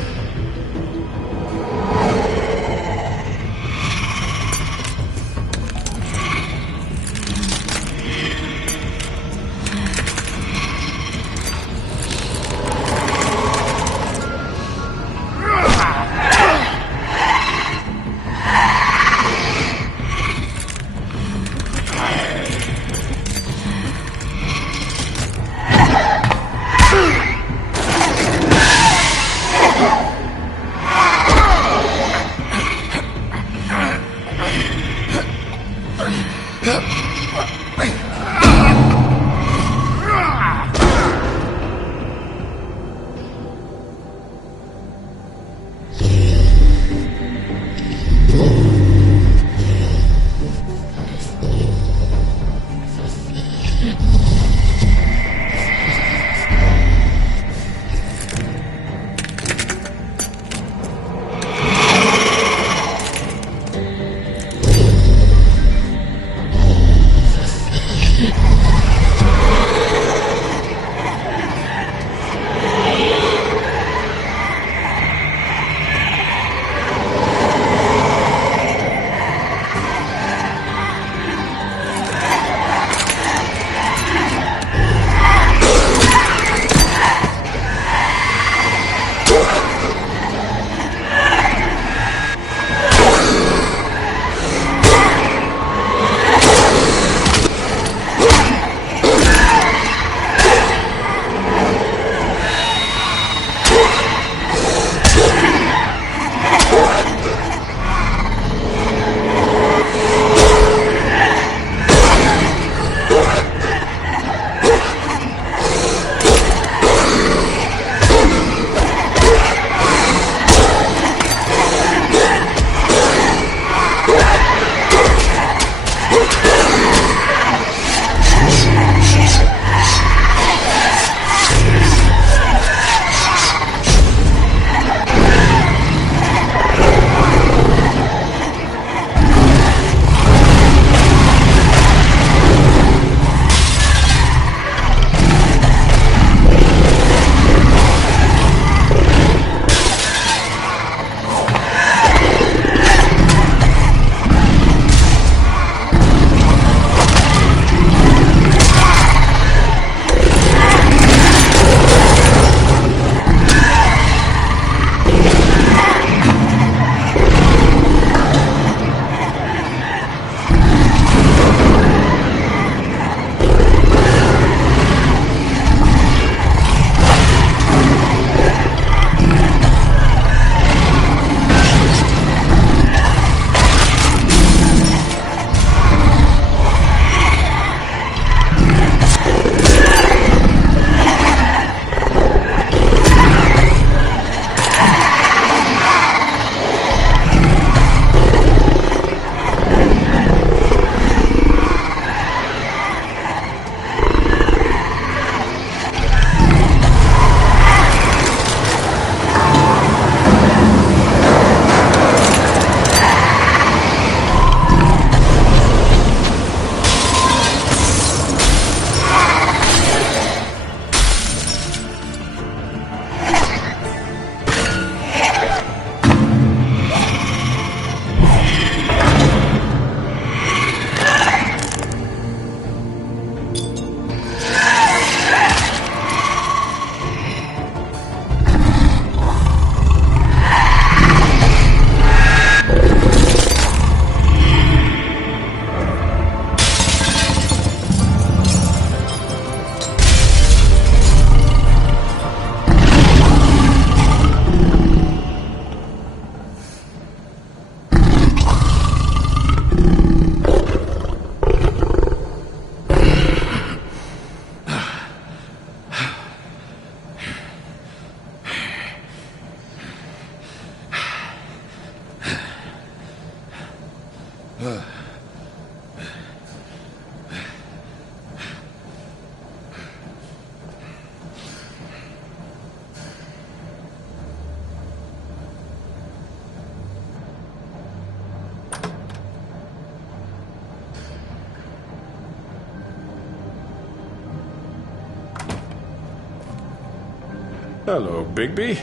Hello, Bigby.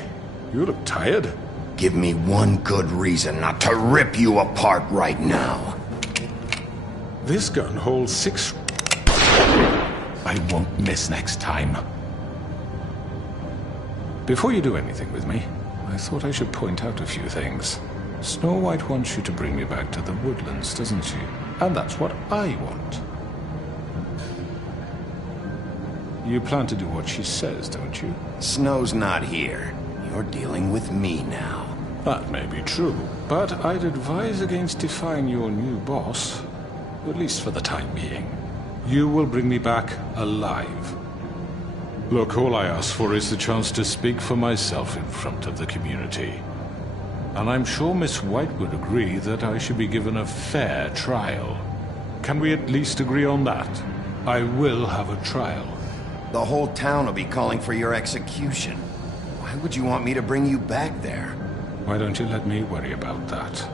You look tired. Give me one good reason not to rip you apart right now. This gun holds 6... I won't miss next time. Before you do anything with me, I thought I should point out a few things. Snow White wants you to bring me back to the woodlands, doesn't she? And that's what I want. You plan to do what she says, don't you? Snow's not here. You're dealing with me now. That may be true, but I'd advise against defying your new boss, at least for the time being. You will bring me back alive. Look, all I ask for is the chance to speak for myself in front of the community. And I'm sure Miss White would agree that I should be given a fair trial. Can we at least agree on that? I will have a trial. The whole town will be calling for your execution. Why would you want me to bring you back there? Why don't you let me worry about that?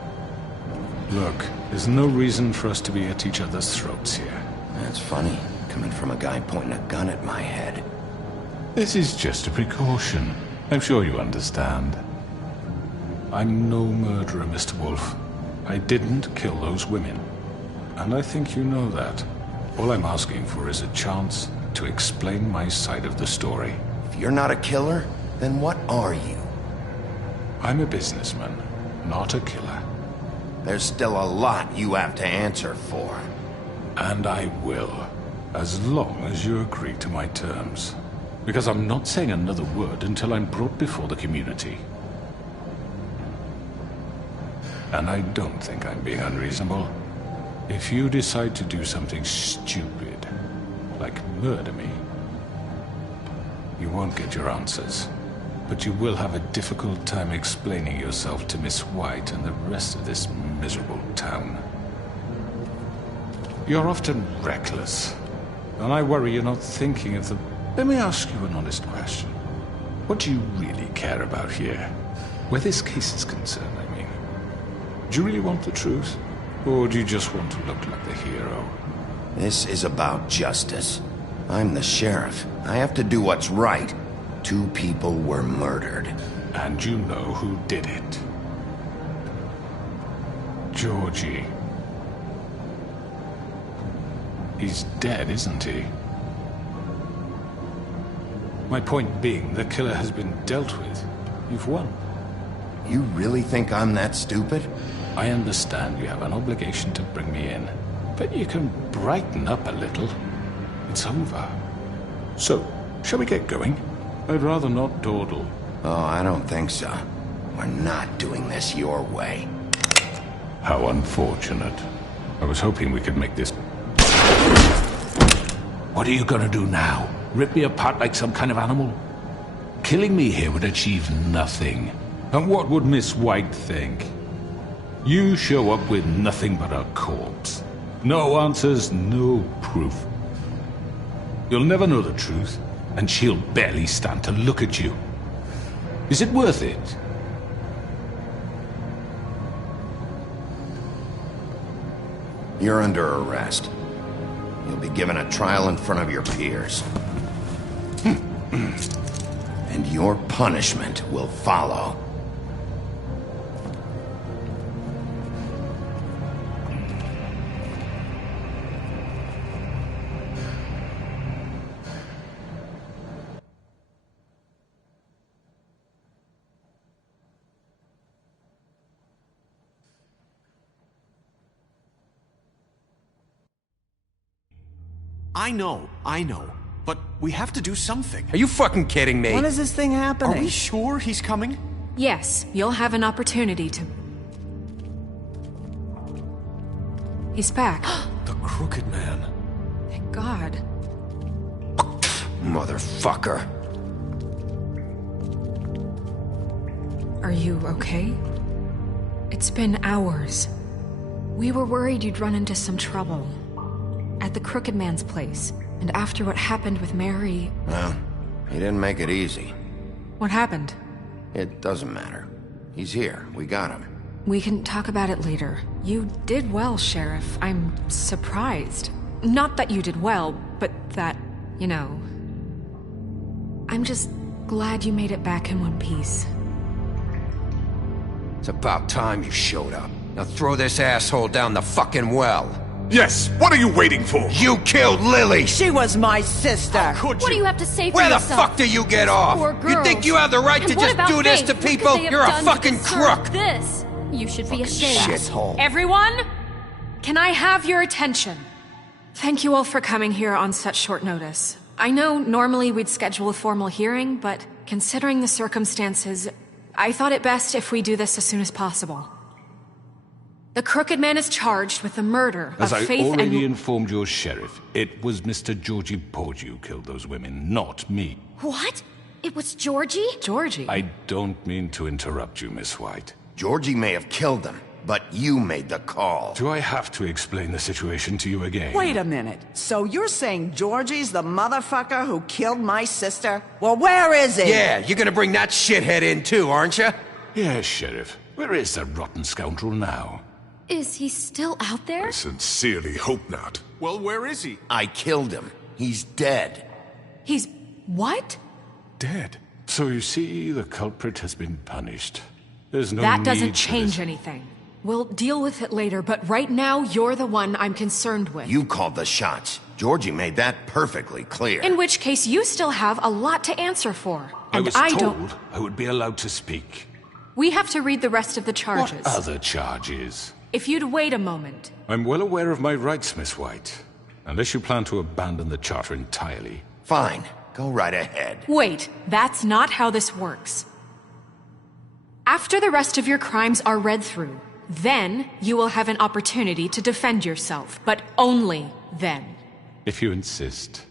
Look, there's no reason for us to be at each other's throats here. That's funny, coming from a guy pointing a gun at my head. This is just a precaution. I'm sure you understand. I'm no murderer, Mr. Wolf. I didn't kill those women. And I think you know that. All I'm asking for is a chance to explain my side of the story. If you're not a killer, then what are you? I'm a businessman, not a killer. There's still a lot you have to answer for. And I will, as long as you agree to my terms. Because I'm not saying another word until I'm brought before the community. And I don't think I'm being unreasonable. If you decide to do something stupid, like murder me, you won't get your answers. But you will have a difficult time explaining yourself to Miss White and the rest of this miserable town. You're often reckless, and I worry you're not thinking of the... Let me ask you an honest question. What do you really care about here? Where this case is concerned, I mean. Do you really want the truth? Or do you just want to look like the hero? This is about justice. I'm the sheriff. I have to do what's right. 2 people were murdered. And you know who did it. Georgie. He's dead, isn't he? My point being, the killer has been dealt with. You've won. You really think I'm that stupid? I understand you have an obligation to bring me in, but you can brighten up a little. It's over. So, shall we get going? I'd rather not dawdle. Oh, I don't think so. We're not doing this your way. How unfortunate. I was hoping we could make this... What are you gonna do now? Rip me apart like some kind of animal? Killing me here would achieve nothing. And what would Miss White think? You show up with nothing but a corpse. No answers, no proof. You'll never know the truth, and she'll barely stand to look at you. Is it worth it? You're under arrest. You'll be given a trial in front of your peers. And your punishment will follow. I know. But we have to do something. Are you fucking kidding me? When is this thing happening? Are we sure he's coming? Yes, you'll have an opportunity to... He's back. The Crooked Man. Thank God. Motherfucker. Are you okay? It's been hours. We were worried you'd run into some trouble. At the Crooked Man's place. And after what happened with Mary... Well, he didn't make it easy. What happened? It doesn't matter. He's here. We got him. We can talk about it later. You did well, Sheriff. I'm surprised. Not that you did well, but that, you know... I'm just Glad you made it back in one piece. It's about time you showed up. Now throw this asshole down the fucking well. Yes, what are you waiting for? You killed Lily! She was my sister. What do you have to say for Where the yourself? fuck do you get off? Poor You think you have the right And to what just about do this Faith? to What could people? they have You're a done to fucking deserve crook! This. You should be ashamed. Shithole. Everyone, can I have your attention? Thank you all for coming here on such short notice. I know normally we'd schedule a formal hearing, but considering the circumstances, I thought it best if we do this as soon as possible. The Crooked Man is charged with the murder As of I Faith already and... informed your sheriff, it was Mr. Georgie Porgy who killed those women, not me. What? It was Georgie? Georgie? I don't mean to interrupt you, Miss White. Georgie may have killed them, but you made the call. Do I have to explain the situation to you again? Wait a minute. So you're saying Georgie's the motherfucker who killed my sister? Well, where is he? Yeah, you're gonna bring that shithead in too, aren't you? Yes, Sheriff. Where is that rotten scoundrel now? Is he still out there? I sincerely hope not. Well, where is he? I killed him. He's dead. He's... what? Dead. So you see, the culprit has been punished. There's no That need doesn't for change this. anything. We'll deal with it later, but right now, you're the one I'm concerned with. You called the shots. Georgie made that perfectly clear. In which case, you still have a lot to answer for. I And was I told don't... I would be allowed to speak. We have to read the rest of the charges. What other charges? If you'd wait a moment. I'm well aware of my rights, Miss White. Unless you plan to abandon the charter entirely. Fine. Go right ahead. Wait, that's not how this works. After the rest of your crimes are read through, then you will have an opportunity to defend yourself, but only then. If you insist.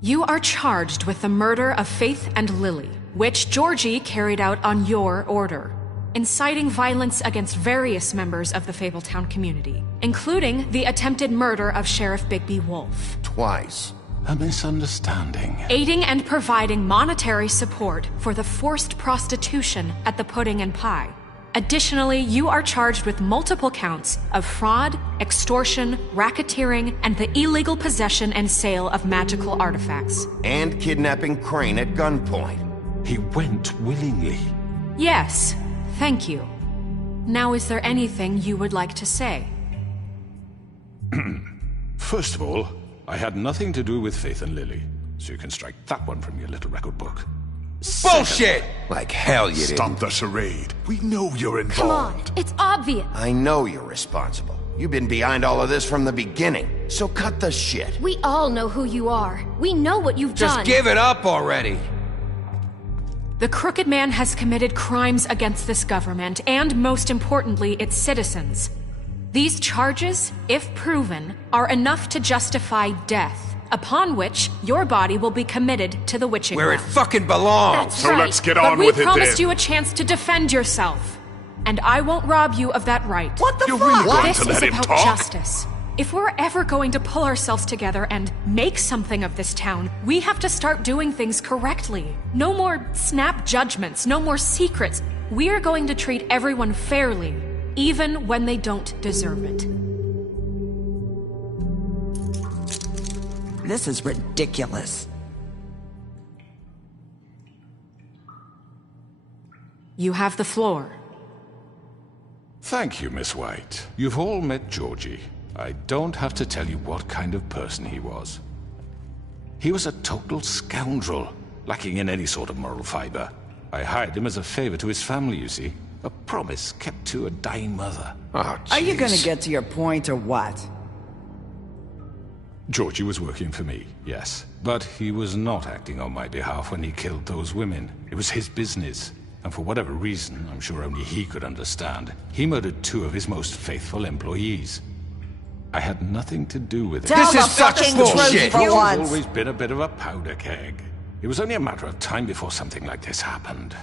You are charged with the murder of Faith and Lily, which Georgie carried out on your order, inciting violence against various members of the Fabletown community, including the attempted murder of Sheriff Bigby Wolf. Twice. A misunderstanding. Aiding and providing monetary support for the forced prostitution at the Pudding and Pie. Additionally, you are charged with multiple counts of fraud, extortion, racketeering, and the illegal possession and sale of magical artifacts. And kidnapping Crane at gunpoint. He went willingly. Yes, thank you. Now, is there anything you would like to say? First of all, I had nothing to do with Faith and Lily, so you can strike that one from your little record book. Bullshit! Like hell you didn't. Stop the charade. We know you're involved. Come on, it's obvious. I know you're responsible. You've been behind all of this from the beginning, so cut the shit. We all know who you are. We know what you've done. Just give it up already. The Crooked Man has committed crimes against this government, and most importantly, its citizens. These charges, if proven, are enough to justify death, upon which your body will be committed to the witching Where it well. fucking belongs. That's So right. let's get But on we with it promised then. you a chance to defend yourself, and I won't rob you of that right. What the You're fuck? really going This to is let him about talk? justice. If we're ever going to pull ourselves together and make something of this town, we have to start doing things correctly. No more snap judgments, no more secrets. We are going to treat everyone fairly, even when they don't deserve it. This is ridiculous. You have the floor. Thank you, Miss White. You've all met Georgie. I don't have to tell you what kind of person he was. He was a total scoundrel, lacking in any sort of moral fiber. I hired him as a favor to his family, you see. A promise kept to a dying mother. Oh, Are you gonna jeez. get to your point or what? Georgie was working for me, yes. But he was not acting on my behalf when he killed those women. It was his business. And for whatever reason, I'm sure only he could understand, he murdered 2 of his most faithful employees. I had nothing to do with it. Tell This the is such fucking bullshit. truth for Georgie's once. always been a bit of a powder keg. It was only a matter of time before something like this happened.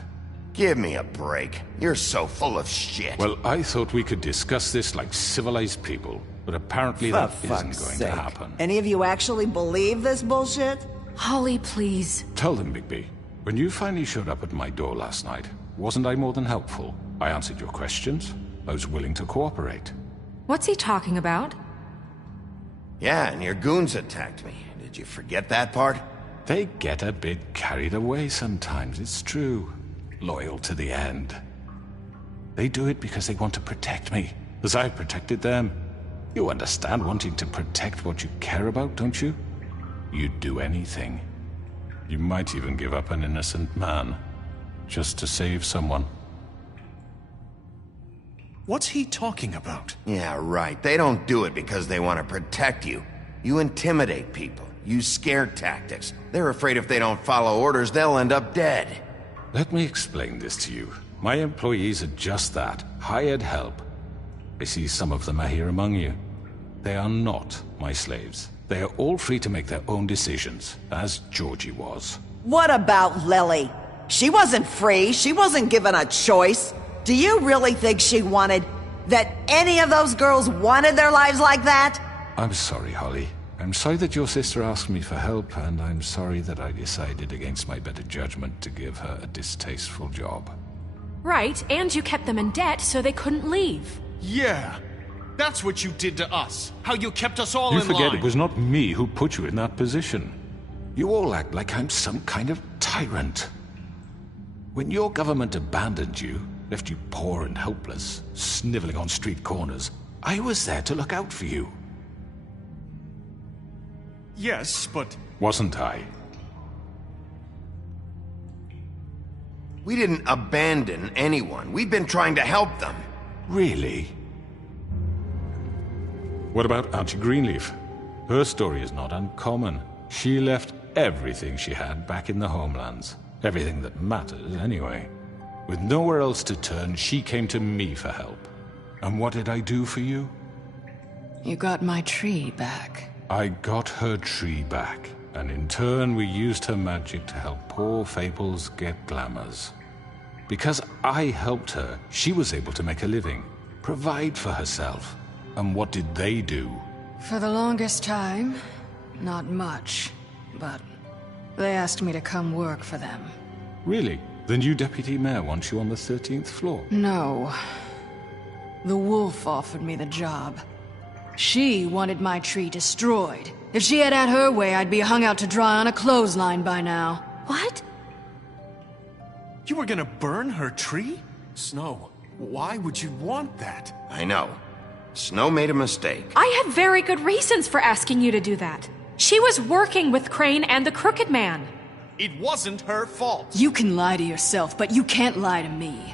Give me a break. You're so full of shit. Well, I thought we could discuss this like civilized people, but apparently For that fuck's isn't going sake. to happen. Any of you actually believe this bullshit? Holly, please. Tell them, Bigby, when you finally showed up at my door last night, wasn't I more than helpful? I answered your questions. I was willing to cooperate. What's he talking about? Yeah, and your goons attacked me. Did you forget that part? They get a bit carried away sometimes, it's true. Loyal to the end. They do it because they want to protect me, as I protected them. You understand wanting to protect what you care about, don't you? You'd do anything. You might even give up an innocent man, just to save someone. What's he talking about? Yeah, right. They don't do it because they want to protect you. You intimidate people, use scare tactics. They're afraid if they don't follow orders, they'll end up dead. Let me explain this to you. My employees are just that, hired help. I see some of them are here among you. They are not my slaves. They are all free to make their own decisions, as Georgie was. What about Lily? She wasn't free. She wasn't given a choice. Do you really think she wanted... that any of those girls wanted their lives like that? I'm sorry, Holly. I'm sorry that your sister asked me for help, and I'm sorry that I decided against my better judgment to give her a distasteful job. Right, and you kept them in debt so they couldn't leave. Yeah, that's what you did to us. How you kept us all in line. You forget it was not me who put you in that position. You all act like I'm some kind of tyrant. When your government abandoned you, left you poor and helpless, sniveling on street corners, I was there to look out for you. Yes, but... Wasn't I? We didn't abandon anyone. We've been trying to help them. Really? What about Auntie Greenleaf? Her story is not uncommon. She left everything she had back in the homelands. Everything that matters, anyway. With nowhere else to turn, she came to me for help. And what did I do for you? You got my tree back. I got her tree back, and in turn we used her magic to help poor Fables get glamours. Because I helped her, she was able to make a living, provide for herself. And what did they do? For the longest time, not much, but they asked me to come work for them. Really? The new deputy mayor wants you on the 13th floor? No. The wolf offered me the job. She wanted my tree destroyed. If she had her way, I'd be hung out to dry on a clothesline by now. What? You were gonna burn her tree? Snow, why would you want that? I know. Snow made a mistake. I have very good reasons for asking you to do that. She was working with Crane and the Crooked Man. It wasn't her fault. You can lie to yourself, but you can't lie to me.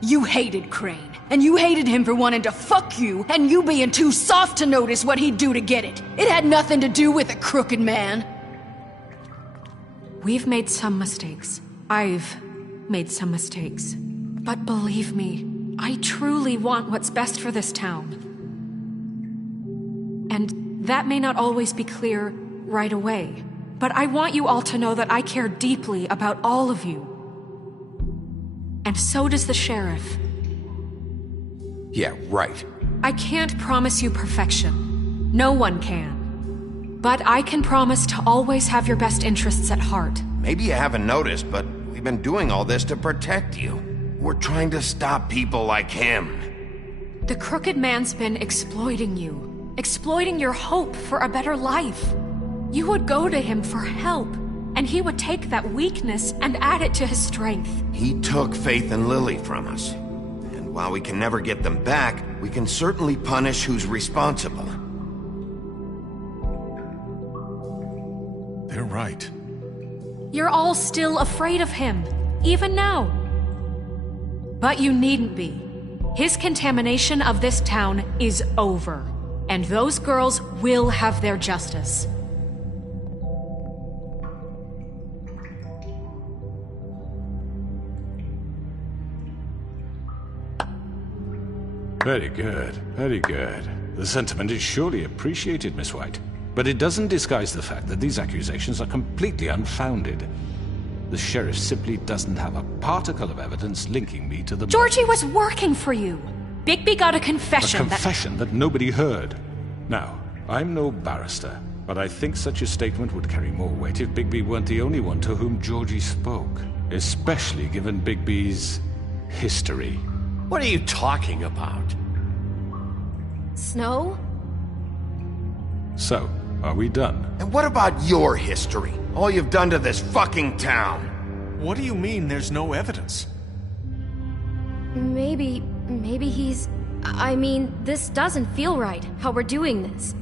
You hated Crane, and you hated him for wanting to fuck you, and you being too soft to notice what he'd do to get it. It had nothing to do with the Crooked Man. We've made some mistakes. I've made some mistakes. But believe me, I truly want what's best for this town. And that may not always be clear right away. But I want you all to know that I care deeply about all of you. And so does the sheriff. Yeah, right. I can't promise you perfection. No one can. But I can promise to always have your best interests at heart. Maybe you haven't noticed, but we've been doing all this to protect you. We're trying to stop people like him. The Crooked Man's been exploiting you. Exploiting your hope for a better life. You would go to him for help, and he would take that weakness and add it to his strength. He took Faith and Lily from us. And while we can never get them back, we can certainly punish who's responsible. They're right. You're all still afraid of him, even now. But you needn't be. His contamination of this town is over, and those girls will have their justice. Very good, very good. The sentiment is surely appreciated, Miss White. But it doesn't disguise the fact that these accusations are completely unfounded. The sheriff simply doesn't have a particle of evidence linking me to the... Georgie was working for you. Bigby got a confession. A confession that nobody heard. Now, I'm no barrister, but I think such a statement would carry more weight if Bigby weren't the only one to whom Georgie spoke. Especially given Bigby's history. What are you talking about? Snow? So, are we done? And what about your history? All you've done to this fucking town? What do you mean there's no evidence? Maybe he's... I mean, this doesn't feel right, how we're doing this.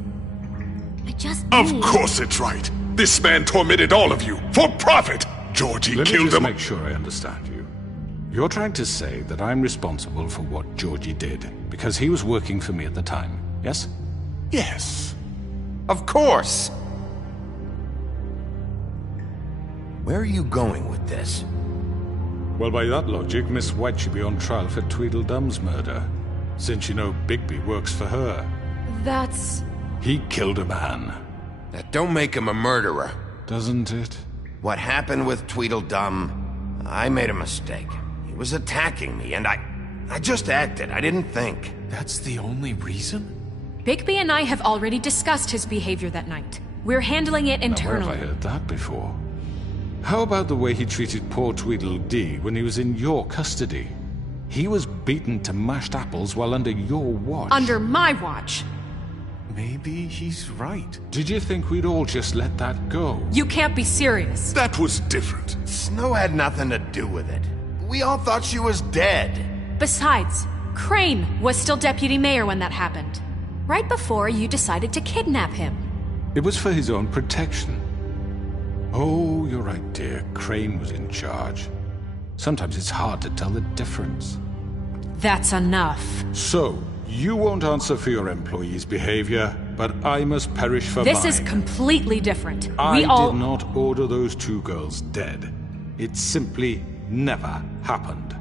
I just Of need... course it's right. This man tormented all of you, for profit! Georgie Let me killed just him. make sure I understand you. You're trying to say that I'm responsible for what Georgie did, because he was working for me at the time, yes? Yes. Of course! Where are you going with this? Well, by that logic, Miss White should be on trial for Tweedledum's murder, since you know Bigby works for her. That's... He killed a man. That don't make him a murderer. Doesn't it? What happened with Tweedledum, I made a mistake. He was attacking me, and I just acted. I didn't think. That's the only reason? Bigby and I have already discussed his behavior that night. We're handling it internally. Where have I heard that before? How about the way he treated poor Tweedledee when he was in your custody? He was beaten to mashed apples while under your watch. Under my watch. Maybe he's right. Did you think we'd all just let that go? You can't be serious. That was different. Snow had nothing to do with it. We all thought she was dead. Besides, Crane was still deputy mayor when that happened. Right before you decided to kidnap him. It was for his own protection. Oh, you're right, dear. Crane was in charge. Sometimes it's hard to tell the difference. That's enough. So, you won't answer for your employees' behavior, but I must perish for mine. This is completely different. I did not order those two girls dead. It simply never happened.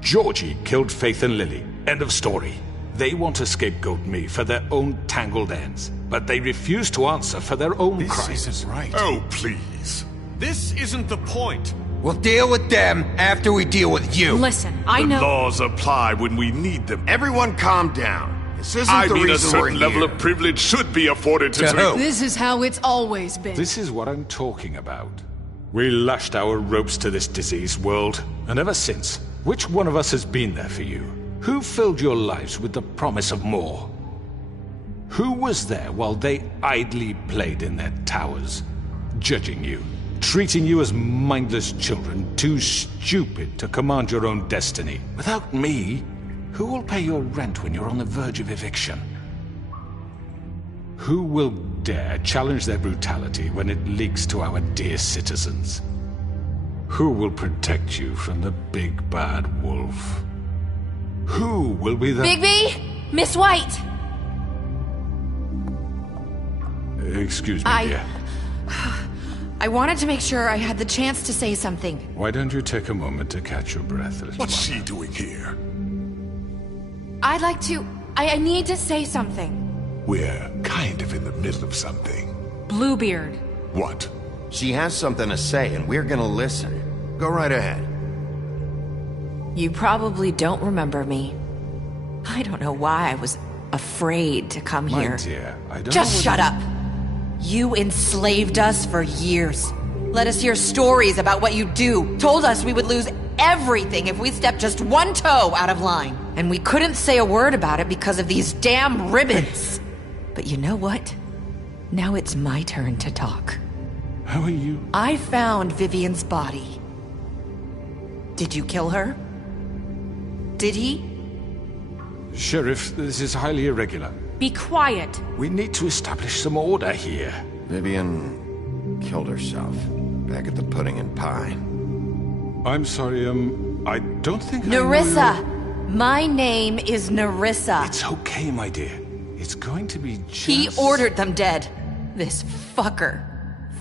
Georgie killed Faith and Lily. End of story. They want to scapegoat me for their own tangled ends, but they refuse to answer for their own crimes. This isn't right. Oh, please. This isn't the point. We'll deal with them after we deal with you. Listen, I know... The laws apply when we need them. Everyone calm down. This isn't I the mean, a reason we're certain level here. of privilege should be afforded to... who? This is how it's always been. This is what I'm talking about. We lashed our ropes to this diseased world, and ever since, which one of us has been there for you? Who filled your lives with the promise of more? Who was there while they idly played in their towers, judging you, treating you as mindless children, too stupid to command your own destiny? Without me, who will pay your rent when you're on the verge of eviction? Who will dare challenge their brutality when it leaks to our dear citizens? Who will protect you from the big bad wolf? Who will be the... Bigby! Miss White! Excuse me, dear. I wanted to make sure I had the chance to say something. Why don't you take a moment to catch your breath a little What's while? she doing here? I'd like to... I need to say something. We're kind of in the middle of something. Bluebeard. What? She has something to say, and we're gonna listen. Go right ahead. You probably don't remember me. I don't know why I was afraid to come My here. dear, I don't Just know shut up. You enslaved us for years. Let us hear stories about what you do. Told us we would lose everything if we stepped just one toe out of line. And we couldn't say a word about it because of these damn ribbons. But you know what? Now it's my turn to talk. How are you? I found Vivian's body. Did you kill her? Did he? Sheriff, this is highly irregular. Be quiet. We need to establish some order here. Vivian killed herself back at the Pudding and Pie. I'm sorry, I don't think Nerissa! My name is Nerissa. It's okay, my dear. It's going to be just... He ordered them dead. This fucker.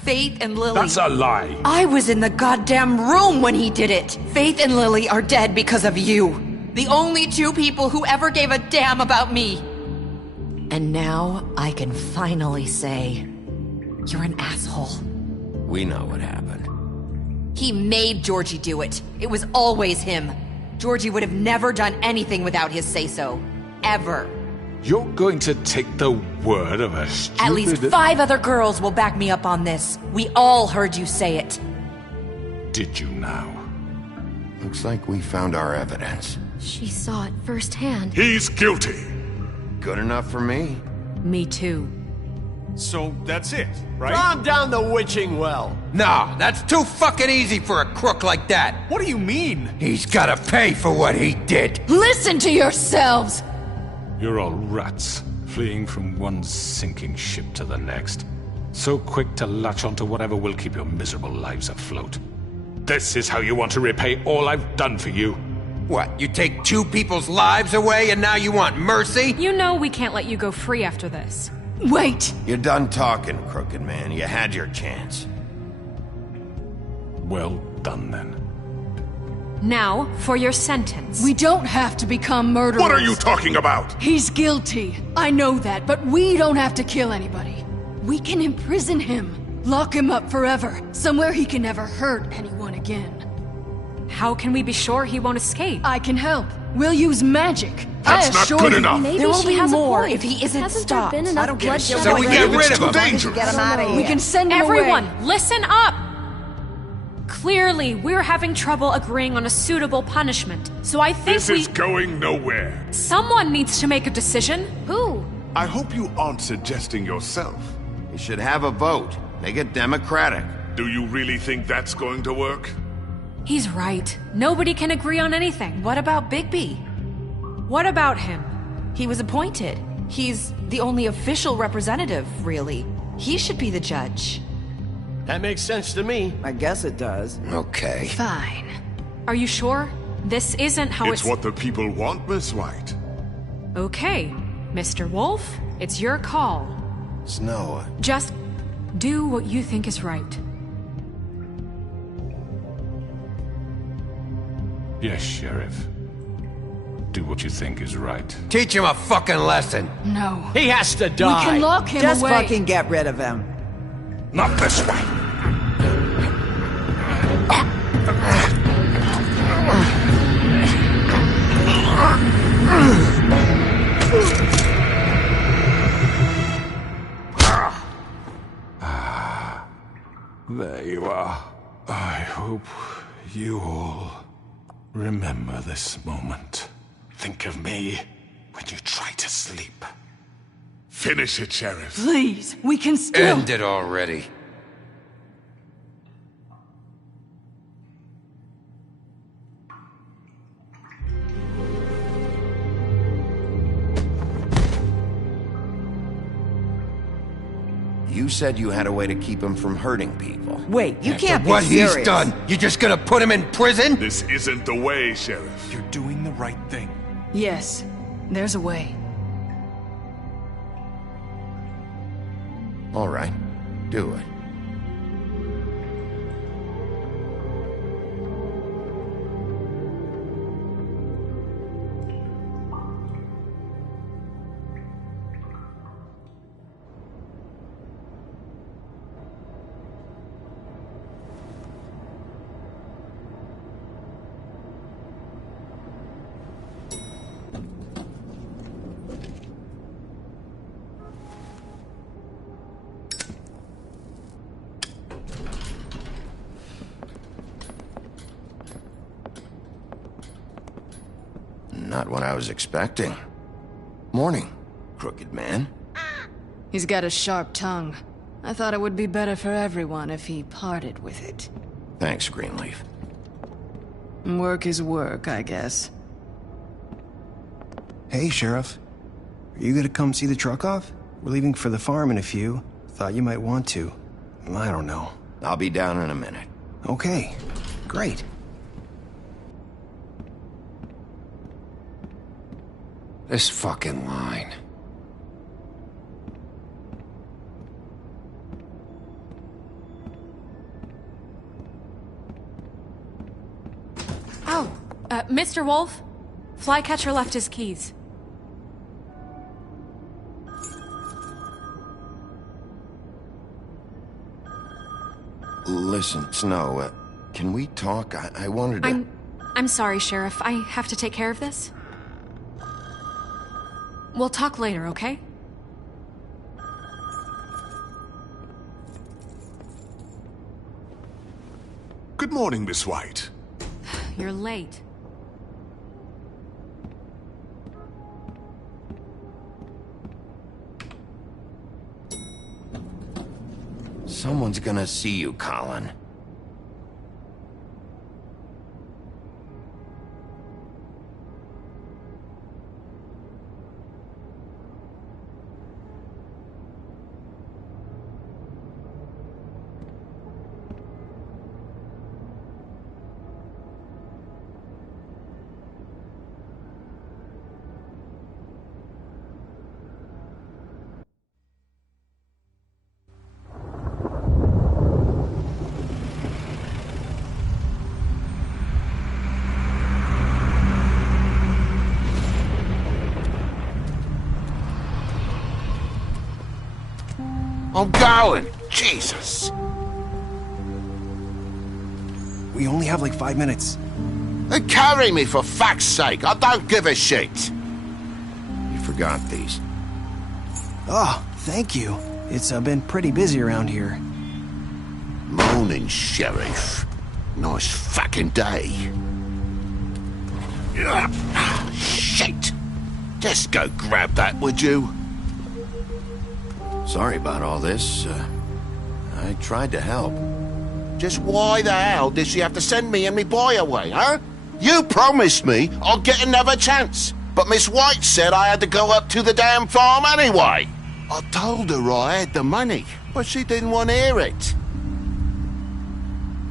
Faith and Lily. That's a lie. I was in the goddamn room when he did it. Faith and Lily are dead because of you. The only two people who ever gave a damn about me. And now I can finally say, you're an asshole. We know what happened. He made Georgie do it. It was always him. Georgie would have never done anything without his say-so. Ever. You're going to take the word of a stupid... At least 5 other girls will back me up on this. We all heard you say it. Did you now? Looks like we found our evidence. She saw it firsthand. He's guilty. Good enough for me. Me too. So that's it, right? Calm down the witching well. No, that's too fucking easy for a crook like that. What do you mean? He's gotta pay for what he did. Listen to yourselves! You're all rats, fleeing from one sinking ship to the next. So quick to latch onto whatever will keep your miserable lives afloat. This is how you want to repay all I've done for you? What, you take 2 people's lives away and now you want mercy? You know we can't let you go free after this. Wait! You're done talking, Crooked Man. You had your chance. Well done, then. Now, for your sentence. We don't have to become murderers. What are you talking about? He's guilty. I know that, but we don't have to kill anybody. We can imprison him. Lock him up forever. Somewhere he can never hurt anyone again. How can we be sure he won't escape? I can help. We'll use magic. That's I not assure good you. enough. Maybe There will she be has more a point. if he isn't Hasn't stopped. there been enough bloodshed? So we get rid of him. Dangerous. Get him out of here. We can send him Everyone, away. listen up! Clearly, we're having trouble agreeing on a suitable punishment, so I think This is going nowhere. Someone needs to make a decision. Who? I hope you aren't suggesting yourself. You should have a vote. Make it democratic. Do you really think that's going to work? He's right. Nobody can agree on anything. What about Bigby? What about him? He was appointed. He's the only official representative, really. He should be the judge. That makes sense to me. I guess it does. Okay. Fine. Are you sure? This isn't how It's what the people want, Miss White. Okay, Mr. Wolf, it's your call. Snow. Just do what you think is right. Yes, Sheriff. Do what you think is right. Teach him a fucking lesson. No. He has to die. We can lock him Just away. fucking get rid of him. Not this way. There you are. I hope you all remember this moment. Think of me when you try to sleep. Finish it, Sheriff. Please, we can still... End it already. You said you had a way to keep him from hurting people. Wait, you After can't be what serious. he's done, you just gonna put him in prison? This isn't the way, Sheriff. You're doing the right thing. Yes, there's a way. All right, do it. Not what I was expecting. Morning, Crooked Man. He's got a sharp tongue. I thought it would be better for everyone if he parted with it. Thanks, Greenleaf. Work is work, I guess. Hey, Sheriff. Are you gonna come see the truck off? We're leaving for the farm in a few. Thought you might want to. I don't know. I'll be down in a minute. Okay, great. This fucking line. Oh, Mr. Wolf? Flycatcher left his keys. Listen, Snow, can we talk? I wanted to... I'm sorry, Sheriff. I have to take care of this. We'll talk later, okay? Good morning, Miss White. You're late. Someone's gonna see you, Colin. I'm going! Jesus! We only have like 5 minutes. Then carry me for fuck's sake! I don't give a shit! You forgot these. Oh, thank you. It's been pretty busy around here. Morning, Sheriff. Nice fucking day. Shit! Just go grab that, would you? Sorry about all this. I tried to help. Just why the hell did she have to send me and me boy away, huh? You promised me I'd get another chance, but Miss White said I had to go up to the damn farm anyway. I told her I had the money, but she didn't want to hear it.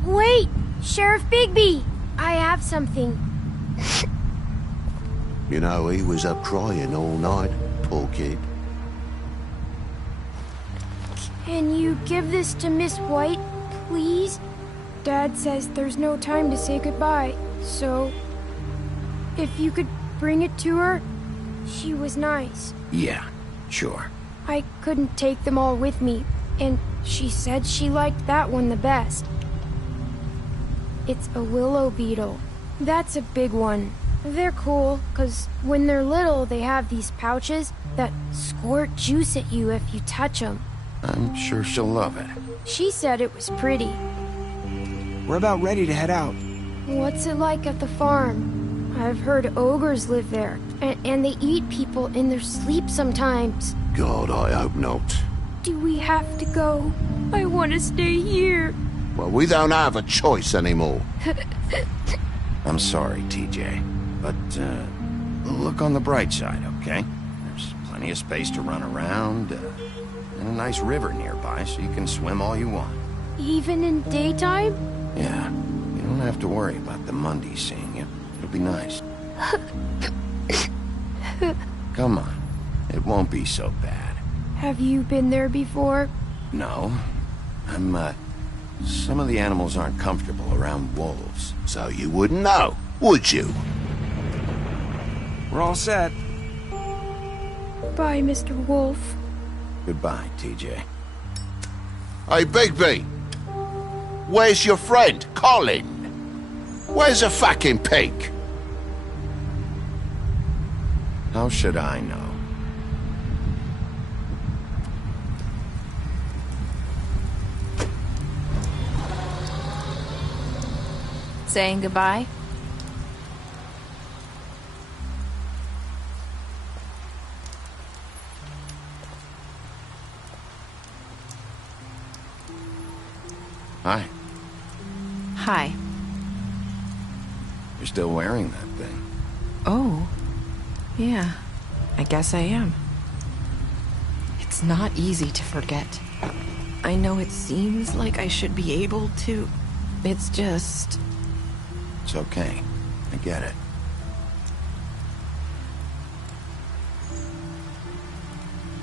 Wait, Sheriff Bigby, I have something. You know, he was up crying all night, poor kid. Can you give this to Miss White, please? Dad says there's no time to say goodbye, so if you could bring it to her, she was nice. Yeah, sure. I couldn't take them all with me, and she said she liked that one the best. It's a willow beetle. That's a big one. They're cool, 'cause when they're little, they have these pouches that squirt juice at you if you touch them. I'm sure she'll love it. She said it was pretty. We're about ready to head out. What's it like at the farm? I've heard ogres live there, and they eat people in their sleep sometimes. God, I hope not. Do we have to go? I want to stay here. Well, we don't have a choice anymore. I'm sorry, TJ. But, look on the bright side, okay? There's plenty of space to run around, and a nice river nearby, so you can swim all you want. Even in daytime? Yeah, you don't have to worry about the Mundies seeing you. It'll be nice. Come on, it won't be so bad. Have you been there before? No, some of the animals aren't comfortable around wolves. So you wouldn't know, would you? We're all set. Bye, Mr. Wolf. Goodbye, TJ. Hey, Bigby! Where's your friend, Colin? Where's the fucking pig? How should I know? Saying goodbye? Hi. Hi. You're still wearing that thing. Oh. Yeah. I guess I am. It's not easy to forget. I know it seems like I should be able to. It's just... It's okay. I get it.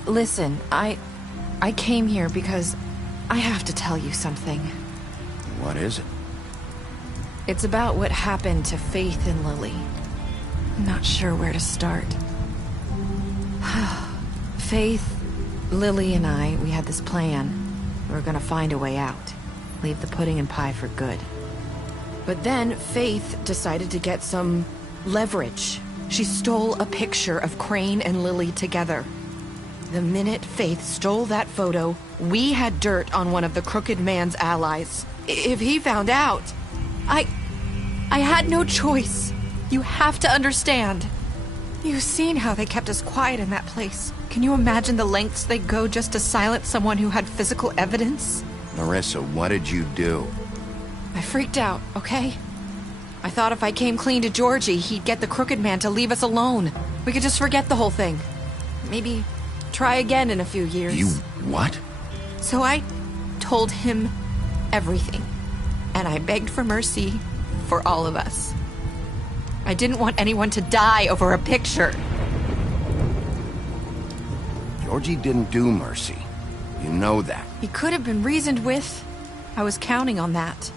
Listen, I came here because I have to tell you something. What is it? It's about what happened to Faith and Lily. I'm not sure where to start. Faith, Lily, and I, we had this plan. We were gonna find a way out. Leave the pudding and pie for good. But then Faith decided to get some leverage. She stole a picture of Crane and Lily together. The minute Faith stole that photo, we had dirt on one of the Crooked Man's allies. If he found out, I had no choice. You have to understand. You've seen how they kept us quiet in that place. Can you imagine the lengths they go just to silence someone who had physical evidence? Marissa, what did you do? I freaked out, okay? I thought if I came clean to Georgie, he'd get the Crooked Man to leave us alone. We could just forget the whole thing. Maybe try again in a few years. You what? So I told him everything. And I begged for mercy for all of us. I didn't want anyone to die over a picture. Georgie didn't do mercy. You know that. He could have been reasoned with. I was counting on that.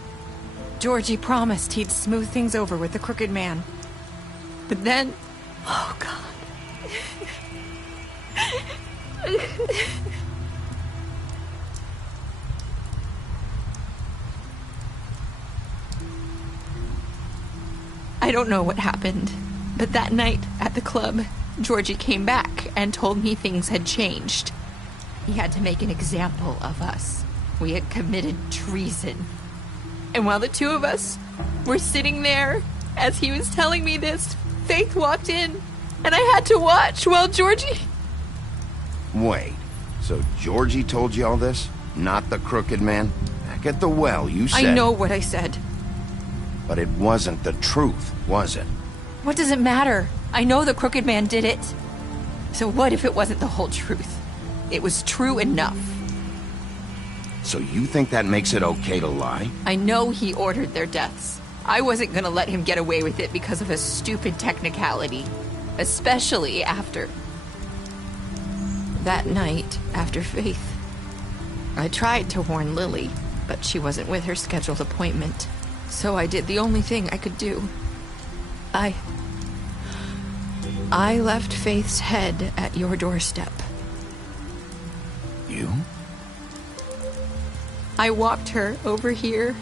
Georgie promised he'd smooth things over with the Crooked Man. But then... Oh, God. I don't know what happened, but that night at the club, Georgie came back and told me things had changed. He had to make an example of us. We had committed treason. And while the two of us were sitting there, as he was telling me this, Faith walked in, and I had to watch while Georgie... Wait, so Georgie told you all this? Not the Crooked Man? Back at the well, you said... I know what I said. But it wasn't the truth, was it? What does it matter? I know the Crooked Man did it. So what if it wasn't the whole truth? It was true enough. So you think that makes it okay to lie? I know he ordered their deaths. I wasn't gonna let him get away with it because of a stupid technicality. Especially after... that night, after Faith. I tried to warn Lily, but she wasn't with her scheduled appointment. So I did the only thing I could do. I left Faith's head at your doorstep. You? I walked her over here,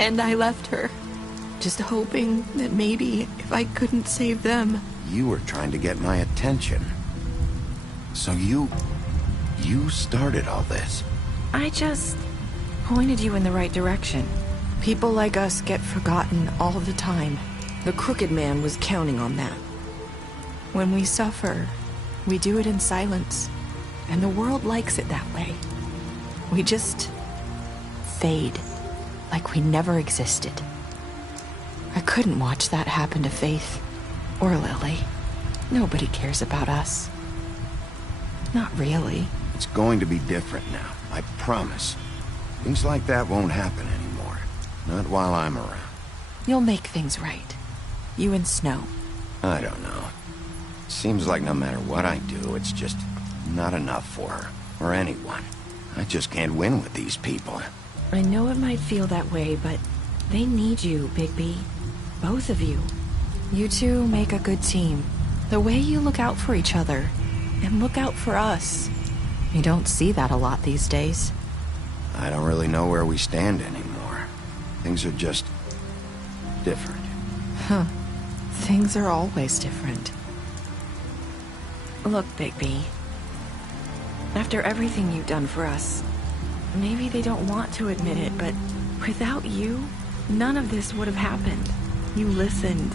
and I left her. Just hoping that maybe if I couldn't save them... You were trying to get my attention. So you started all this. I just pointed you in the right direction. People like us get forgotten all the time. The Crooked Man was counting on that. When we suffer, we do it in silence. And the world likes it that way. We just fade, like we never existed. I couldn't watch that happen to Faith or Lily. Nobody cares about us. Not really. It's going to be different now, I promise. Things like that won't happen anymore. Not while I'm around. You'll make things right. You and Snow. I don't know. Seems like no matter what I do, it's just not enough for her, or anyone. I just can't win with these people. I know it might feel that way, but they need you, Bigby. Both of you. You two make a good team. The way you look out for each other, and look out for us. You don't see that a lot these days. I don't really know where we stand anymore. Things are just... different. Huh. Things are always different. Look, Bigby. After everything you've done for us, maybe they don't want to admit it, but without you, none of this would have happened. You listened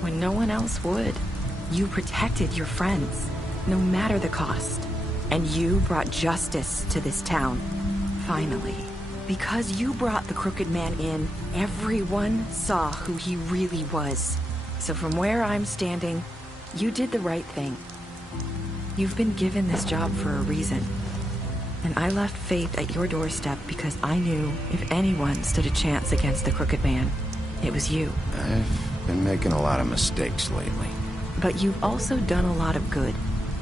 when no one else would. You protected your friends, no matter the cost. And you brought justice to this town. Finally. Because you brought the Crooked Man in, everyone saw who he really was. So from where I'm standing, you did the right thing. You've been given this job for a reason. And I left Faith at your doorstep because I knew if anyone stood a chance against the Crooked Man, it was you. I've been making a lot of mistakes lately. But you've also done a lot of good.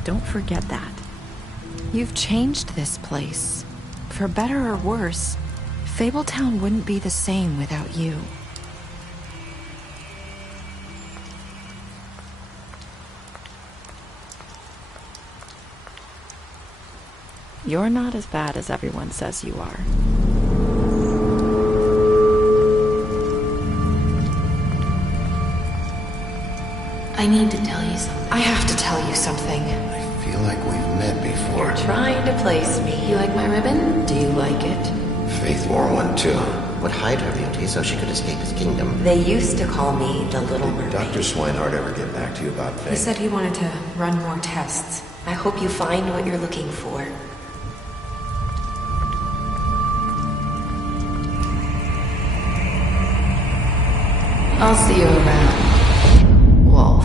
Don't forget that. You've changed this place. For better or worse, Fabletown wouldn't be the same without you. You're not as bad as everyone says you are. I need to tell you something. I have to tell you something. I feel like we've met before. You're trying to place me. You like my ribbon? Do you like it? Faith wore one too. Would hide her beauty so she could escape his kingdom. They used to call me the Little Mermaid. Did Dr. Swinehart ever get back to you about Faith? He said he wanted to run more tests. I hope you find what you're looking for. I'll see you around, Wolf.